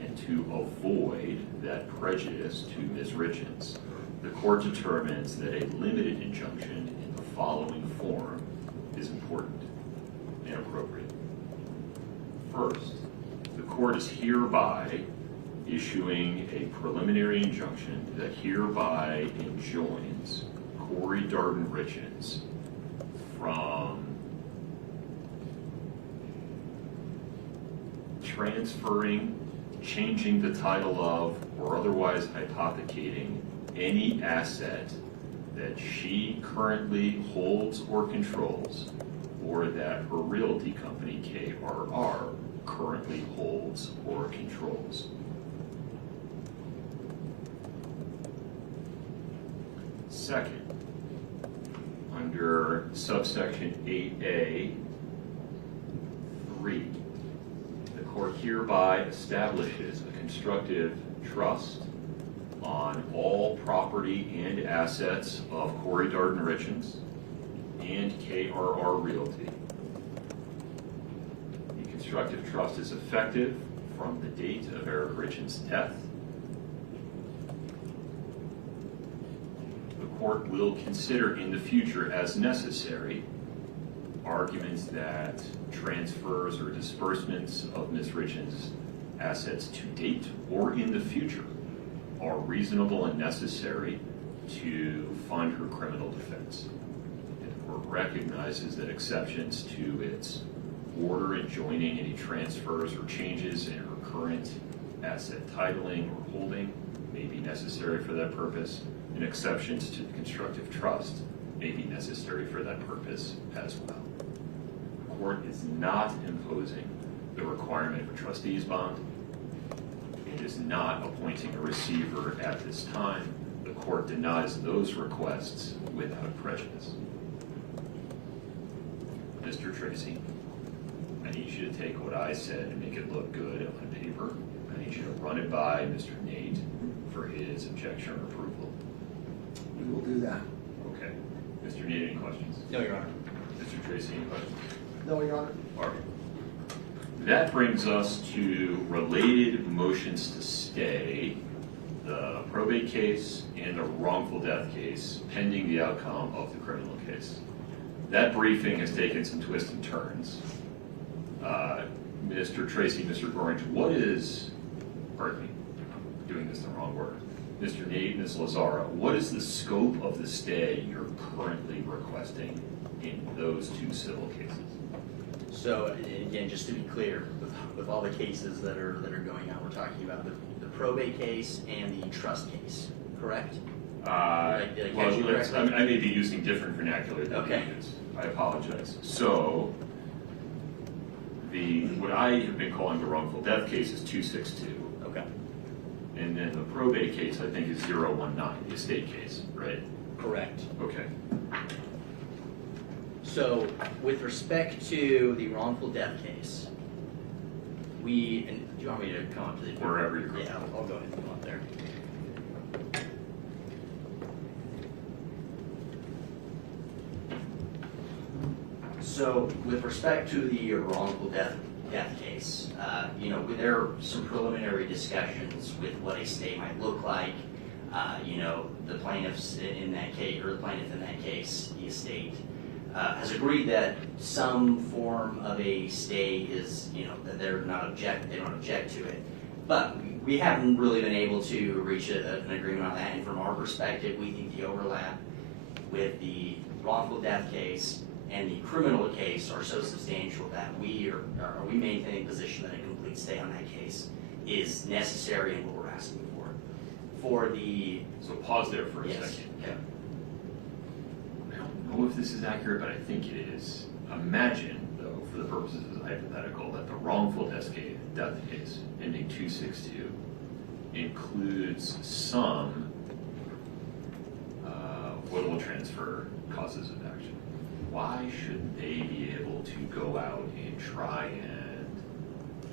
And to avoid that prejudice to Ms. Richins, the court determines that a limited injunction in the following form is important and appropriate. First, the court is hereby issuing a preliminary injunction that hereby enjoins Kouri Darden Richins from transferring, changing the title of, or otherwise hypothecating any asset that she currently holds or controls, or that her realty company, KRR, currently holds or controls. Second, under subsection 8A, 3, the court hereby establishes a constructive trust on all property and assets of Kouri Richins and KRR Realty. The constructive trust is effective from the date of Eric Richins' death. The court will consider in the future as necessary arguments that transfers or disbursements of Ms. Richins' assets to date or in the future are reasonable and necessary to fund her criminal defense. The court recognizes that exceptions to its order enjoining any transfers or changes in her current asset titling or holding may be necessary for that purpose, and exceptions to the constructive trust may be necessary for that purpose as well. The court is not imposing the requirement of a trustee's bond. It is not appointing a receiver at this time. The court denies those requests without prejudice. Mr. Tracy, I need you to take what I said and make it look good on paper. I need you to run it by Mr. Nate for his objection or approval. We will do that. Okay. Mr. Nate, any questions? No, Your Honor. Mr. Tracy, any questions? No, Your Honor. All right. That brings us to related motions to stay, the probate case and the wrongful death case pending the outcome of the criminal case. That briefing has taken some twists and turns. Mr. Tracy, Mr. Gorinch, what is, pardon me, I'm doing this in the wrong order. Mr. Nate, Ms. Lazara, what is the scope of the stay you're currently requesting in those two civil cases? So, again, just to be clear, with all the cases that are going on, we're talking about the probate case and the trust case, correct? Did I catch you correctly? I may be using different vernacular than Okay. you use. I apologize. So, what I have been calling the wrongful death case is 262. Okay. And then the probate case, I think, is 019, the estate case, right? Correct. Okay. So, with respect to the wrongful death case, and do you want me to come up to the... Wherever you're Yeah, I'll go ahead and come up there. So, with respect to the wrongful death case, there are some preliminary discussions with what a stay might look like. The plaintiffs in that case, or the plaintiff in that case, the estate, has agreed that some form of a stay is, that they don't object to it. But we haven't really been able to reach an agreement on that. And from our perspective, we think the overlap with the wrongful death case and the criminal case are so substantial that we maintain a position that a complete stay on that case is necessary and what we're asking for. So pause there for a Yes. second. Okay. I don't know if this is accurate, but I think it is. Imagine, though, for the purposes of the hypothetical, that the wrongful death case ending 262 includes some will transfer causes of action. Why shouldn't they be able to go out and try and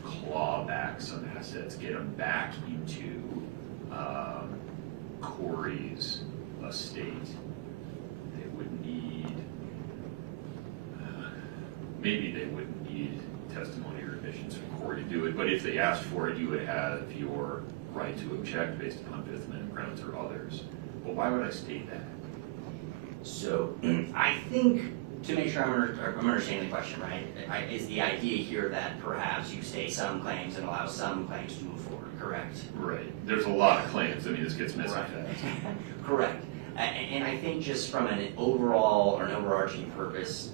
claw back some assets, get them back into Kouri's estate? They would need, maybe they wouldn't need testimony or admissions from Kouri to do it, but if they asked for it, you would have your right to object based upon Fifth Amendment grounds or others. Well, why would I state that? So, I think, to make sure I'm understanding the question right, is the idea here that perhaps you stay some claims and allow some claims to move forward, correct? Right. There's a lot of claims. I mean, this gets messy Right. fast. Correct. And I think just from an overall or an overarching purpose,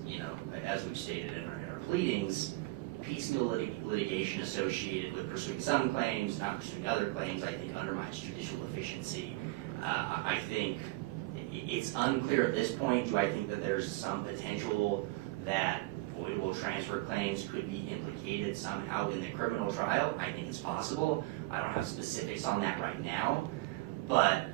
as we've stated in our pleadings, piecemeal litigation associated with pursuing some claims, not pursuing other claims, I think undermines judicial efficiency. I think it's unclear at this point. Do I think that there's some potential that voidable transfer claims could be implicated somehow in the criminal trial. I think it's possible. I don't have specifics on that right now, but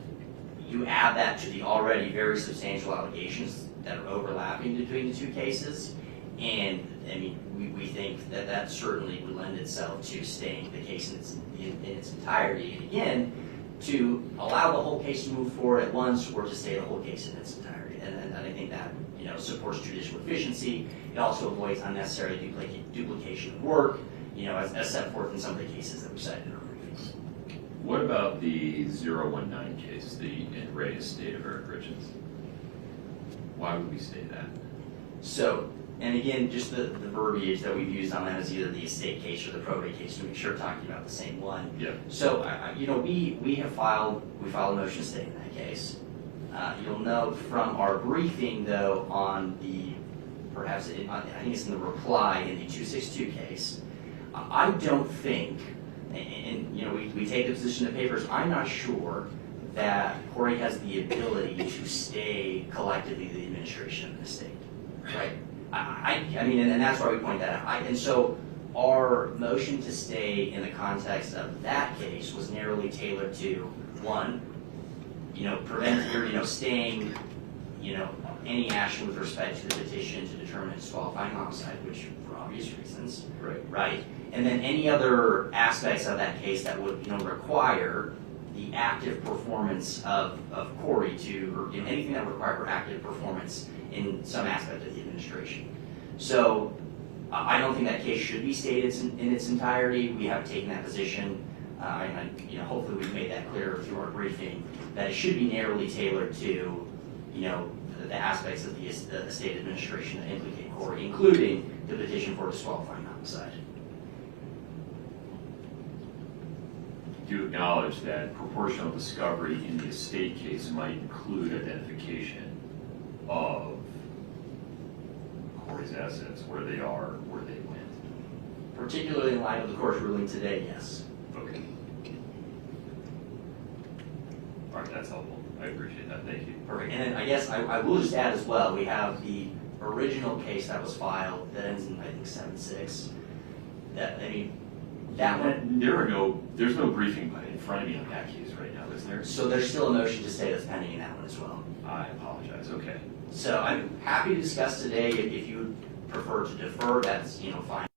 you add that to the already very substantial allegations that are overlapping between the two cases, and I mean, we think that that certainly would lend itself to staying the case in its entirety. And again, to allow the whole case to move forward at once or to stay the whole case in its entirety. And I think that, you know, supports judicial efficiency. It also avoids unnecessary duplication of work, you know, as set forth in some of the cases that we cited in our briefings. What about the 019 case, the in re estate of Eric Richins? Why would we say that? So, and again, just the verbiage that we've used on that is either the estate case or the probate case to make sure we're talking about the same one. Yeah. So, we filed a motion to stay in that case. You'll note from our briefing though on the, I think it's in the reply in the 262 case, I don't think, and you know, we take the position in the papers, I'm not sure that Kouri has the ability to stay collectively the administration of the estate, right? I mean, and that's why we point that out. And so our motion to stay in the context of that case was narrowly tailored to, one, you know, prevent your, you know, staying, you know, any action with respect to the petition to determine disqualifying homicide, which for obvious reasons, right? And then any other aspects of that case that would, you know, require the active performance of Kouri to, or anything that would require active performance in some aspect of the administration. So I don't think that case should be stated in its entirety. We haven't taken that position. And you know, hopefully we've made that clear through our briefing, that it should be narrowly tailored to, you know, the aspects of the estate administration that implicate Kouri, including the petition for disqualifying homicide. Do you acknowledge that proportional discovery in the estate case might include identification of Kouri's assets, where they are, where they went? Particularly in light of the court's ruling today, yes. Okay. All right, that's helpful. I appreciate that. Thank you. Perfect. And then I guess I will just add as well, we have the original case that was filed that ends in, I think, 7-6. That, I mean, that one. There's no briefing in front of me on that case right now, is there? So there's still a motion to stay that's pending in that one as well. I apologize. Okay. So I'm happy to discuss today. If you would prefer to defer, that's, you know, fine.